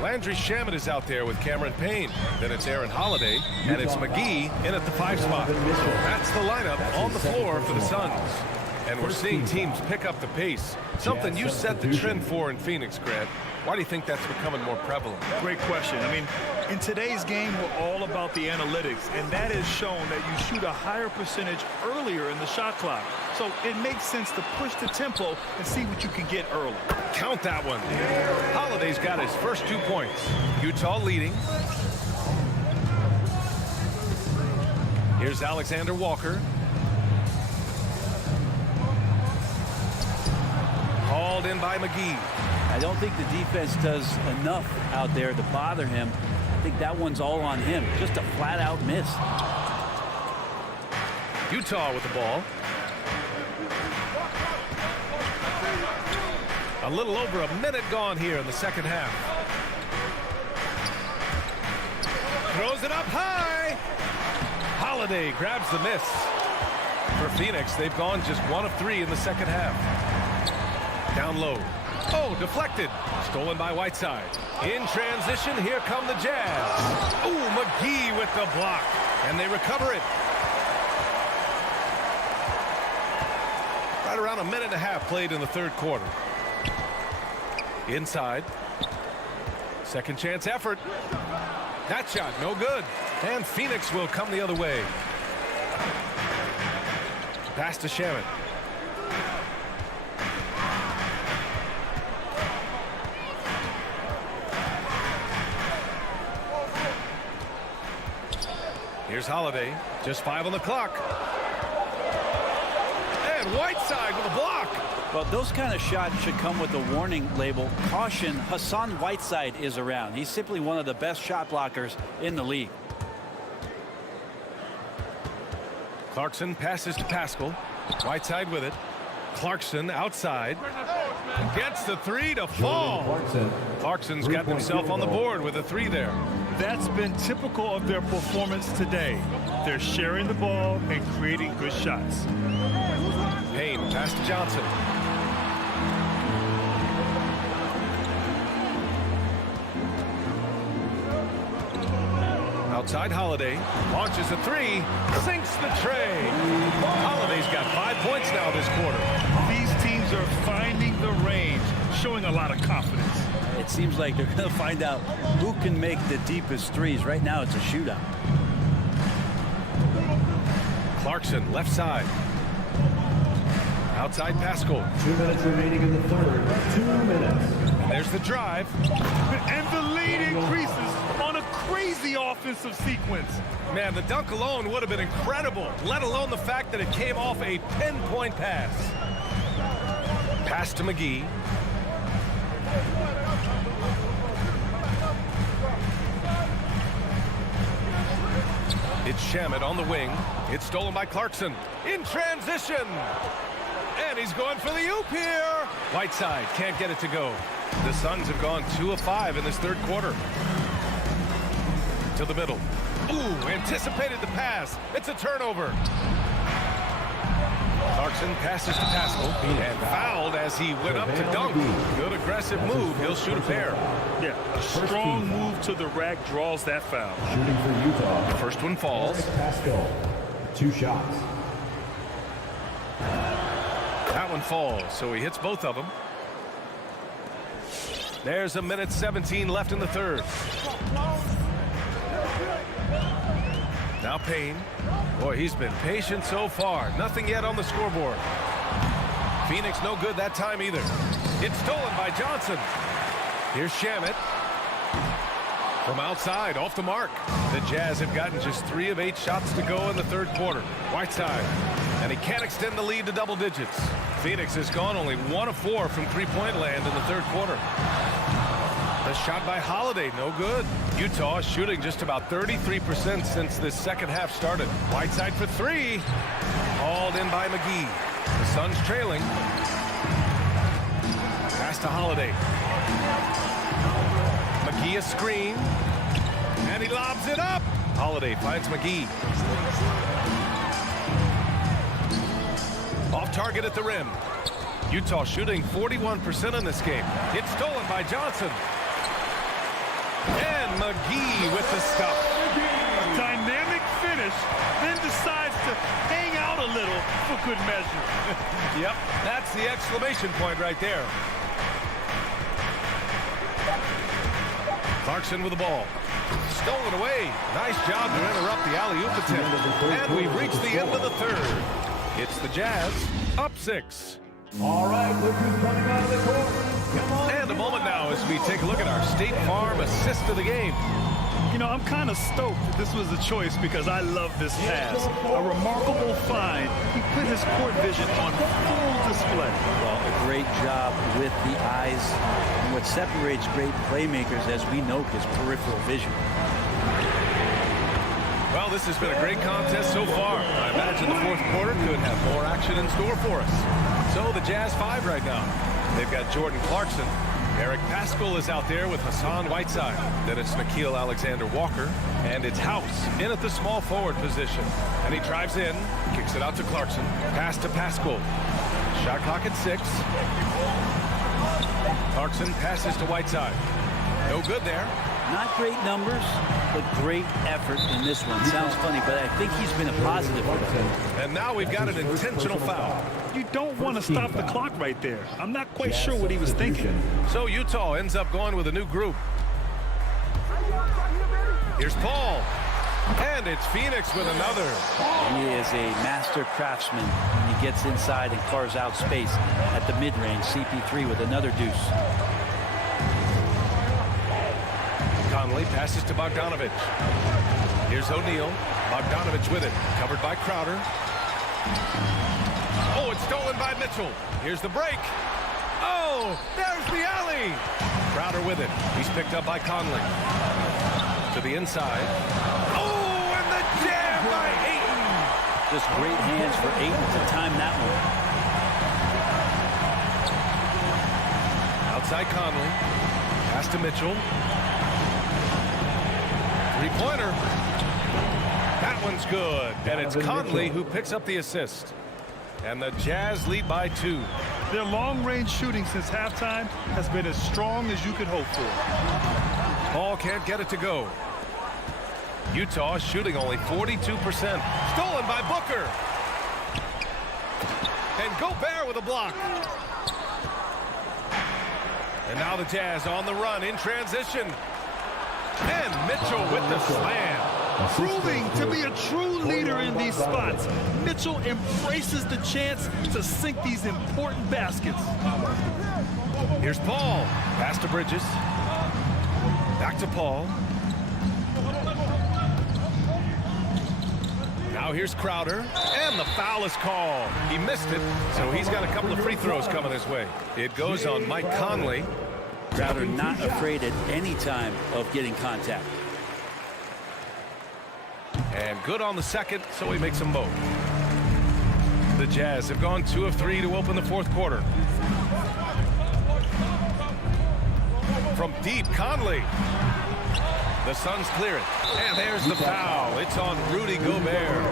Landry Shamet is out there with Cameron Payne. Then it's Aaron Holiday, and it's McGee in at the 5 spot. So that's the lineup on the floor for the Suns. And we're seeing teams pick up the pace. Something you set the trend for in Phoenix, Grant. Why do you think that's becoming more prevalent? Great question. I mean, in today's game, we're all about the analytics, and that has shown that you shoot a higher percentage earlier in the shot clock. So it makes sense to push the tempo and see what you can get early. Count that one. Holiday's got his first 2 points. Utah leading. Here's Alexander Walker. Called in by McGee. I don't think the defense does enough out there to bother him. I think that one's all on him. Just a flat-out miss. Utah with the ball. A little over a minute gone here in the second half. Throws it up high. Holiday grabs the miss. For Phoenix, they've gone just 1 of 3 in the second half. Down low. Oh, deflected. Stolen by Whiteside. In transition, here come the Jazz. Ooh, McGee with the block. And they recover it. Right around a minute and a half played in the third quarter. Inside. Second chance effort. That shot, no good. And Phoenix will come the other way. Pass to Shamet. Here's Holiday. Just 5 on the clock. And Whiteside with a block. Well, those kind of shots should come with a warning label. Caution, Hassan Whiteside is around. He's simply one of the best shot blockers in the league. Clarkson passes to Pascal. Whiteside with it. Clarkson outside. Gets the 3 to fall. Clarkson's got himself on the board with a 3 there. That's been typical of their performance today. They're sharing the ball and creating good shots. Payne pass to Johnson. Outside Holiday. Launches a three. Sinks the tray. Holiday's got 5 points now this quarter. These teams are finding the range, showing a lot of confidence. It seems like they're going to find out who can make the deepest threes. Right now, it's a shootout. Clarkson, left side. Outside Pascal. 2 minutes remaining in the third. 2 minutes. There's the drive. And the lead increases on a crazy offensive sequence. Man, the dunk alone would have been incredible, let alone the fact that it came off a pinpoint pass. Pass to McGee. It's Shamet on the wing. It's stolen by Clarkson. In transition. And he's going for the oop here. Whiteside can't get it to go. The Suns have gone 2 of 5 in this third quarter. To the middle. Ooh, anticipated the pass. It's a turnover. Clarkson passes to Pascal and fouled as he went up to dunk. Good aggressive move. He'll shoot a pair. Yeah, a strong move to the rack draws that foul. Shooting for Utah. The first one falls. Pascal. 2 shots. That one falls, so he hits both of them. There's a minute 17 left in the third. Now Payne. Boy, he's been patient so far. Nothing yet on the scoreboard. Phoenix no good that time either. It's stolen by Johnson. Here's Shamet. From outside, off the mark. The Jazz have gotten just 3 of 8 shots to go in the third quarter. Whiteside. And he can't extend the lead to double digits. Phoenix has gone only 1 of 4 from three-point land in the third quarter. The shot by Holiday, no good. Utah is shooting just about 33% since this second half started. Whiteside for 3. Hauled in by McGee. The Suns trailing. Pass to Holiday. McGee a screen. And he lobs it up. Holiday finds McGee. Off target at the rim. Utah shooting 41% in this game. It's stolen by Johnson. And McGee with the stop. Dynamic finish, then decides to hang out a little for good measure. Yep, that's the exclamation point right there. Clarkson with the ball. Stolen away. Nice job to interrupt the alley-oop attempt. And we've reached the end of the third. It's the Jazz up 6. All right, look who's coming out of the court. Come on. And a moment now as we take a look at our State Farm assist of the game. You know, I'm kind of stoked that this was a choice because I love this pass. A remarkable find. He put his court vision on full display. Well, a great job with the eyes. And what separates great playmakers, as we know, is peripheral vision. Well, this has been a great contest so far. I imagine the fourth quarter could have more action in store for us. So the Jazz 5 right now. They've got Jordan Clarkson. Eric Pascal is out there with Hassan Whiteside. Then it's Nickeil Alexander-Walker. And it's House in at the small forward position. And he drives in, kicks it out to Clarkson. Pass to Pascal. Shot clock at 6. Clarkson passes to Whiteside. No good there. Not great numbers, but great effort in this one. Sounds funny, but I think he's been a positive for them. And now we've got an intentional foul. You don't want to stop the clock right there. I'm not quite sure what he was thinking. So Utah ends up going with a new group. Here's Paul. And it's Phoenix with another. He is a master craftsman when he gets inside and carves out space at the mid-range. CP3 with another deuce. Conley passes to Bogdanovich. Here's O'Neal. Bogdanovich with it. Covered by Crowder. Oh, it's stolen by Mitchell. Here's the break. Oh, there's the alley. Crowder with it. He's picked up by Conley. To the inside. Oh, and the jam by Ayton. Just great hands for Ayton to time that one. Outside Conley. Pass to Mitchell. Three-pointer. That one's good. And it's Conley who picks up the assist. And the Jazz lead by 2. Their long-range shooting since halftime has been as strong as you could hope for. Paul can't get it to go. Utah shooting only 42%. Stolen by Booker. And Gobert with a block. And now the Jazz on the run in transition. And Mitchell with the slam. Proving to be a true leader in these spots. Mitchell embraces the chance to sink these important baskets. Here's Paul. Pass to Bridges. Back to Paul. Now here's Crowder. And the foul is called. He missed it, so he's got a couple of free throws coming his way. It goes on Mike Conley. Crowder not afraid at any time of getting contact. And good on the second, so he makes them both. The Jazz have gone 2 of 3 to open the fourth quarter. From deep, Conley. The Suns clear it. And there's the foul. It's on Rudy Gobert.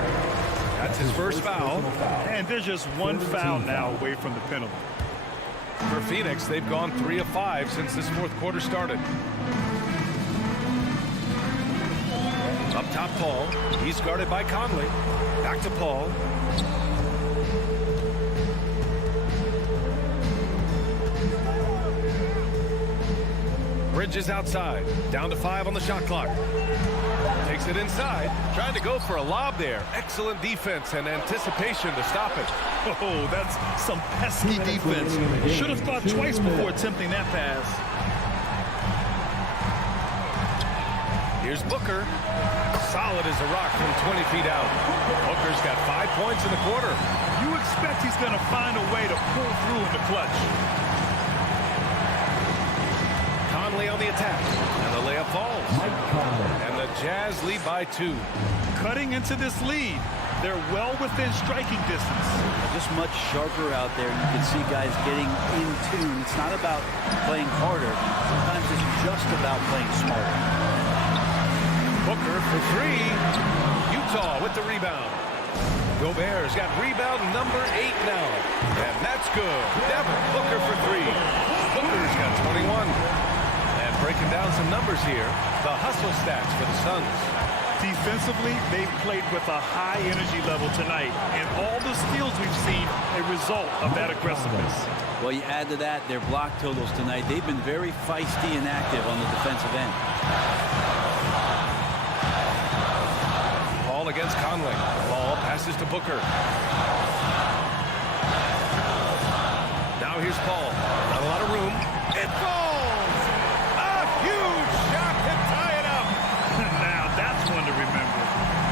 That's his first foul. And there's just one foul now away from the penalty. For Phoenix, they've gone 3 of 5 since this fourth quarter started. Up top, Paul. He's guarded by Conley. Back to Paul. Bridges outside. Down to 5 on the shot clock. Takes it inside. Trying to go for a lob there. Excellent defense and anticipation to stop it. Oh, that's some pesky defense. Should have thought twice before attempting that pass. Here's Booker. Solid as a rock from 20 feet out. Booker's got 5 points in the quarter. You expect he's going to find a way to pull through in the clutch. Conley on the attack. And the layup falls. And the Jazz lead by 2. Cutting into this lead. They're well within striking distance. Just much sharper out there. You can see guys getting in tune. It's not about playing harder. Sometimes it's just about playing smarter. Booker for 3. Utah with the rebound. Gobert's got rebound number 8 now. And that's good. Devin Booker for 3. Booker's got 21. And breaking down some numbers here, the hustle stats for the Suns. Defensively, they've played with a high energy level tonight. And all the steals we've seen, a result of that aggressiveness. Well, you add to that their block totals tonight. They've been very feisty and active on the defensive end. Ball against Conley. Ball passes to Booker. Now here's Paul. Not a lot of room. It falls! A huge shot to tie it up! Now that's one to remember.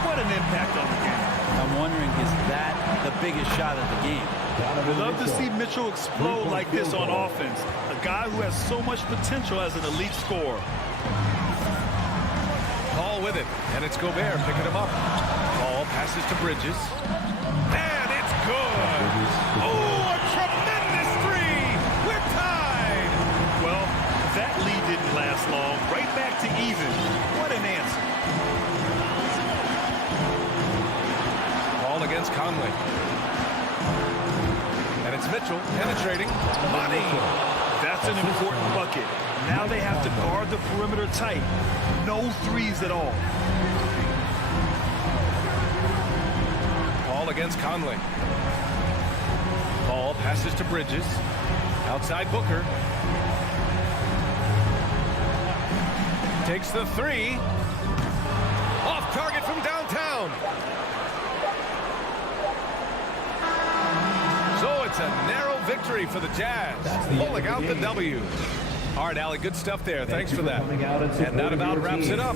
What an impact on the game. I'm wondering, is that the biggest shot of the game? We love to see Mitchell explode like this on offense. A guy who has so much potential as an elite scorer. Paul with it, and it's Gobert picking him up. Paul passes to Bridges. And it's good! Oh, a tremendous 3! We're tied! Well, that lead didn't last long. Right back to even. What an answer. Ball against Conley. And it's Mitchell penetrating. Money! That's an important bucket. Now they have to guard the perimeter tight. No threes at all. Paul against Conley. Ball passes to Bridges. Outside Booker. Takes the 3. Off target from downtown. So it's a narrow victory for the Jazz. Pulling out the W. All right, Allie, good stuff there. Thanks for that. And that about wraps it up.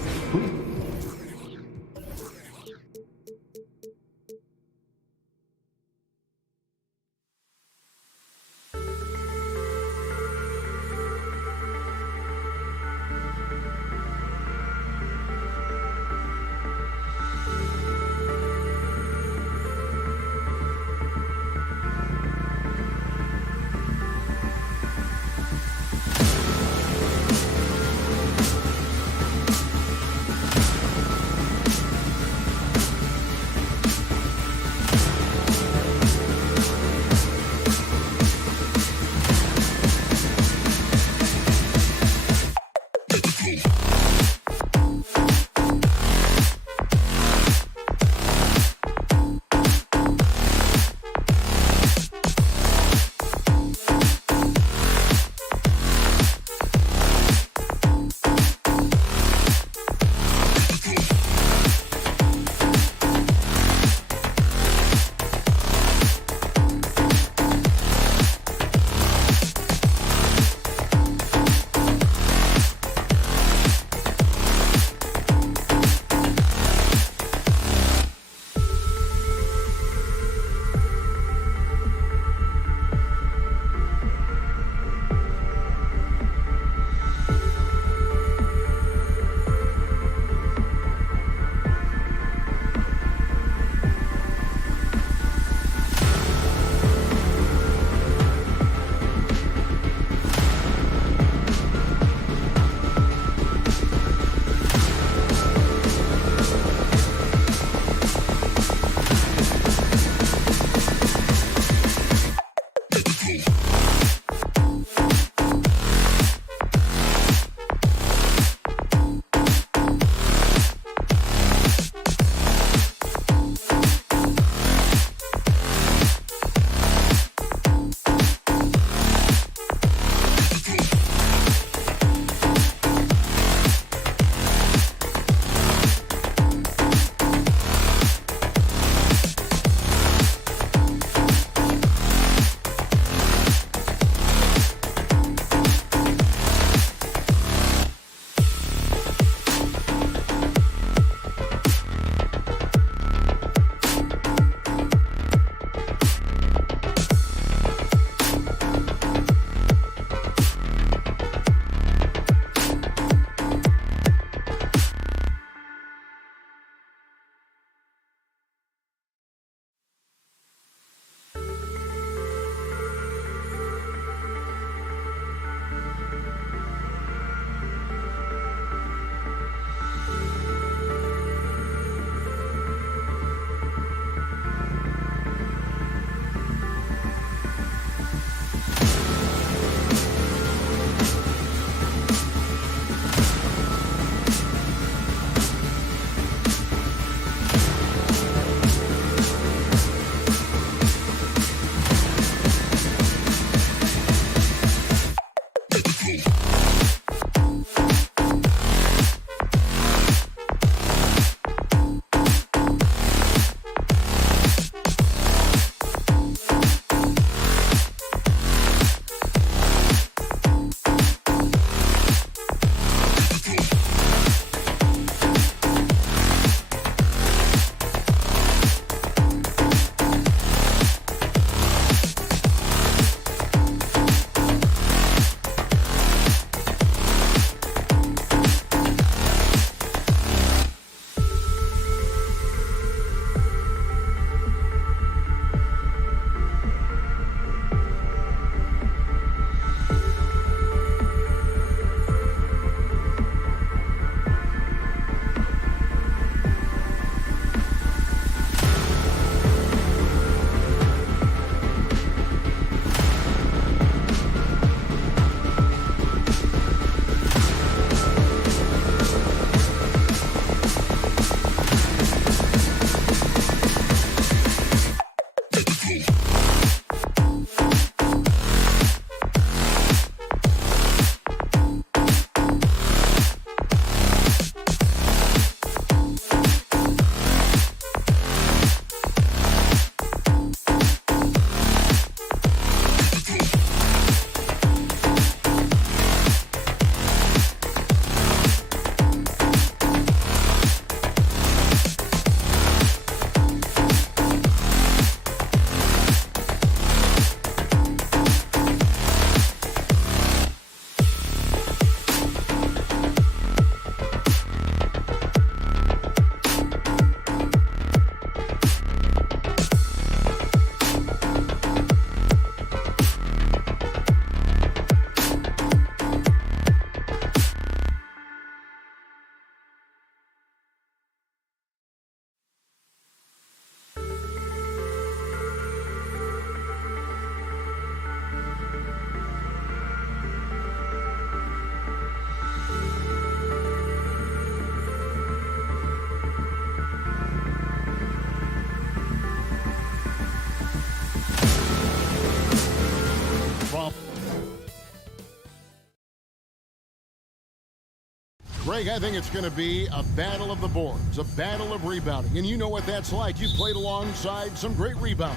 Greg, I think it's going to be a battle of the boards, a battle of rebounding. And you know what that's like. You played alongside some great rebounders.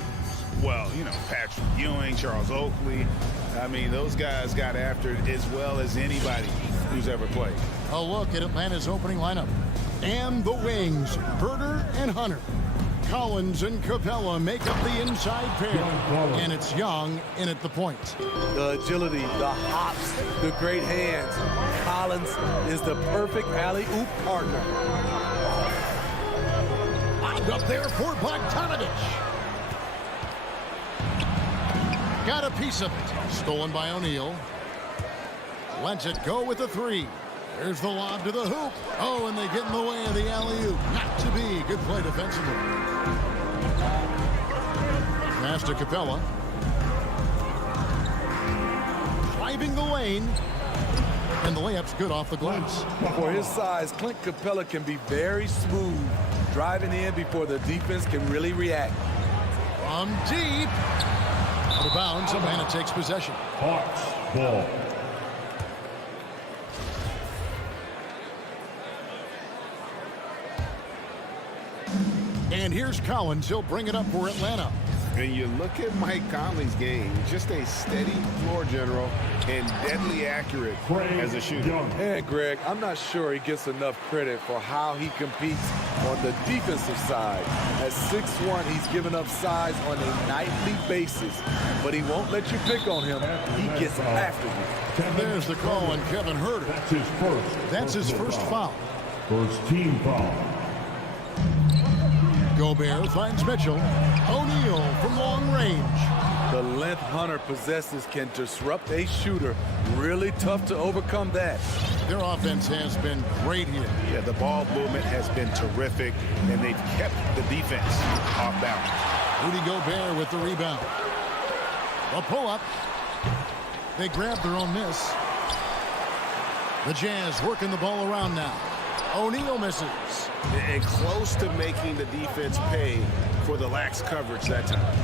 Well, you know, Patrick Ewing, Charles Oakley. I mean, those guys got after it as well as anybody who's ever played. A look at Atlanta's opening lineup. And the wings, Herder and Hunter. Collins and Capella make up the inside pair. And it's Young in at the point. The agility, the hops, the great hands. Collins is the perfect alley-oop partner. Lined up there for Bogdanovich. Got a piece of it. Stolen by O'Neal. Lets it go with the three. There's the lob to the hoop. Oh, and they get in the way of the alley-oop. Not to be. Good play defensively. Pass to Capella. Driving the lane. And the layup's good off the glass. For his size, Clint Capella can be very smooth, driving in before the defense can really react. From deep. Out of bounds. Atlanta takes possession. Hawks ball. And here's Collins. He'll bring it up for Atlanta. And you look at Mike Conley's game, just a steady floor general and deadly accurate as a shooter. And Greg, I'm not sure he gets enough credit for how he competes on the defensive side. At 6'1", he's given up size on a nightly basis, but he won't let you pick on him. He gets after you. There's the call on Kevin Herder. That's his first foul. First team foul. Gobert finds Mitchell. O'Neal from long range. The length Hunter possesses can disrupt a shooter. Really tough to overcome that. Their offense has been great here. Yeah, the ball movement has been terrific, and they've kept the defense off balance. Rudy Gobert with the rebound. A pull-up. They grab their own miss. The Jazz working the ball around now. O'Neal misses. And close to making the defense pay for the lax coverage that time.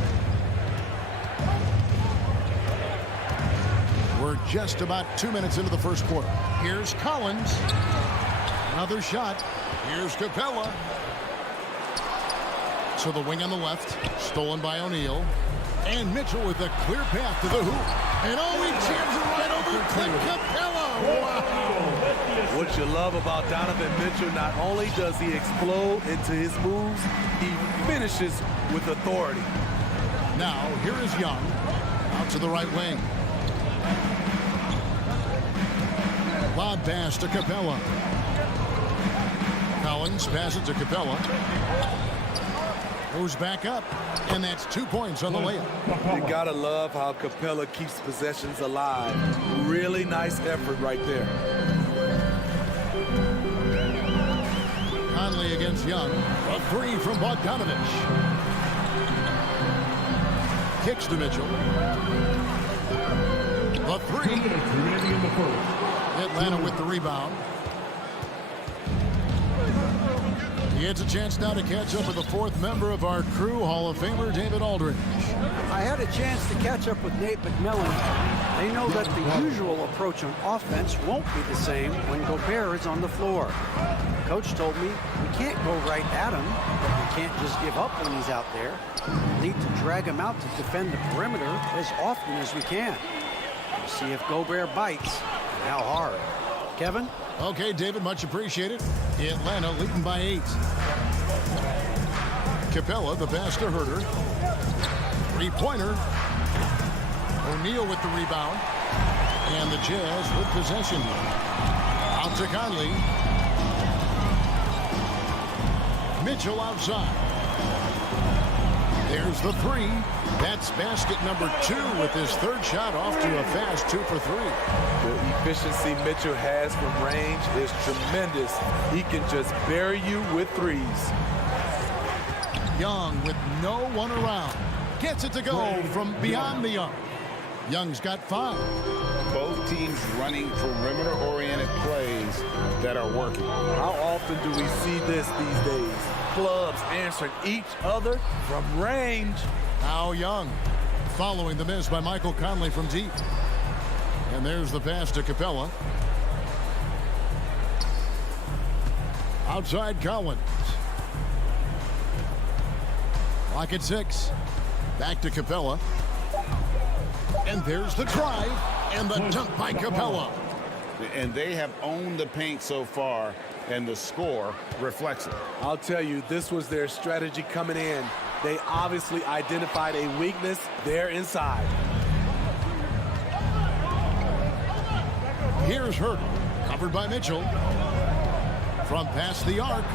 We're just about 2 minutes into the first quarter. Here's Collins. Another shot. Here's Capella. So the wing on the left, stolen by O'Neal. And Mitchell with a clear path to the hoop. And oh, he jams it right over Clint Capella. Wow. What you love about Donovan Mitchell, not only does he explode into his moves, he finishes with authority. Now, here is Young. Out to the right wing. Lob pass to Capella. Collins passes to Capella. Goes back up, and that's 2 points on the layup. You gotta love how Capella keeps possessions alive. Really nice effort right there. Conley against Young. A three from Bogdanovich. Kicks to Mitchell. A three. Atlanta with the rebound. He gets a chance now to catch up with the fourth member of our crew, Hall of Famer David Aldridge. I had a chance to catch up with Nate McMillan. They know that the usual approach on offense won't be the same when Gobert is on the floor. Coach told me we can't go right at him, but we can't just give up when he's out there. We need to drag him out to defend the perimeter as often as we can. We'll see if Gobert bites and how hard. Kevin? Okay, David, much appreciated. Atlanta leading by 8. Capella, the pass to Herder. Three-pointer. O'Neal with the rebound. And the Jazz with possession. Out to Conley. Mitchell outside. There's the three. That's basket number 2 with his third shot off to a fast 2 for 3. The efficiency Mitchell has from range is tremendous. He can just bury you with threes. Young with no one around. Gets it to go from beyond the arc. Young's got 5. Both teams running perimeter-oriented plays that are working. How often do we see this these days? Clubs answering each other from range. Now Young following the miss by Michael Conley from deep. And there's the pass to Capella. Outside Collins. Lock at 6. Back to Capella. And there's the drive and the dunk by Capella. And they have owned the paint so far, and the score reflects it. I'll tell you, this was their strategy coming in. They obviously identified a weakness there inside. Here's Hurt, covered by Mitchell. From past the arc.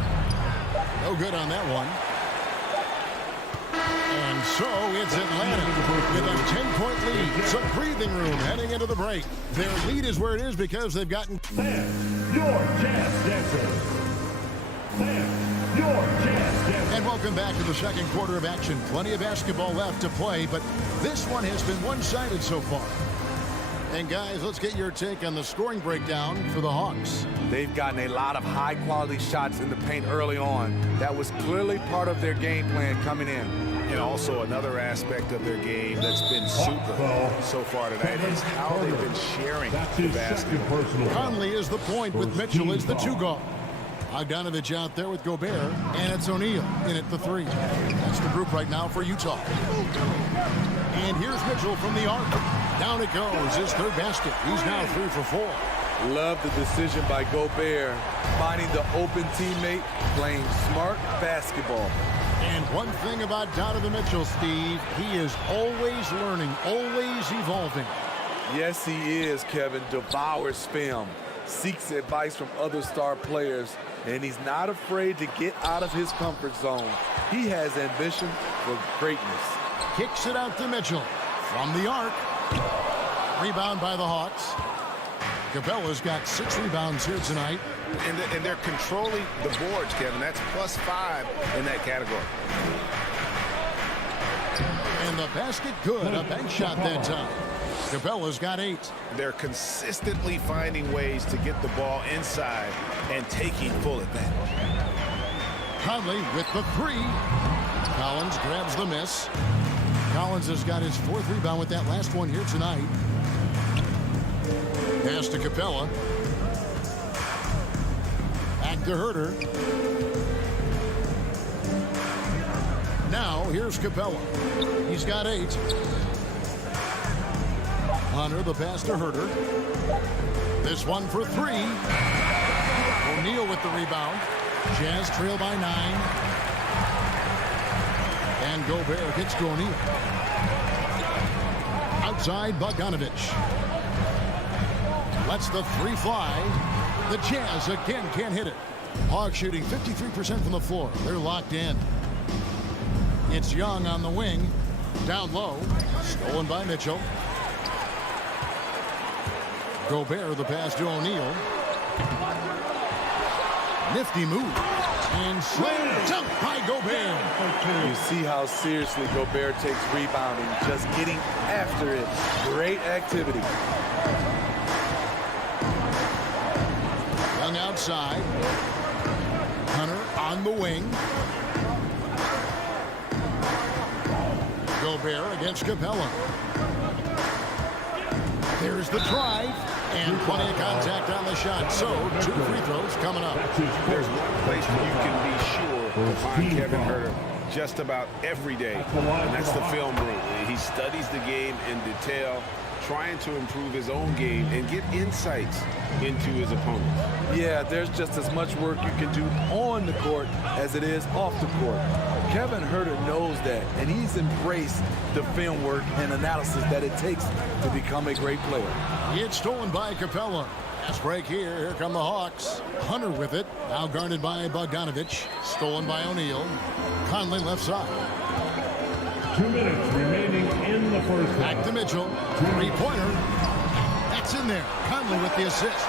No good on that one. And so it's Atlanta with a 10-point lead. Some breathing room heading into the break. Their lead is where it is because they've gotten... And your jazz dancer. And your jazz dancer. And welcome back to the second quarter of action. Plenty of basketball left to play, but this one has been one-sided so far. And guys, let's get your take on the scoring breakdown for the Hawks. They've gotten a lot of high-quality shots in the paint early on. That was clearly part of their game plan coming in. And also another aspect of their game that's been super so far tonight is how they've been sharing the basketball. Conley is the point with Mitchell as the 2-guard. Bogdanovich out there with Gobert, and it's O'Neal in at the 3. That's the group right now for Utah. And here's Mitchell from the arc. Down it goes, his third basket. He's now 3 for 4. Love the decision by Gobert, finding the open teammate, playing smart basketball. And one thing about Donovan Mitchell, Steve, he is always learning, always evolving. Yes, he is, Kevin. Devours film, seeks advice from other star players, and he's not afraid to get out of his comfort zone. He has ambition for greatness. Kicks it out to Mitchell from the arc. Rebound by the Hawks. Capella's got 6 rebounds here tonight. And they're controlling the boards, Kevin. That's +5 in that category. And the basket good. A bank shot that time. Capella's got 8. They're consistently finding ways to get the ball inside and taking full advantage. Conley with the 3. Collins grabs the miss. Collins has got his 4th rebound with that last one here tonight. Pass to Capella. Back to Herter. Now here's Capella. He's got 8. Hunter the pass to Herter. This one for 3. O'Neal with the rebound. Jazz trail by 9. And Gobert gets to O'Neal. Outside Bogdanovich. Lets the 3 fly. The Jazz again can't hit it. Hawks shooting 53% from the floor. They're locked in. It's Young on the wing. Down low. Stolen by Mitchell. Gobert the pass to O'Neal. Nifty move. And slam dunk by Gobert. You see how seriously Gobert takes rebounding, just getting after it. Great activity. Young outside. Hunter on the wing. Gobert against Capella. There's the drive. And plenty of contact on the shot. So, 2 free throws coming up. There's one place where you can be sure to find Kevin Herter just about every day, and that's the film room. He studies the game in detail, trying to improve his own game and get insights into his opponents. Yeah, there's just as much work you can do on the court as it is off the court. Kevin Herter knows that, and he's embraced the film work and analysis that it takes to become a great player. It's stolen by Capella. Fast break here. Here come the Hawks. Hunter with it. Now guarded by Bogdanovich. Stolen by O'Neal. Conley left side. 2 minutes remaining in the first half. Back to Mitchell. 3-pointer. That's in there. Conley with the assist.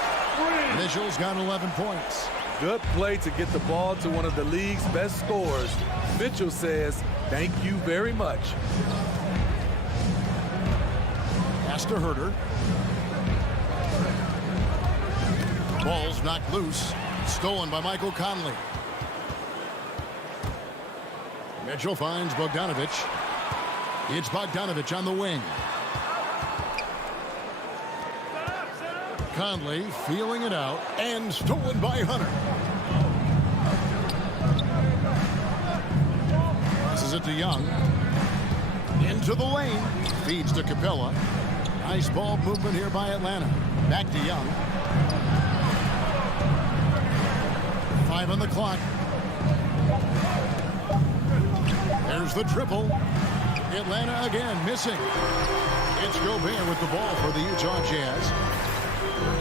Mitchell's got 11 points. Good play to get the ball to one of the league's best scorers. Mitchell says, thank you very much. Pass to Herter. Ball's knocked loose. Stolen by Michael Conley. Mitchell finds Bogdanovich. It's Bogdanovich on the wing. Conley feeling it out and stolen by Hunter. to Young. Into the lane. Feeds to Capella. Nice ball movement here by Atlanta. Back to Young. 5 on the clock. There's the triple. Atlanta again missing. It's Gobert with the ball for the Utah Jazz.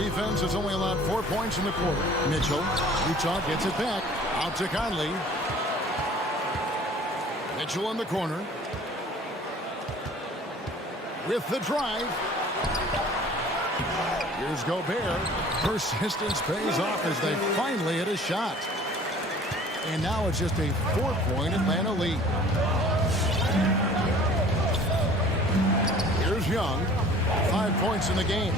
Defense has only allowed 4 points in the quarter. Mitchell. Utah gets it back. Out to Conley. Mitchell in the corner. With the drive. Here's Gobert. Persistence pays off as they finally hit a shot. And now it's just a 4-point Atlanta lead. Here's Young. 5 points in the game.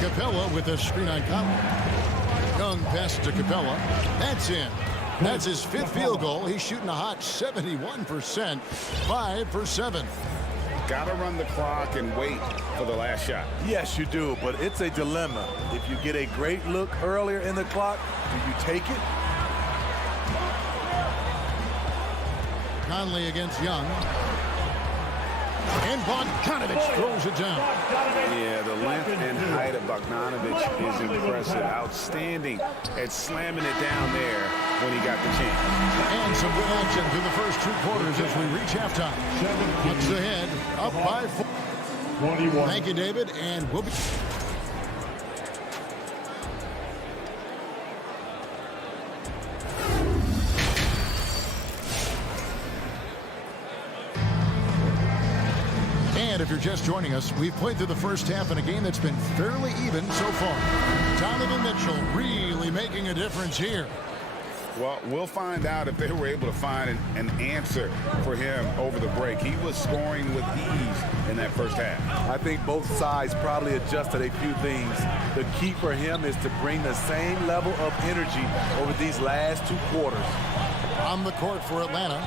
Capella with a screen on Conley. Young passes to Capella. That's in. That's his 5th field goal. He's shooting a hot 71%. 5 for 7. Got to run the clock and wait for the last shot. Yes, you do, but it's a dilemma. If you get a great look earlier in the clock, do you take it? Conley against Young. And Bogdanovich throws it down. Yeah, the length and height of Bogdanovich is impressive. Outstanding at slamming it down there when he got the chance. And some good action through the first 2 quarters as we reach halftime. Bucks ahead, up by 4. 21. Thank you, David, and we'll be... And if you're just joining us, we've played through the first half in a game that's been fairly even so far. Donovan Mitchell really making a difference here. Well, we'll find out if they were able to find an answer for him over the break. He was scoring with ease in that first half. I think both sides probably adjusted a few things. The key for him is to bring the same level of energy over these last 2 quarters. On the court for Atlanta,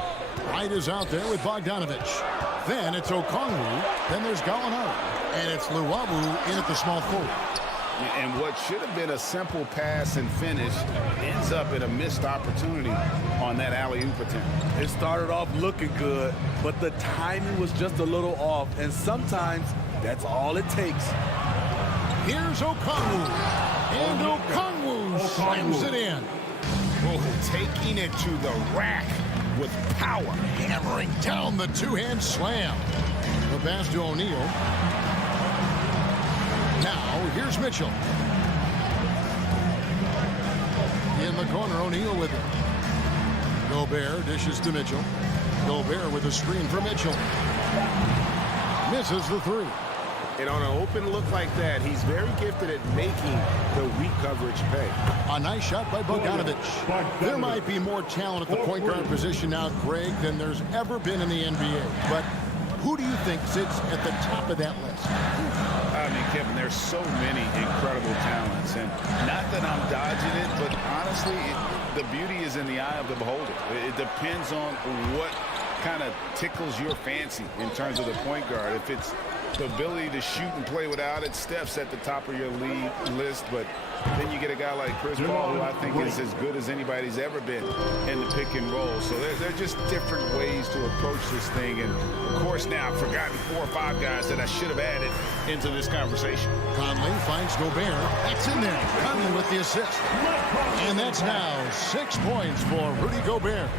White is out there with Bogdanovich. Then it's Okongwu. Then there's Gallinari. And it's Luwawu in at the small forward. And what should have been a simple pass and finish ends up in a missed opportunity on that alley-oop attempt. It started off looking good, but the timing was just a little off, and sometimes that's all it takes. Here's Okongwu. And Okongwu slams it in. Oh, taking it to the rack with power. Hammering down the 2-hand slam. The pass to O'Neal. Now, here's Mitchell. In the corner, O'Neal with it. Gobert dishes to Mitchell. Gobert with a screen for Mitchell. Misses the 3. And on an open look like that, he's very gifted at making the weak coverage pay. A nice shot by Bogdanovich. There might be more talent at the point guard position now, Greg, than there's ever been in the NBA. But who do you think sits at the top of that list? I mean, Kevin, there's so many incredible talents. And not that I'm dodging it, but honestly, the beauty is in the eye of the beholder. It depends on what kind of tickles your fancy in terms of the point guard. If it's the ability to shoot and play without it, Steph's at the top of your league list, but then you get a guy like Chris Paul, who I think is as good as anybody's ever been in the pick and roll. So they're just different ways to approach this thing. And of course now I've forgotten 4 or 5 guys that I should have added into this conversation. Conley finds Gobert. That's in there. Conley with the assist. And that's now 6 points for Rudy Gobert.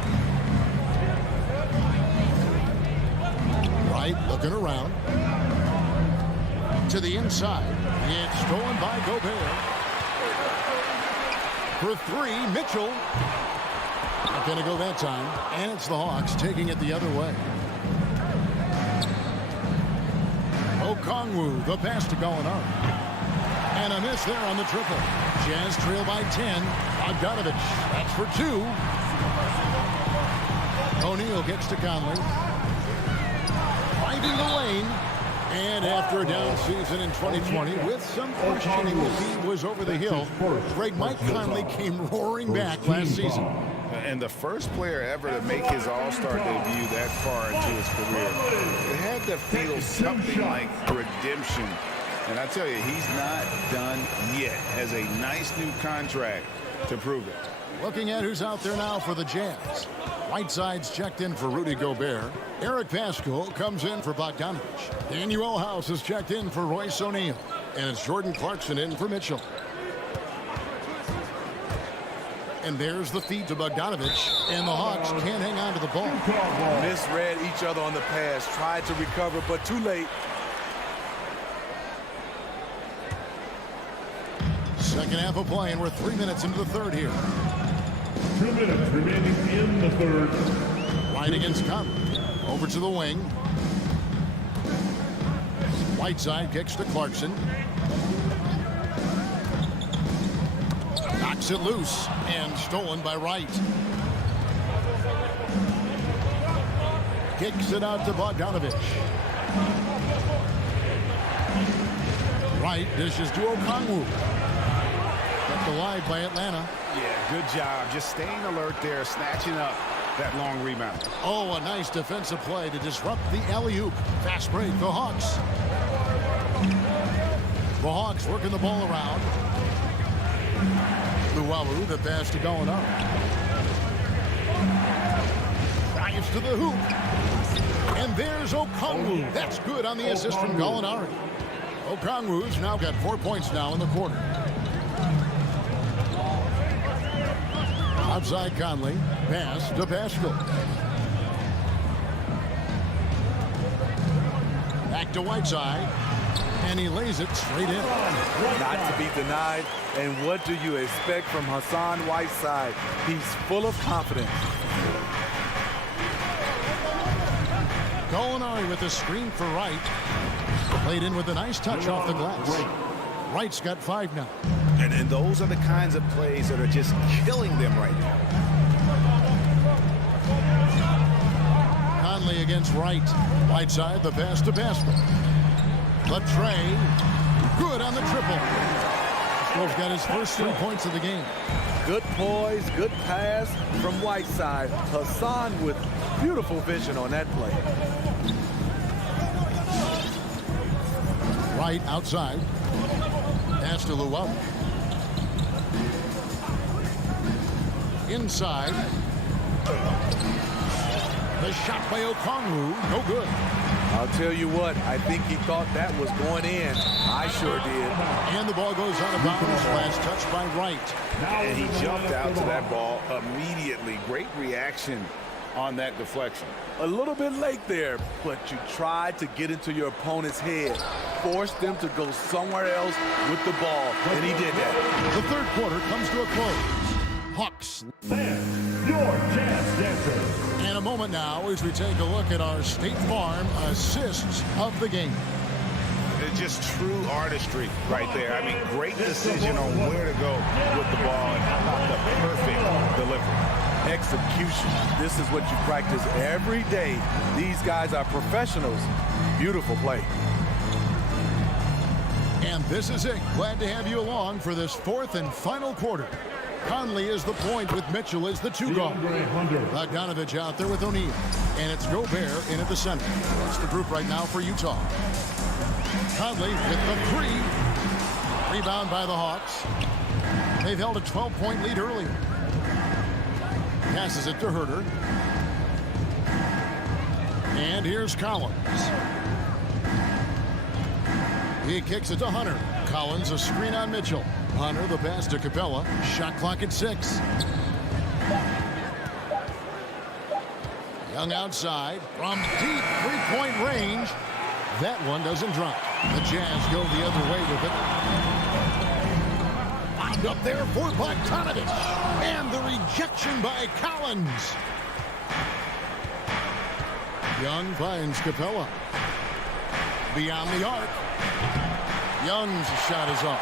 Right, looking around. To the inside. It's stolen by Gobert. For 3, Mitchell. Not going to go that time. And it's the Hawks taking it the other way. Okongwu, the pass to Gallinari. And a miss there on the triple. Jazz trail by 10. Bogdanovich. That's for 2. O'Neal gets to Conley. Finding the lane. And after a down season in 2020, with some questioning if he was over the hill, Mike Conley came roaring back last season. And the first player ever to make his All-Star debut that far into his career. It had to feel something like redemption. And I tell you, he's not done yet. Has a nice new contract to prove it. Looking at who's out there now for the Jazz. Whiteside's checked in for Rudy Gobert. Eric Pascal comes in for Bogdanovich. Daniel House is checked in for Royce O'Neal. And it's Jordan Clarkson in for Mitchell. And there's the feed to Bogdanovich. And the Hawks can't hang on to the ball. Misread each other on the pass. Tried to recover, but too late. Second half of play, and we're 3 minutes into the third here. 2 minutes remaining in the third. Right against Conley. Over to the wing. Whiteside kicks to Clarkson. Knocks it loose and stolen by Wright. Kicks it out to Bogdanovich. Wright dishes to Okongwu. Kept alive by Atlanta. Yeah, good job. Just staying alert there, snatching up that long rebound. Oh, a nice defensive play to disrupt the alley-oop. Fast break, the Hawks. The Hawks working the ball around. Luwawu, the pass to Gallinari. Drives to the hoop. And there's Okongwu. That's good on the assist from Gallinari. Okongwu's now got 4 points now in the quarter. Outside Conley. Pass to Pascal. Back to Whiteside. And he lays it straight in. Not to be denied. And what do you expect from Hassan Whiteside? He's full of confidence. Gallinari with a screen for Wright. Played in with a nice touch off the glass. Wright's got 5 now. And those are the kinds of plays that are just killing them right now. Conley against Wright. Whiteside, the pass to Pascal. The tray. Good on the triple. Pascal's got his first 3 points of the game. Good poise, good pass from Whiteside. Hassan with beautiful vision on that play. Wright outside. Pass to Luwawu. Inside. The shot by Okongwu, no good. I'll tell you what, I think he thought that was going in. I sure did. And the ball goes out of bounds. Last touch by Wright. And he jumped out to that ball immediately. Great reaction on that deflection. A little bit late there, but you tried to get into your opponent's head. Forced them to go somewhere else with the ball, and he did that. The third quarter comes to a close. Hawks. Your Jazz Dancers. And a moment now as we take a look at our State Farm assists of the game. It's just true artistry right there. I mean, great decision on where to go with the ball and how about the perfect delivery. Execution. This is what you practice every day. These guys are professionals. Beautiful play. And this is it. Glad to have you along for this fourth and final quarter. Conley is the point with Mitchell as the 2 guard. Bogdanovich out there with O'Neal. And it's Gobert in at the center. That's the group right now for Utah. Conley with the 3. Rebound by the Hawks. They've held a 12-point lead earlier. Passes it to Herter. And here's Collins. He kicks it to Hunter. Collins a screen on Mitchell. Hunter the pass to Capella. Shot clock at 6. Young outside from deep 3-point range. That one doesn't drop. The Jazz go the other way with it. Found up there for Bogdanovich. And the rejection by Collins. Young finds Capella. Beyond the arc. Young's shot is off.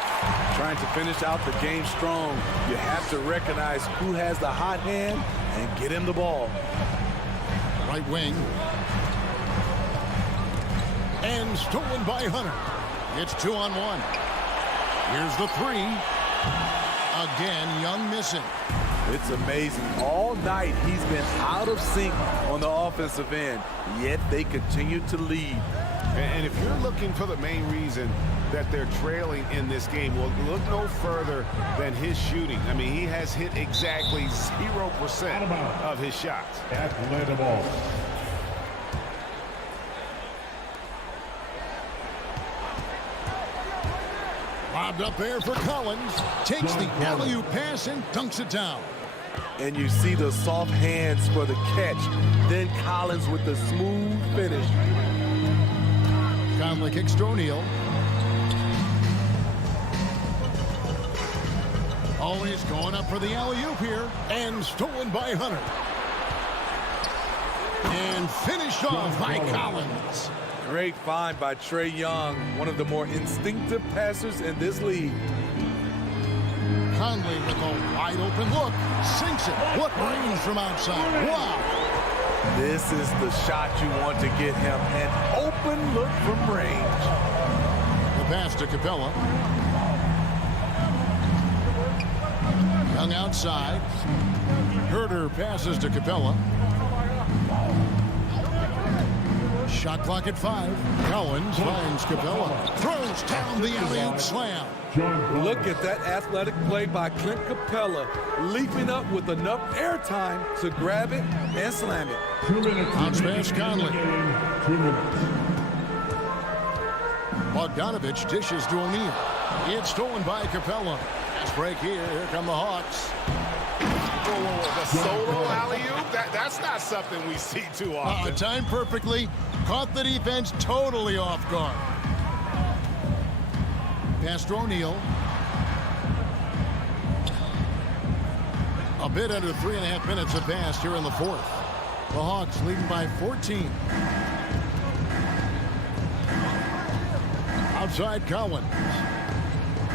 Trying to finish out the game strong. You have to recognize who has the hot hand and get him the ball. Right wing. And stolen by Hunter. It's 2-on-1. Here's the 3. Again, Young missing. It's amazing. All night he's been out of sync on the offensive end, yet they continue to lead. And if you're looking for the main reason that they're trailing in this game, well, look no further than his shooting. I mean, he has hit exactly 0% of his shots. Atlanta ball. Lobbed up there for Collins. Takes the alley-oop pass and dunks it down. And you see the soft hands for the catch. Then Collins with the smooth finish. Conley kicks to O'Neal. Always going up for the alley-oop here. And stolen by Hunter. And finished off by Collins. Great find by Trae Young, one of the more instinctive passers in this league. Conley with a wide-open look. Sinks it. What range from outside. Wow. This is the shot you want to get him. An open look from range. The pass to Capella. Young outside. Herder passes to Capella. Shot clock at 5. Collins finds Capella. Throws down the alley-oop slam. Look at that athletic play by Clint Capella, leaping up with enough airtime to grab it and slam it. 2 minutes. Bounce pass Conley. 2 minutes. Bogdanovich dishes to O'Neal. It's stolen by Capella. Fast break here. Here come the Hawks. The solo alley-oop, that's not something we see too often. Timed perfectly. Caught the defense totally off guard. Pass to O'Neal. A bit under 3.5 minutes have passed here in the fourth. The Hawks leading by 14. Outside Collins.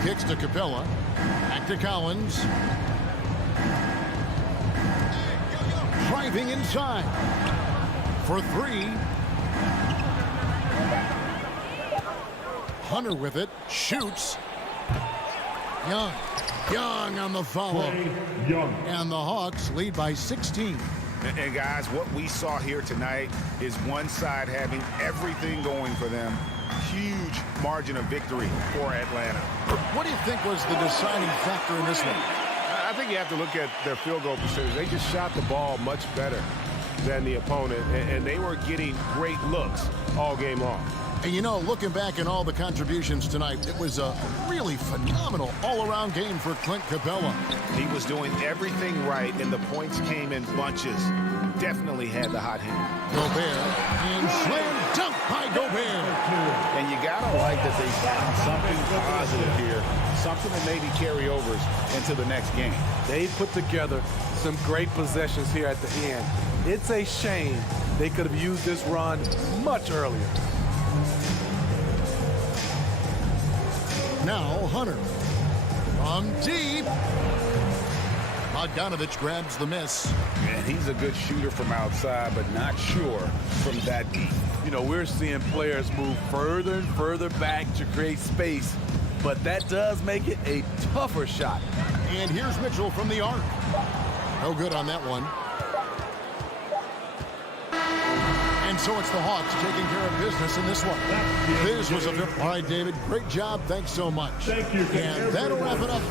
Kicks to Capella. Back to Collins. Driving inside. For 3. Hunter with it. Shoots. Young on the follow. Young. And the Hawks lead by 16. And guys, what we saw here tonight is one side having everything going for them. Huge margin of victory for Atlanta. What do you think was the deciding factor in this one? I think you have to look at their field goal percentage. They just shot the ball much better than the opponent, and they were getting great looks all game long. And you know, looking back at all the contributions tonight, it was a really phenomenal all-around game for Clint Capella. He was doing everything right, and the points came in bunches. Definitely had the hot hand. Gobert, and slam dunk by Gobert. And you gotta like that they found something positive here, something that maybe carry overs into the next game. They put together some great possessions here at the end. It's a shame they could have used this run much earlier. Now Hunter from deep. Bogdanovich grabs the miss. And he's a good shooter from outside, but not sure from that deep. You know, we're seeing players move further and further back to create space, but that does make it a tougher shot. And here's Mitchell from the arc. No good on that one. And so it's the Hawks taking care of business in this one. This was a... All right, David, great job. Thanks so much. Thank you. And that'll wrap it up.